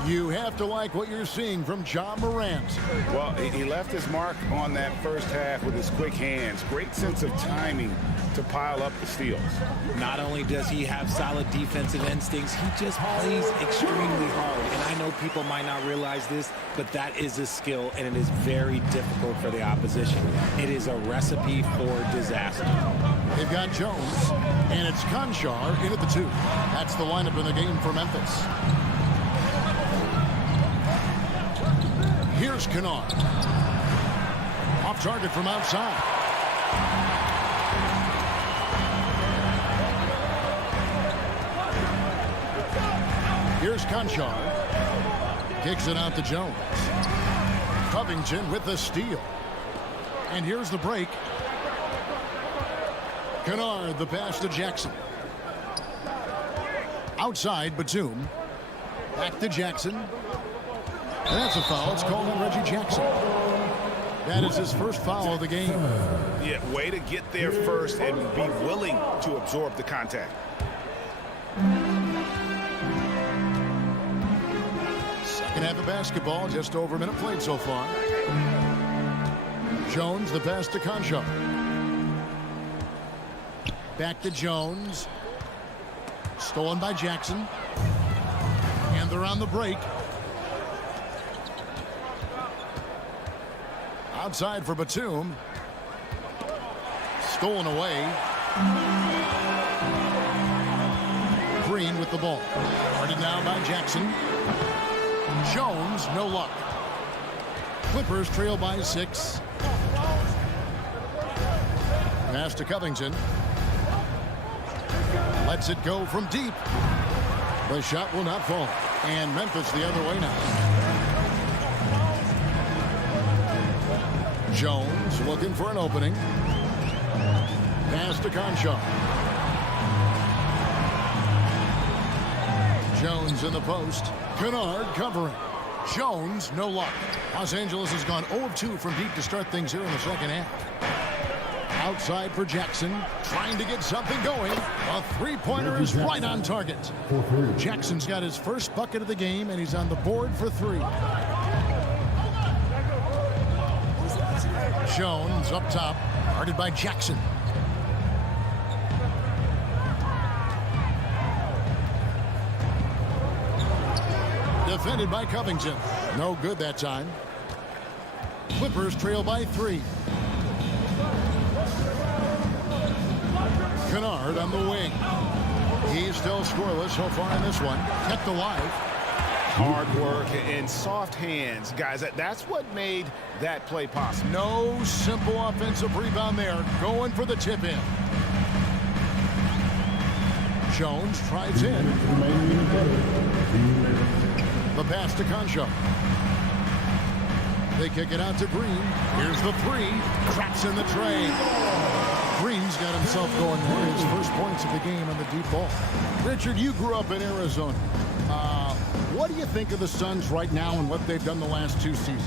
You have to like what you're seeing from Ja Morant. Well, he left his mark on that first half with his quick hands. Great sense of timing to pile up the steals. Not only does he have solid defensive instincts, he just plays extremely hard. And I know people might not realize this, but that is a skill, and it is very difficult for the opposition. It is a recipe for disaster. They've got Jones, and it's Conchar in at the 2. That's the lineup in the game for Memphis. Here's Kennard. Off target from outside. Here's Conchar. Kicks it out to Jones. Covington with the steal. And here's the break. Kennard, the pass to Jackson. Outside, Batum. Back to Jackson. And that's a foul. It's called on Reggie Jackson. That is his first foul of the game. Yeah, way to get there first and be willing to absorb the contact. Second half of basketball, just over a minute played so far. Jones, the pass to Conchar. Back to Jones. Stolen by Jackson. And they're on the break. Outside for Batum. Stolen away. Green with the ball. Guarded now by Jackson. Jones, no luck. Clippers trail by 6. Pass to Covington. Lets it go from deep. The shot will not fall. And Memphis the other way now. Jones looking for an opening. Pass to Concha. Jones in the post. Kennard covering. Jones, no luck. Los Angeles has gone 0 of 2 from deep to start things here in the second half. Outside for Jackson, trying to get something going. A three-pointer is right on target. Jackson's got his first bucket of the game, and he's on the board for 3. Jones up top, guarded by Jackson. Defended by Covington. No good that time. Clippers trail by 3. Kennard on the wing. He's still scoreless so far in this one. Kept alive. Hard work and soft hands, guys. That's what made that play possible. No simple offensive rebound there. Going for the tip in. Jones drives in. The pass to Concha. They kick it out to Green. Here's the 3. Traps in the tray. Green's got himself going there. His first points of the game on the deep ball. Richard, you grew up in Arizona. What do you think of the Suns right now and what they've done the last 2 seasons?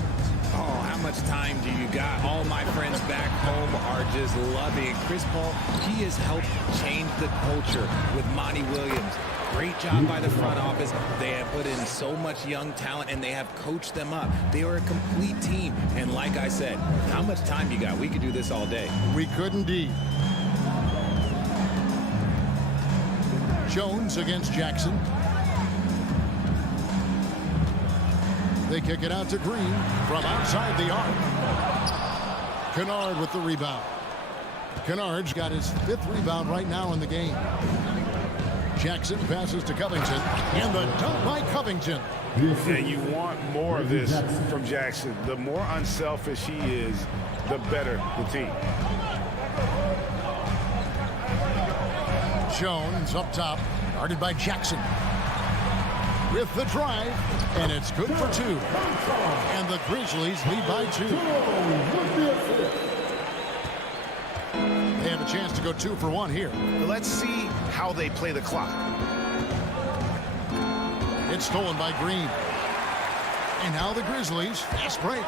Oh, how much time do you got? All my friends back home are just loving it. Chris Paul, he has helped change the culture with Monty Williams. Great job by the front office. They have put in so much young talent, and they have coached them up. They are a complete team. And like I said, how much time you got? We could do this all day. We could indeed. Jones against Jackson. They kick it out to Green from outside the arc. Kennard with the rebound. Kennard's got his 5th rebound right now in the game. Jackson passes to Covington, and the dunk by Covington. Yeah, you want more of this from Jackson. The more unselfish he is, the better the team. Jones up top, guarded by Jackson. With the drive, and it's good for 2. And the Grizzlies lead by 2. They have a chance to go 2 for 1 here. Let's see how they play the clock. It's stolen by Green. And now the Grizzlies, fast break.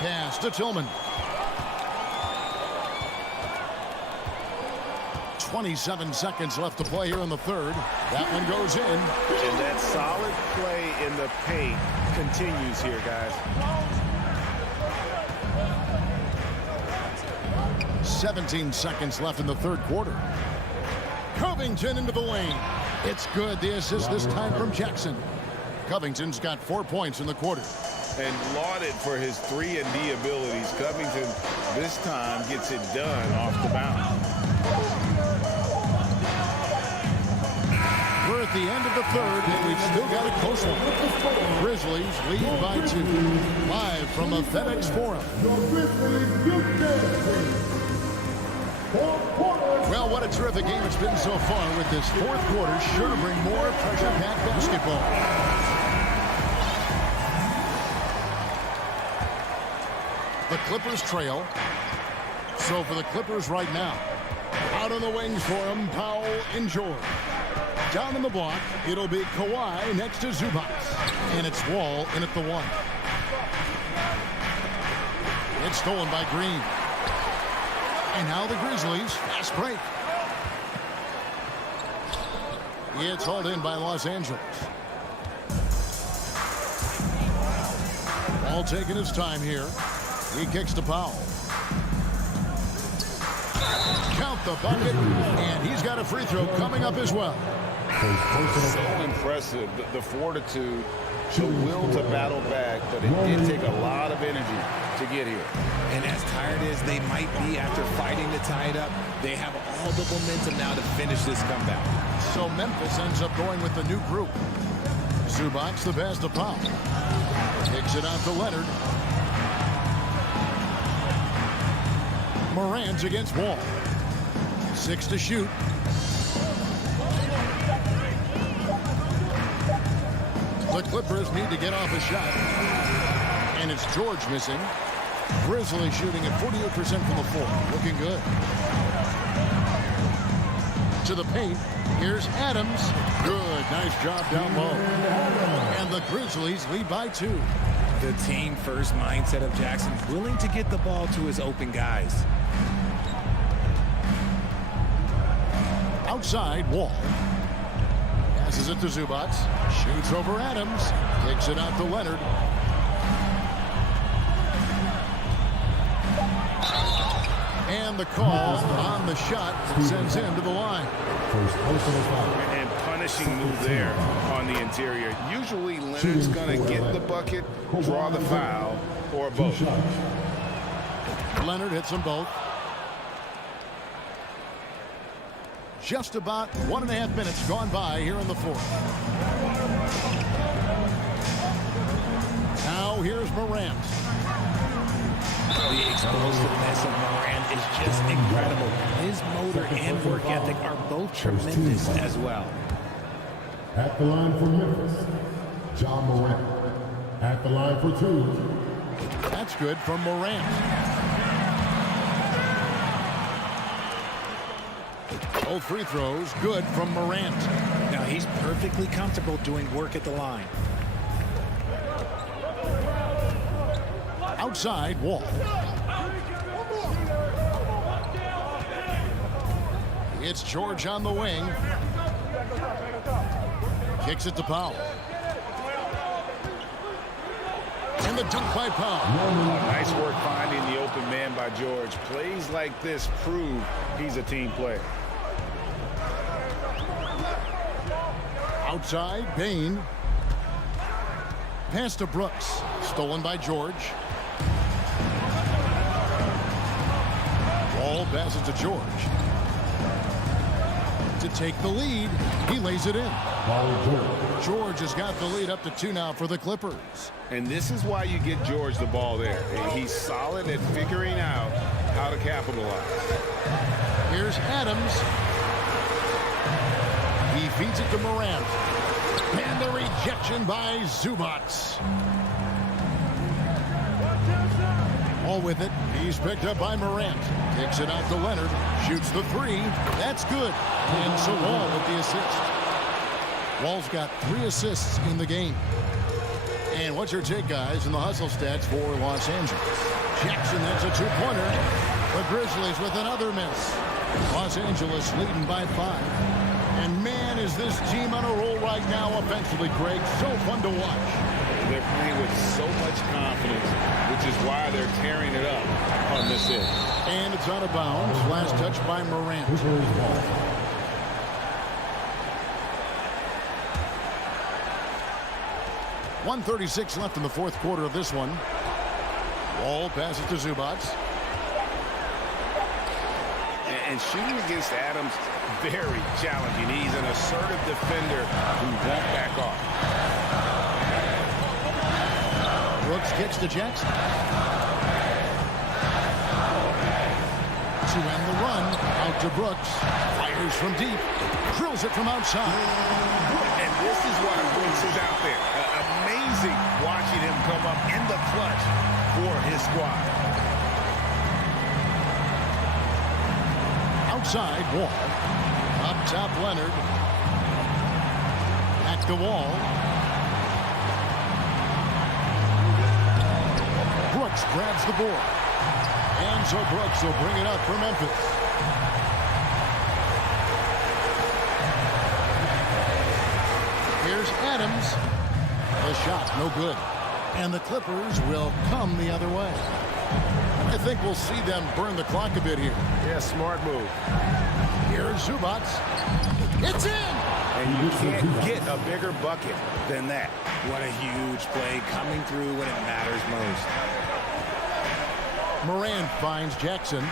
Pass to Tillman. 27 seconds left to play here in the 3rd. That one goes in. And that solid play in the paint continues here, guys. 17 seconds left in the 3rd quarter. Covington into the lane. It's good. The assist this time from Jackson. Covington's got 4 points in the quarter. And lauded for his 3-and-D abilities. Covington this time gets it done off the bounce. We're at the end of the 3rd, and we've still got a close one. Grizzlies lead by 2. Live from the FedEx Forum. Well, what a terrific game it's been so far, with this 4th quarter sure to bring more pressure-packed basketball. The Clippers trail. So for the Clippers right now, out on the wings for them, Powell and George. Down in the block, it'll be Kawhi next to Zubac. And it's Wall in at the 1. It's stolen by Green. And now the Grizzlies, fast break. It's hauled in by Los Angeles. Ball taking his time here. He kicks to Powell. Count count the bucket, and he's got a free throw coming up as well. So impressive, the fortitude, the will to battle back, but it did take a lot of energy to get here. And as tired as they might be after fighting to tie it up, they have all the momentum now to finish this comeback. So Memphis ends up going with the new group. Zubac the pass to Powell. Kicks it out to Leonard. Morant against Wall. 6 to shoot. The Clippers need to get off a shot. And it's George missing. Grizzlies shooting at 48% from the floor. Looking good. To the paint. Here's Adams. Good. Nice job down low. And the Grizzlies lead by 2. The team-first mindset of Jackson, willing to get the ball to his open guys. Outside, Wall. Passes it to Zubac. Shoots over Adams. Kicks it out to Leonard. And the call on the shot sends him to the line. And punishing move there on the interior. Usually Leonard's going to get the bucket, draw the foul, or both. Leonard hits them both. Just about 1.5 minutes gone by here in the fourth. Now here's Morant. The explosiveness of Morant is just incredible. His motor and work ethic are both tremendous as well. At the line for Memphis, John Morant. At the line for 2. That's good from Morant. Both free throws good from Morant. Now he's perfectly comfortable doing work at the line. Outside, Wall. It's George on the wing. Kicks it to Powell. And the dunk by Powell. Nice work finding the open man by George. Plays like this prove he's a team player. Outside, Bain. Pass to Brooks. Stolen by George. Wall passes to George. To take the lead, he lays it in. George has got the lead up to 2 now for the Clippers. And this is why you get George the ball there. He's solid at figuring out how to capitalize. Here's Adams. He feeds it to Morant. And the rejection by Zubac. All with it. He's picked up by Morant. Kicks it out to Leonard. Shoots the 3. That's good. And so Wall with the assist. Wall's got 3 assists in the game. And what's your take, guys, in the hustle stats for Los Angeles? Jackson, that's a 2-pointer. The Grizzlies with another miss. Los Angeles leading by 5. And man, is this team on a roll right now offensively, Craig. So fun to watch. They're playing with so much confidence, which is why they're tearing it up on this end. And it's out of bounds. Last touch by Morant. 1:36 left in the fourth quarter of this one. Wall passes to Zubac. And shooting against Adams, very challenging. He's an assertive defender who won't back off. Brooks kicks to Jackson. To end the run, out to Brooks. Fires from deep. Drills it from outside. And this is why Brooks is out there. Amazing watching him come up in the clutch for his squad. Outside, Wall. Up top, Leonard. Back to Wall. Brooks grabs the board. And so Brooks will bring it up for Memphis. Here's Adams. The shot, no good. And the Clippers will come the other way. I think we'll see them burn the clock a bit here. Yeah, smart move. Here's Zubats. It's in! And you can't get a bigger bucket than that. What a huge play coming through when it matters most. Moran finds Jackson.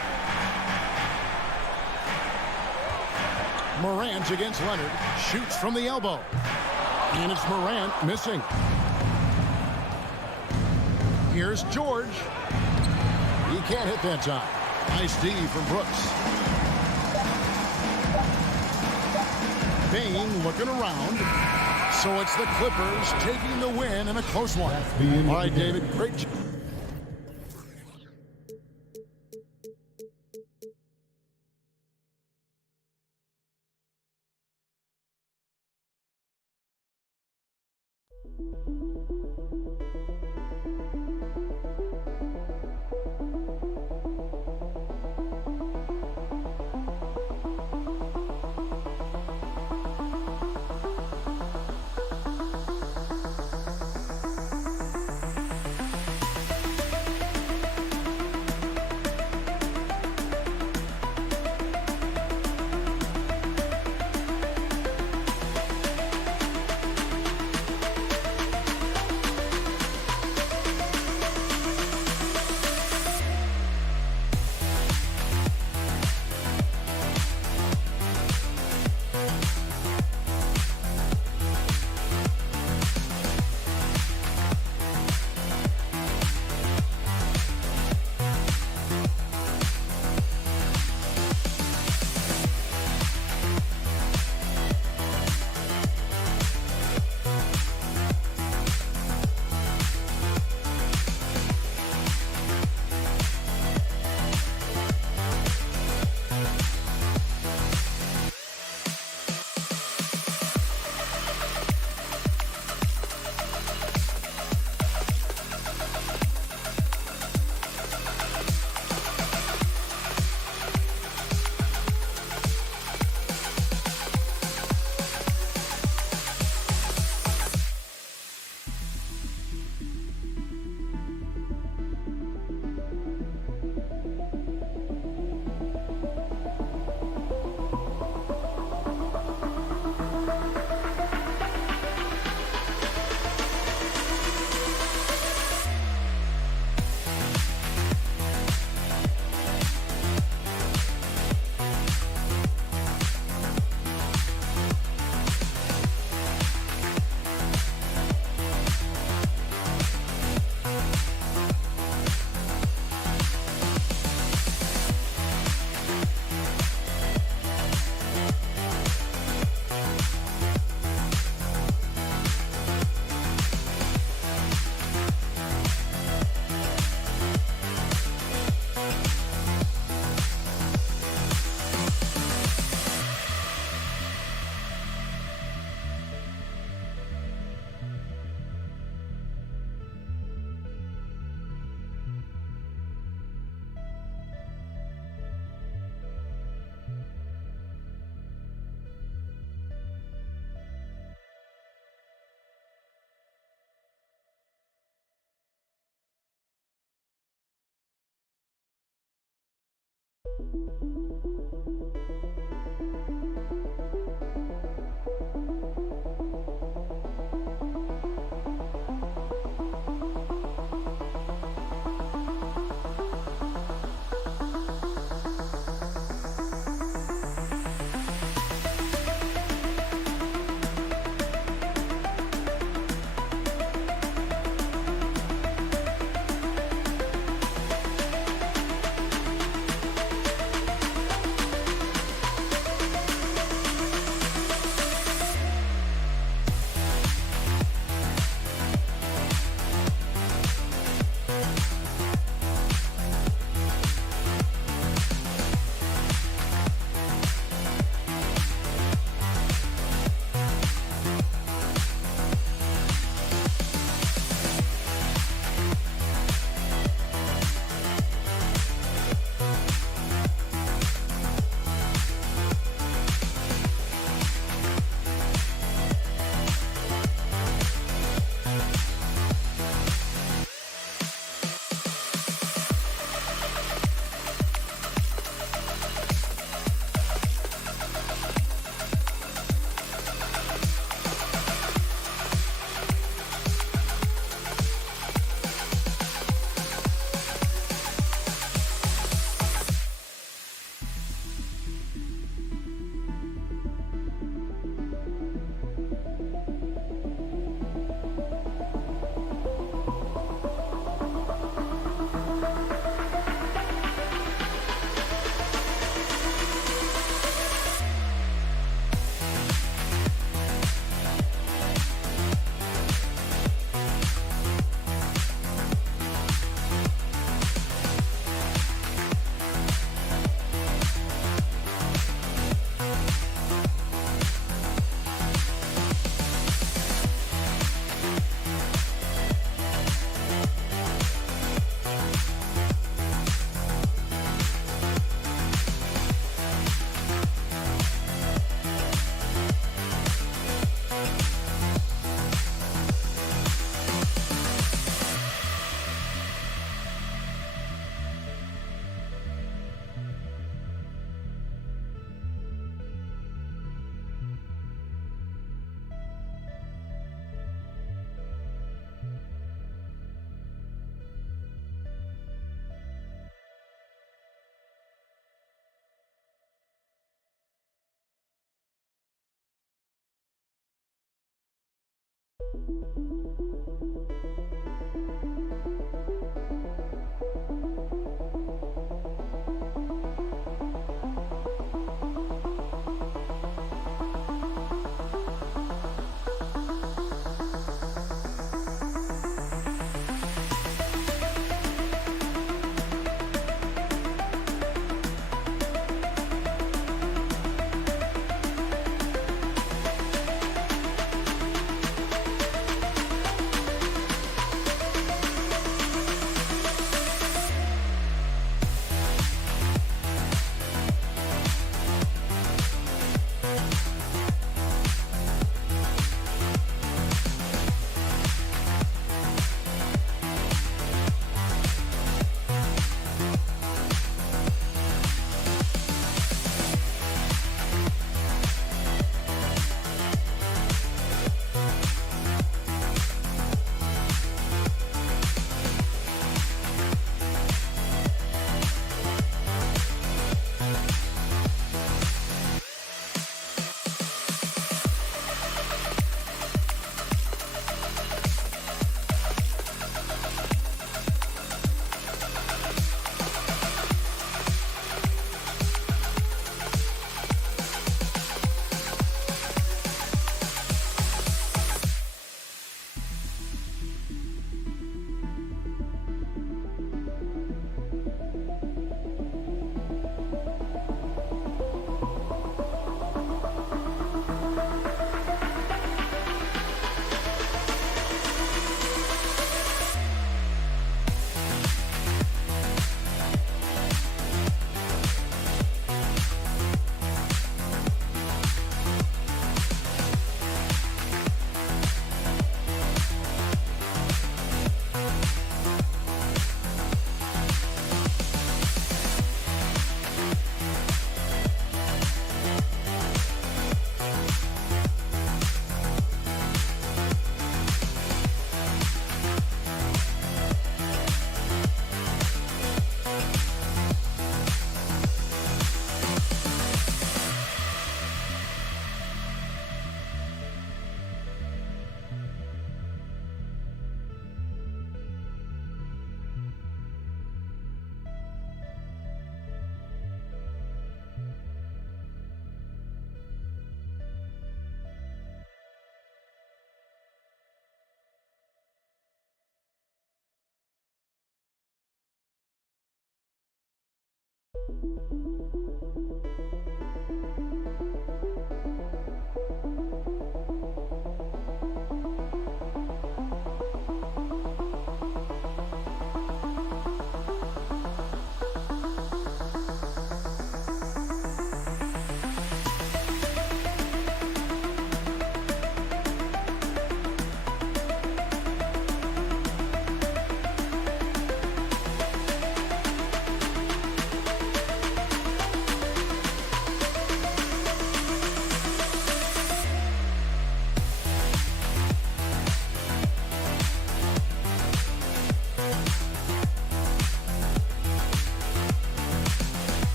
Morant's against Leonard. Shoots from the elbow. And it's Morant missing. Here's George. He can't hit that time. Nice D from Brooks. Bain looking around. So it's the Clippers taking the win in a close one. All right, David, great job.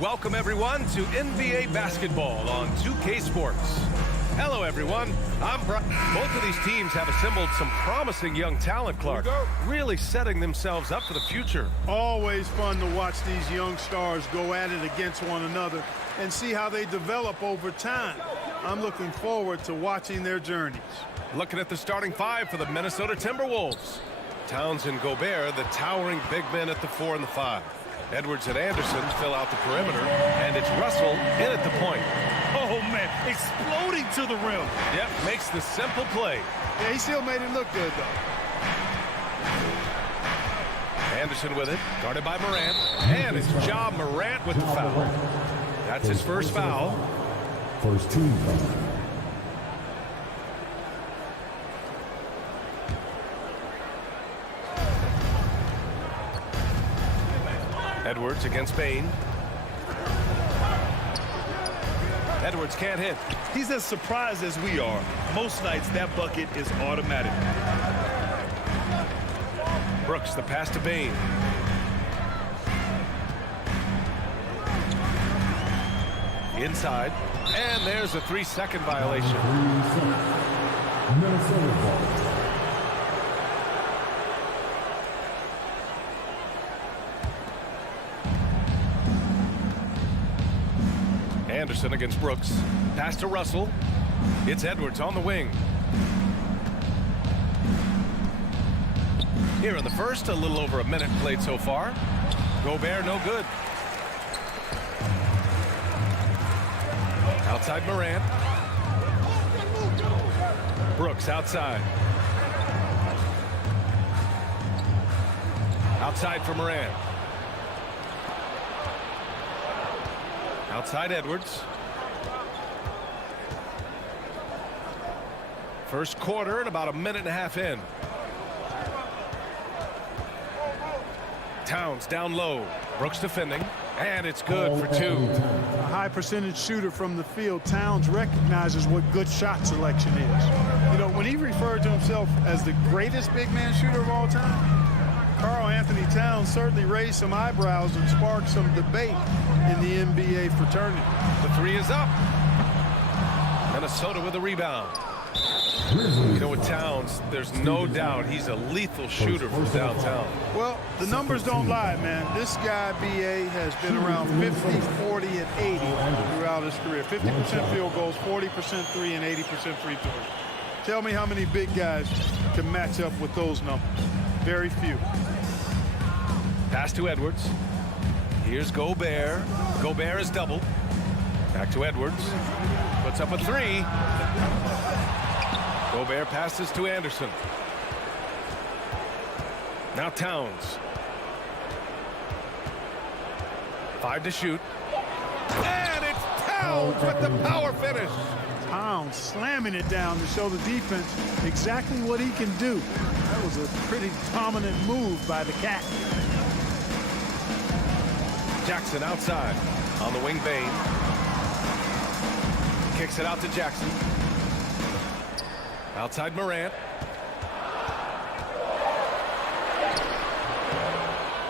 Welcome, everyone, to NBA basketball on 2K Sports. Hello, everyone. I'm Brian. Both of these teams have assembled some promising young talent, Clark, really setting themselves up for the future. Always fun to watch these young stars go at it against one another and see how they develop over time. I'm looking forward to watching their journeys. Looking at the starting five for the Minnesota Timberwolves. Towns and Gobert, the towering big men at the 4 and the 5. Edwards and Anderson fill out the perimeter, and it's Russell in at the point. Oh, man, exploding to the rim. Yep, makes the simple play. Yeah, he still made it look good, though. Anderson with it, guarded by Morant, and it's Ja Morant with the foul. That's his first foul. First team foul. Edwards against Bain. Edwards can't hit. He's as surprised as we are. Most nights, that bucket is automatic. Brooks, the pass to Bain. Inside. And there's a 3-second violation. Minnesota ball. Anderson against Brooks. Pass to Russell. It's Edwards on the wing. Here in the first, a little over a minute played so far. Gobert, no good. Outside Morant. Brooks outside. Outside for Morant. Outside Edwards. First quarter and about a minute and a half in. Towns down low. Brooks defending. And it's good for two. A high percentage shooter from the field. Towns recognizes what good shot selection is. You know, when he referred to himself as the greatest big man shooter of all time, Karl Anthony Towns certainly raised some eyebrows and sparked some debate in the NBA fraternity. The three is up. Minnesota with a rebound. You know, with Towns, there's no doubt he's a lethal shooter from downtown. Well, the numbers don't lie, man. This guy, B.A., has been around 50, 40, and 80 throughout his career. 50% field goals, 40% three, and 80% free throws. Tell me how many big guys can match up with those numbers. Very few. Pass to Edwards. Here's Gobert. Gobert is doubled. Back to Edwards. Puts up a three. Gobert passes to Anderson. Now Towns. 5 to shoot. And it's Towns with the power finish. Towns slamming it down to show the defense exactly what he can do. That was a pretty dominant move by the Cat. Jackson outside. On the wing, Bain. Kicks it out to Jackson. Outside Morant.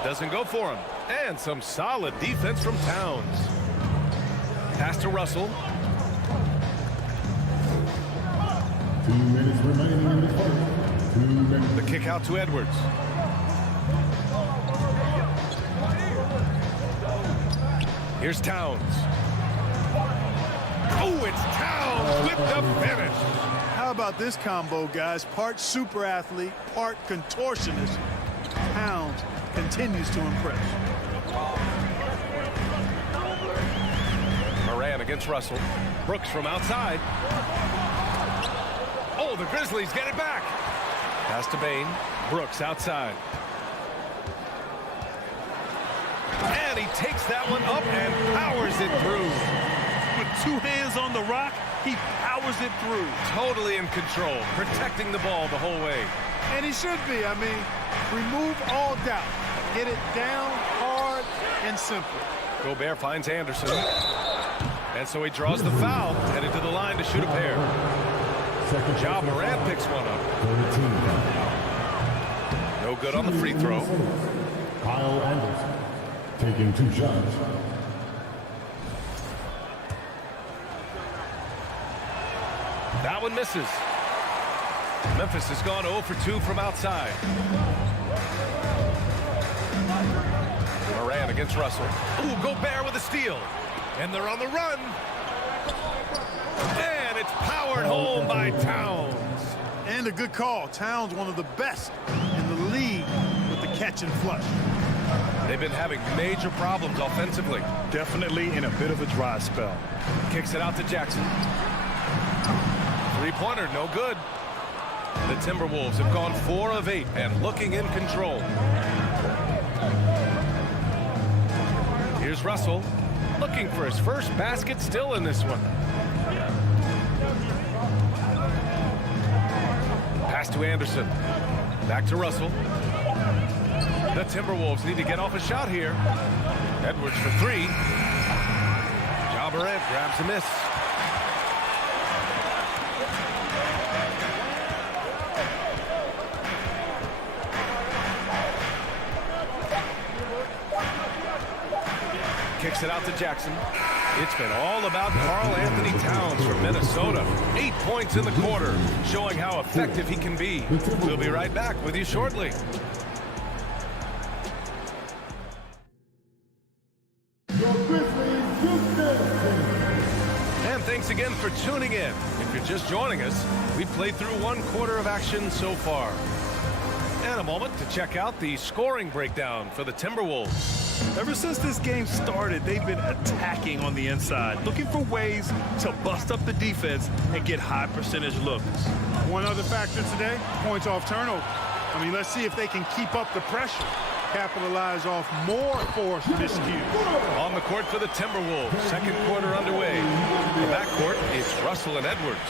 Doesn't go for him. And some solid defense from Towns. Pass to Russell. 2 minutes remaining in the first. 2 minutes. The kick out to Edwards. Here's Towns. Oh, it's Towns with the finish. How about this combo, guys? Part super athlete, part contortionist. Towns continues to impress. Morant against Russell. Brooks from outside. Oh, the Grizzlies get it back. Pass to Bain. Brooks outside. And he takes that one up and powers it through. With 2 hands on the rock, he powers it through. Totally in control, protecting the ball the whole way. And he should be. I mean, remove all doubt. Get it down, hard, and simple. Gobert finds Anderson. And so he draws the foul, headed to the line to shoot a pair. Ja Morant picks one up. No good on the free throw. Kyle Anderson taking 2 shots. That one misses. Memphis has gone 0 for 2 from outside. Morant against Russell. Ooh, Gobert with a steal. And they're on the run. And it's powered home by Towns. And a good call. Towns, one of the best in the league with the catch and flush. They've been having major problems offensively. Definitely in a bit of a dry spell. Kicks it out to Jackson. Three-pointer, no good. The Timberwolves have gone 4 of 8 and looking in control. Here's Russell, looking for his first basket, still in this one. Pass to Anderson. Back to Russell. The Timberwolves need to get off a shot here. Edwards for 3. Ja Morant grabs a miss. Kicks it out to Jackson. It's been all about Karl Anthony Towns from Minnesota. 8 points in the quarter, showing how effective he can be. We'll be right back with you shortly. And thanks again for tuning in. If you're just joining us, we've played through 1 quarter of action so far. And a moment to check out the scoring breakdown for the Timberwolves. Ever since this game started, they've been attacking on the inside, looking for ways to bust up the defense and get high percentage looks. One other factor today, points off turnover. I mean, let's see if they can keep up the pressure, capitalize off more forced miscues. On the court for the Timberwolves, second quarter underway. The backcourt, it's Russell and Edwards.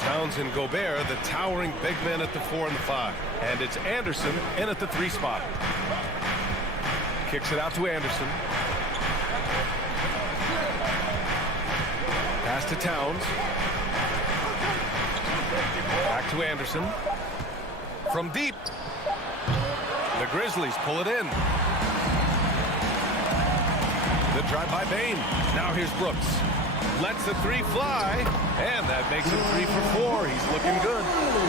Towns and Gobert, the towering big men at the 4 and the 5. And it's Anderson in at the 3 spot. Kicks it out to Anderson. Pass to Towns. Back to Anderson. From deep. The Grizzlies pull it in. The drive by Bane. Now here's Brooks. Lets the 3 fly, and that makes it 3 for 4. He's looking good.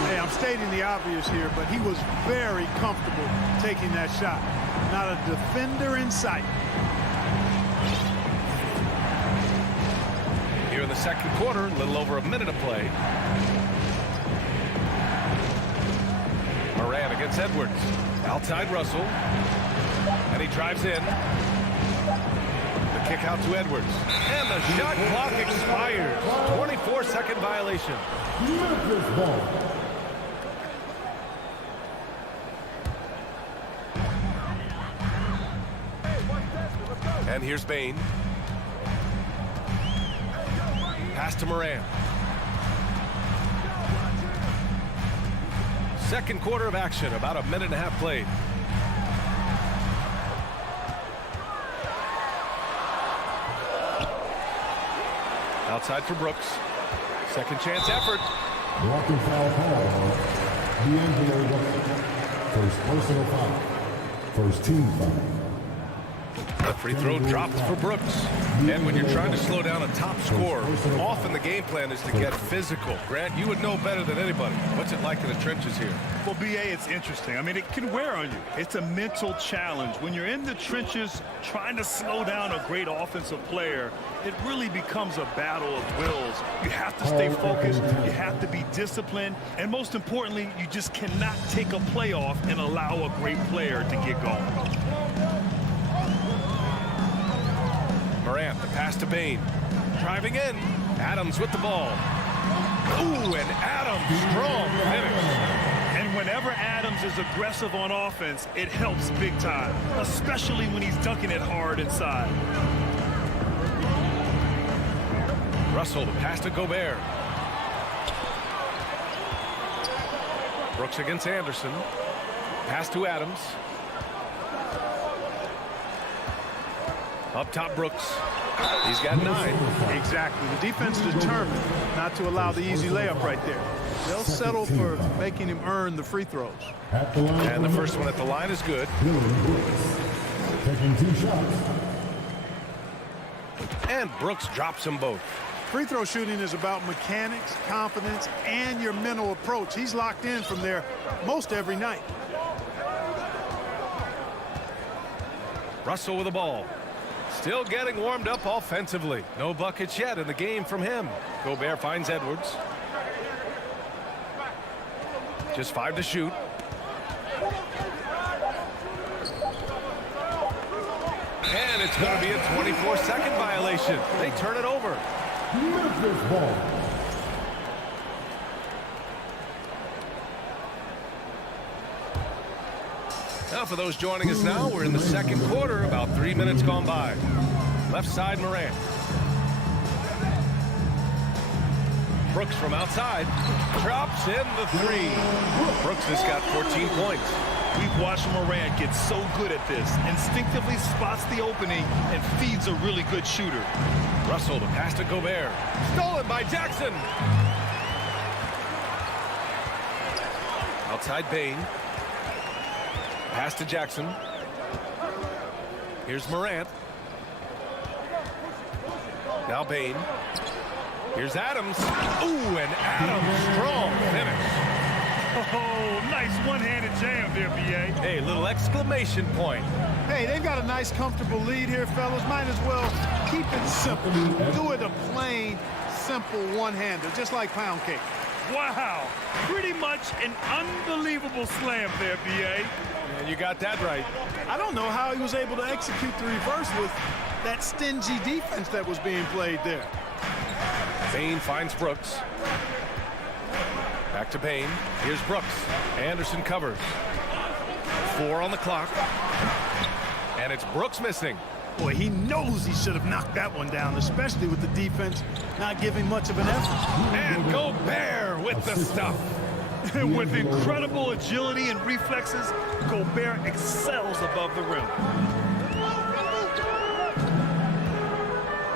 Hey, I'm stating the obvious here, but he was very comfortable taking that shot. Not a defender in sight. Here in the second quarter, a little over a minute of play. Morant against Edwards. Outside Russell. And he drives in. The kick out to Edwards. And the shot clock expires. 24-second violation. Memphis ball. And here's Bane. Pass to Morant. Second quarter of action, about a minute and a half played. Outside for Brooks. Second chance effort. Blocking foul call. D'Angelo Russell. First personal foul. First team foul. The free throw dropped for Brooks. And when you're trying to slow down a top scorer, often the game plan is to get physical. Grant, you would know better than anybody. What's it like in the trenches here? Well, BA, it's interesting. I mean, it can wear on you. It's a mental challenge. When you're in the trenches trying to slow down a great offensive player, it really becomes a battle of wills. You have to stay focused. You have to be disciplined. And most importantly, you just cannot take a play off and allow a great player to get going. Morant, the pass to Bane. Driving in. Adams with the ball. Ooh, and Adams, strong finish. And whenever Adams is aggressive on offense, it helps big time, especially when he's dunking it hard inside. Russell, the pass to Gobert. Brooks against Anderson. Pass to Adams. Up top, Brooks. He's got 9. Exactly. The defense is determined not to allow the easy layup right there. They'll settle for making him earn the free throws. And the first one at the line is good. Taking 2 shots. And Brooks drops them both. Free throw shooting is about mechanics, confidence, and your mental approach. He's locked in from there most every night. Russell with the ball. Still getting warmed up offensively. No buckets yet in the game from him. Gobert finds Edwards. Just 5 to shoot. And it's going to be a 24-second violation. They turn it over. Memphis ball. Now for those joining us now, we're in the second quarter, about 3 minutes gone by. Left side, Morant. Brooks from outside. Drops in the three. Brooks has got 14 points. We've watched Morant get so good at this. Instinctively spots the opening and feeds a really good shooter. Russell to pass to Gobert. Stolen by Jackson. Outside Bain. Pass to Jackson. Here's Morant. Now Bain. Here's Adams. Ooh, and Adams, strong finish. Oh, nice one-handed jam there, B.A. Hey, little exclamation point. Hey, they've got a nice, comfortable lead here, fellas. Might as well keep it simple. Do it a plain, simple one-hander, just like pound cake. Wow, pretty much an unbelievable slam there, B.A. And you got that right. I don't know how he was able to execute the reverse with that stingy defense that was being played there. Bain finds Brooks. Back to Bain. Here's Brooks. Anderson covers. 4 on the clock. And it's Brooks missing. Boy, he knows he should have knocked that one down, especially with the defense not giving much of an effort. And Gobert with the stuff. With incredible agility and reflexes, Gobert excels above the rim.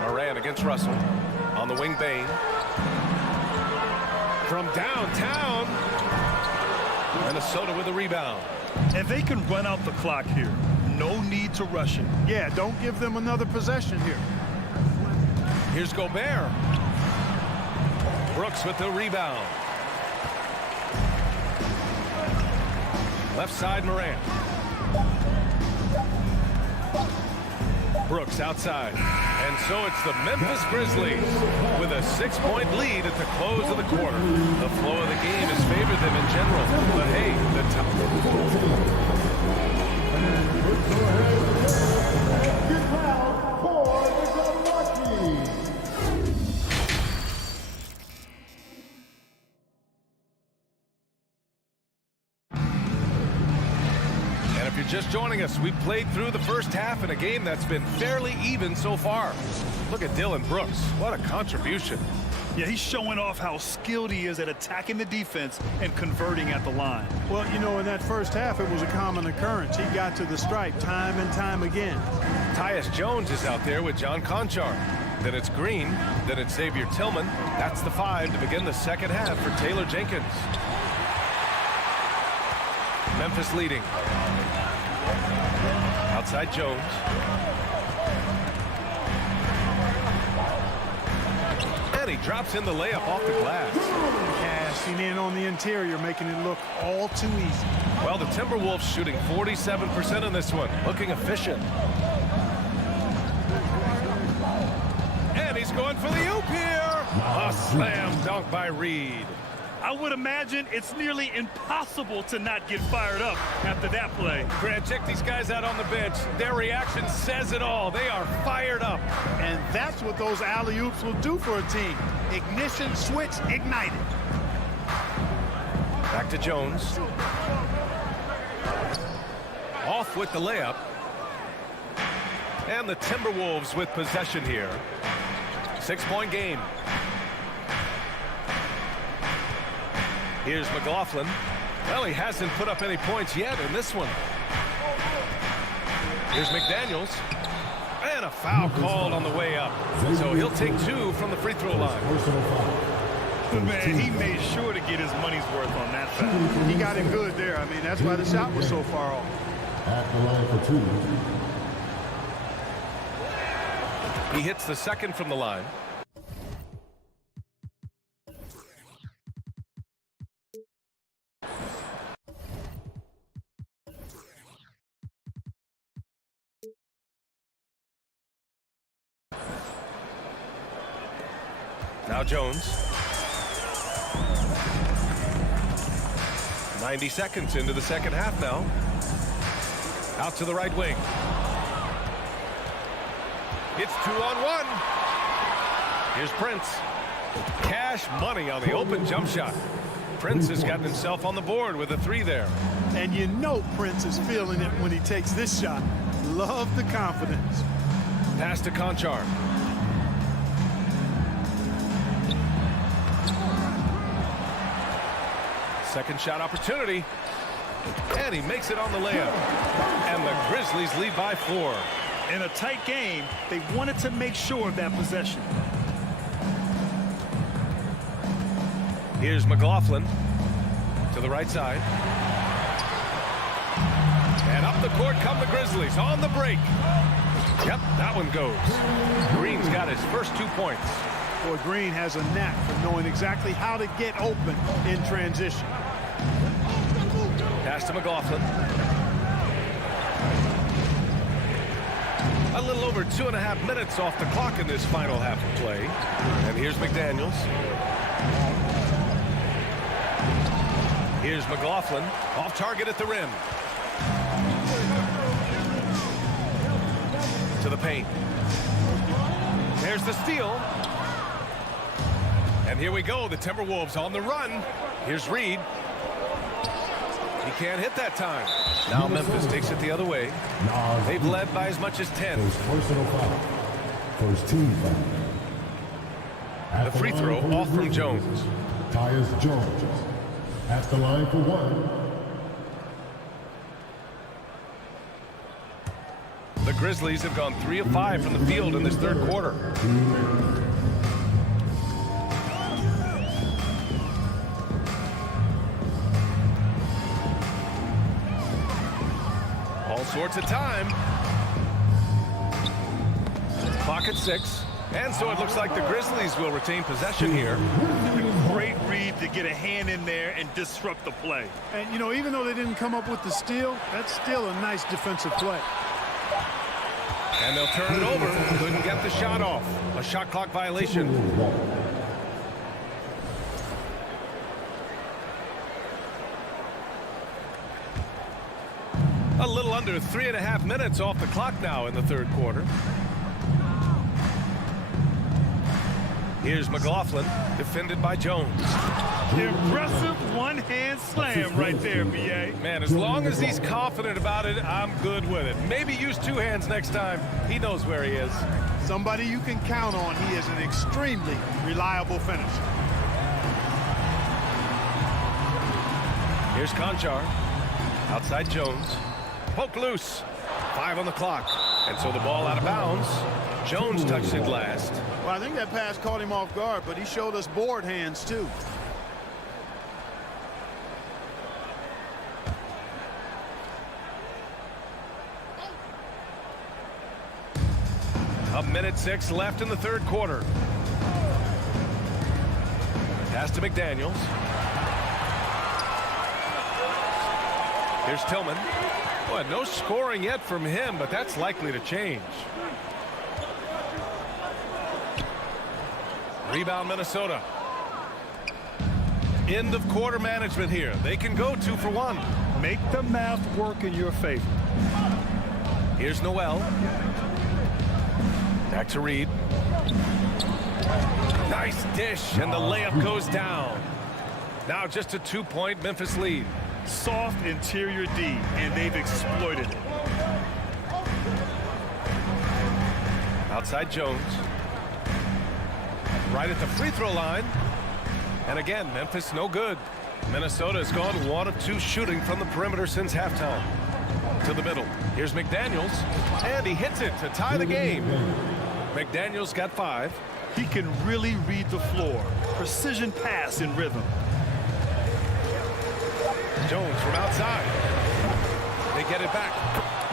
Morant against Russell. On the wing, Bain. From downtown. Minnesota with a rebound. And they can run out the clock here. No need to rush it. Yeah, don't give them another possession here. Here's Gobert. Brooks with the rebound. Left side, Morant. Brooks outside. And so it's the Memphis Grizzlies with a 6-point lead at the close of the quarter. The flow of the game has favored them in general. But hey, the top. Get loud for the Xellark. If you're just joining us, we've played through the first half in a game that's been fairly even so far. Look at Dillon Brooks. What a contribution. Yeah, he's showing off how skilled he is at attacking the defense and converting at the line. Well, you know, in that first half, it was a common occurrence. He got to the stripe time and time again. Tyus Jones is out there with John Conchar. Then it's Green. Then it's Xavier Tillman. That's the 5 to begin the second half for Taylor Jenkins. Memphis leading. Outside Jones. And he drops in the layup off the glass. Cashing in on the interior, making it look all too easy. Well, the Timberwolves shooting 47% on this one. Looking efficient. And he's going for the oop here. A slam dunk by Reed. I would imagine it's nearly impossible to not get fired up after that play. Grant, check these guys out on the bench. Their reaction says it all. They are fired up. And that's what those alley-oops will do for a team. Ignition switch ignited. Back to Jones. Off with the layup. And the Timberwolves with possession here. 6-point game. Here's McLaughlin. Well, he hasn't put up any points yet in this one. Here's McDaniels. And a foul called on the way up. So he'll take 2 from the free throw line. Man, he made sure to get his money's worth on that foul. He got him good there. I mean, that's why the shot was so far off. At the line for 2. He hits the second from the line. Now Jones. 90 seconds into the second half now. Out to the right wing. It's 2-on-1. Here's Prince. Cash money on the open jump shot. Prince has gotten himself on the board with a 3 there. And you know Prince is feeling it when he takes this shot. Love the confidence. Pass to Conchar. Second shot opportunity. And he makes it on the layup. And the Grizzlies lead by 4. In a tight game, they wanted to make sure of that possession. Here's McLaughlin to the right side. And up the court come the Grizzlies on the break. Yep, that one goes. Green's got his first 2 points. Boy, Green has a knack for knowing exactly how to get open in transition. Pass to McLaughlin. A little over 2.5 minutes off the clock in this final half of play. And here's McDaniels. Here's McLaughlin, off target at the rim. To the paint. There's the steal. And here we go, the Timberwolves on the run. Here's Reed. He can't hit that time. Now Memphis takes it the other way. They've led by as much as 10. Personal foul. First team foul. The free throw off from Jones. Tyus Jones at the line for 1. The Grizzlies have gone 3 of 5 from the field in this third quarter. All sorts of time. Clock at 6. And so it looks like the Grizzlies will retain possession here. Great read to get a hand in there and disrupt the play. And, you know, even though they didn't come up with the steal, that's still a nice defensive play. And they'll turn it over. Couldn't get the shot off. A shot clock violation. A little under 3.5 minutes off the clock now in the third quarter. Here's McLaughlin, defended by Jones. Impressive one-hand slam right there, B.A. Man, as long as he's confident about it, I'm good with it. Maybe use 2 hands next time. He knows where he is. Somebody you can count on. He is an extremely reliable finisher. Here's Conchar. Outside Jones. Poke loose. 5 on the clock. And so the ball out of bounds. Jones touched it last. Well, I think that pass caught him off guard, but he showed us board hands, too. A minute 6 left in the third quarter. Pass to McDaniels. Here's Tillman. Boy, no scoring yet from him, but that's likely to change. Rebound Minnesota. End of quarter management here. They can go 2 for 1. Make the math work in your favor. Here's Noel. Back to Reed. Nice dish, and the layup goes down. Now just a 2-point Memphis lead. Soft interior D, and they've exploited it. Outside Jones. Right at the free throw line. And again, Memphis no good. Minnesota has gone 1 of 2 shooting from the perimeter since halftime. To the middle. Here's McDaniels. And he hits it to tie the game. McDaniels got 5. He can really read the floor. Precision pass in rhythm. Jones from outside. They get it back.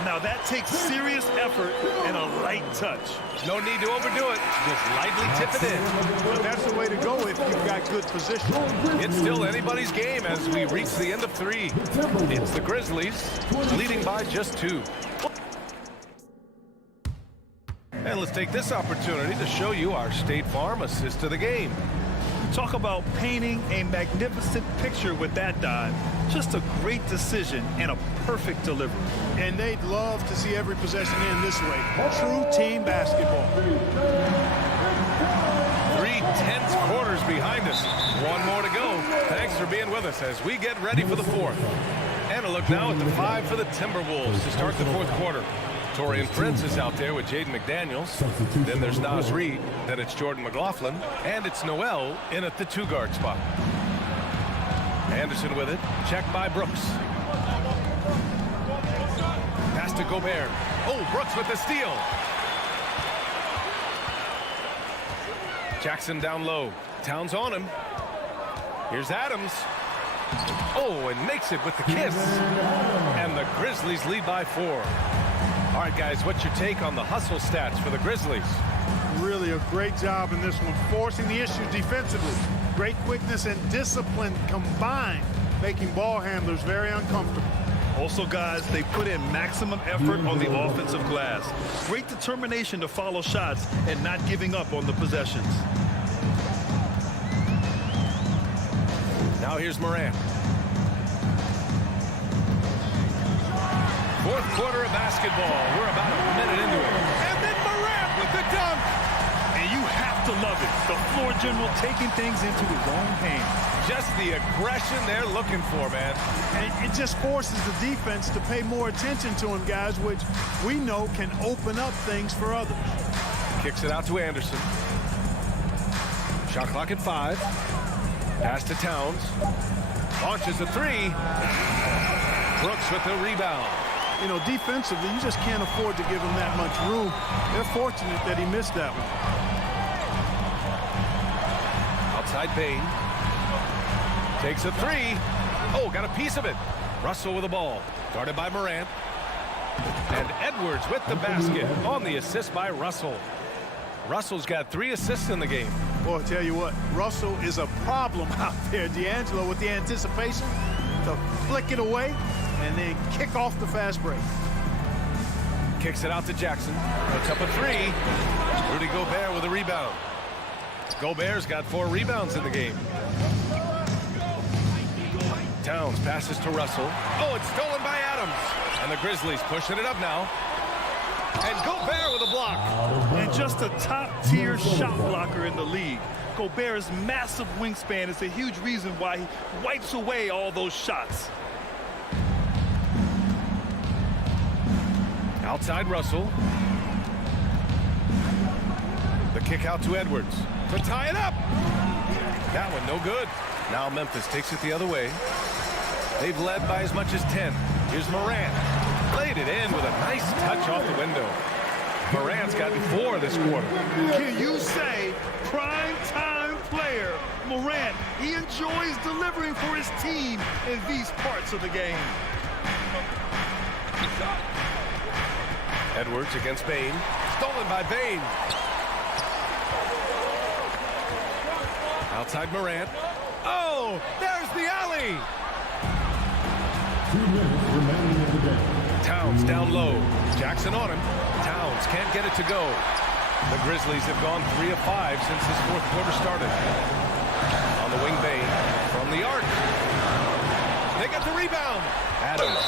Now that takes serious effort and a light touch. No need to overdo it. Just lightly tip it in. Well, that's the way to go if you've got good position. It's still anybody's game as we reach the end of 3. It's the Grizzlies leading by just 2. And let's take this opportunity to show you our State Farm assist of the game. Talk about painting a magnificent picture with that dive. Just a great decision and a perfect delivery. And they'd love to see every possession end this way. True team basketball. 3 tense quarters behind us. One more to go. Thanks for being with us as we get ready for the fourth. And a look now at the 5 for the Timberwolves to start the fourth quarter. Torian Prince is out there with Jaden McDaniels. Then there's Nas Reed. Then it's Jordan McLaughlin. And it's Noel in at the 2-guard spot. Anderson with it. Checked by Brooks. Pass to Gobert. Oh, Brooks with the steal. Jackson down low. Towns on him. Here's Adams. Oh, and makes it with the kiss. And the Grizzlies lead by 4. All right, guys, what's your take on the hustle stats for the Grizzlies? Really a great job in this one, forcing the issue defensively. Great quickness and discipline combined, making ball handlers very uncomfortable. Also, guys, they put in maximum effort on the offensive glass. Great determination to follow shots and not giving up on the possessions. Now here's Morant. Fourth quarter of basketball. We're about a minute into it. And then Morant with the dunk. And you have to love it. The floor general taking things into his own hands. Just the aggression they're looking for, man. And it just forces the defense to pay more attention to him, guys, which we know can open up things for others. Kicks it out to Anderson. Shot clock at 5. Pass to Towns. Launches a 3. Brooks with the rebound. You know, defensively, you just can't afford to give him that much room. They're fortunate that he missed that one. Outside Bain. Takes a 3. Oh, got a piece of it. Russell with the ball. Guarded by Morant. And Edwards with the basket on the assist by Russell. Russell's got 3 assists in the game. Boy, I tell you what, Russell is a problem out there. D'Angelo with the anticipation to flick it away and then kick off the fast break. Kicks it out to Jackson. Puts up a 3. Rudy Gobert with a rebound. Gobert's got 4 rebounds in the game. Towns passes to Russell. Oh, it's stolen by Adams. And the Grizzlies pushing it up now. And Gobert with a block. And just a top-tier shot blocker in the league. Gobert's massive wingspan is a huge reason why he wipes away all those shots. Outside Russell. The kick out to Edwards. To tie it up. That one no good. Now Memphis takes it the other way. They've led by as much as 10. Here's Morant. Laid it in with a nice touch off the window. Morant's gotten 4 this quarter. Can you say prime time player Morant? He enjoys delivering for his team in these parts of the game. Edwards against Bain. Stolen by Bain. Outside Morant. Oh, there's the alley. 2 minutes remaining in the game. Towns down low. Jackson on him. Towns can't get it to go. The Grizzlies have gone 3 of 5 since this fourth quarter started. On the wing, Bain from the arc. They get the rebound. Adams.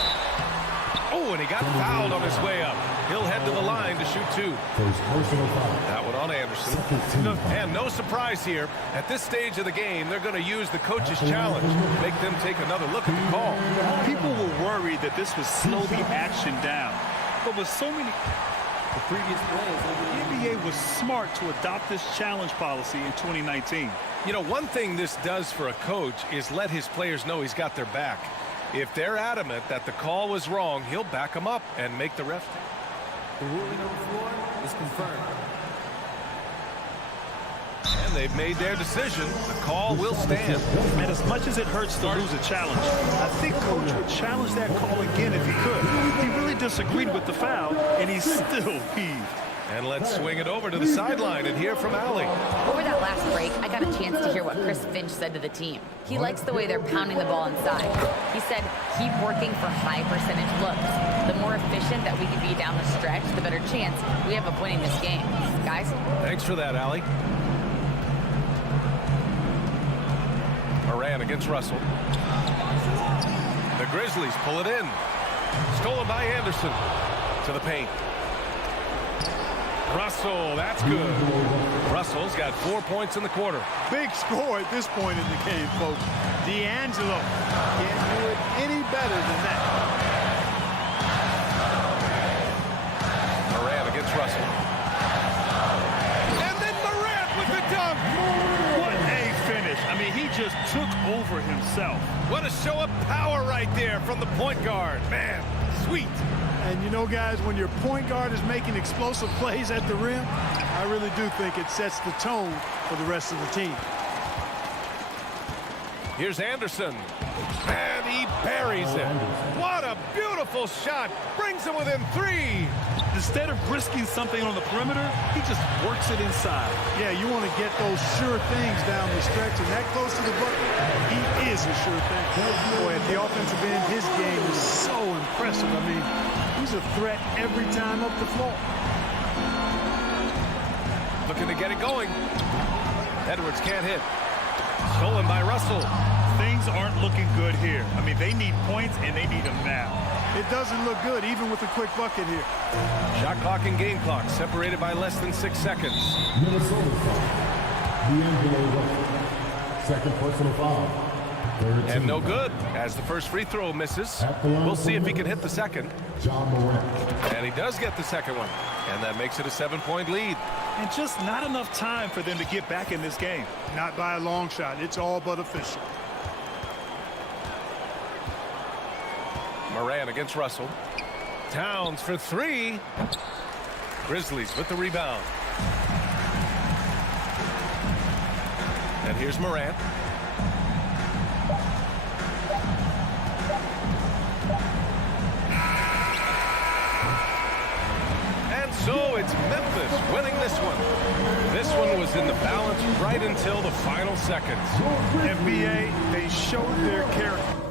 Oh, and he got fouled on his way up. He'll head to the line to shoot 2. That one on Anderson. And no surprise here. At this stage of the game, they're going to use the coach's challenge. Make them take another look at the call. People were worried that this would slow the action down. But with so many... The previous plays, the NBA was smart to adopt this challenge policy in 2019. You know, one thing this does for a coach is let his players know he's got their back. If they're adamant that the call was wrong, he'll back them up and make the ref. The ruling on the floor is confirmed. And they've made their decision. The call will stand. And as much as it hurts to lose a challenge, I think Coach would challenge that call again if he could. He really disagreed with the foul, and he still heaved. And let's swing it over to the sideline and hear from Allie. Over that last break, I got a chance to hear what Chris Finch said to the team. He likes the way they're pounding the ball inside. He said, keep working for high percentage looks. The more efficient that we can be down the stretch, the better chance we have of winning this game. Guys? Thanks for that, Allie. Moran against Russell. The Grizzlies pull it in. Stolen by Anderson. To the paint. Russell, that's good. Russell's got 4 points in the quarter. Big score at this point in the game, folks. D'Angelo can't do it any better than that. Moran against Russell. And then Moran with the dunk. What a finish. I mean, he just took over himself. What a show of power right there from the point guard. Man, sweet. And you know, guys, when your point guard is making explosive plays at the rim, I really do think it sets the tone for the rest of the team. Here's Anderson. And he buries it. What a beautiful shot. Brings him within 3. Instead of risking something on the perimeter, he just works it inside. Yeah, you want to get those sure things down the stretch, and that close to the bucket, he is a sure thing. Boy, at the offensive end, his game is so impressive. I mean, he's a threat every time up the floor. Looking to get it going. Edwards can't hit. Stolen by Russell. Things aren't looking good here. I mean, they need points, and they need them now. It doesn't look good, even with a quick bucket here. Shot clock and game clock separated by less than 6 seconds. Minnesota foul. D'Angelo Russell. Second personal foul. And no good as the first free throw misses. We'll see if he can hit the second. John Moran. And he does get the second one. And that makes it a 7-point lead. And just not enough time for them to get back in this game. Not by a long shot. It's all but official. Moran against Russell. Towns for 3. Grizzlies with the rebound. And here's Moran. And so it's Memphis winning this one. This one was in the balance right until the final seconds. NBA, they showed their character.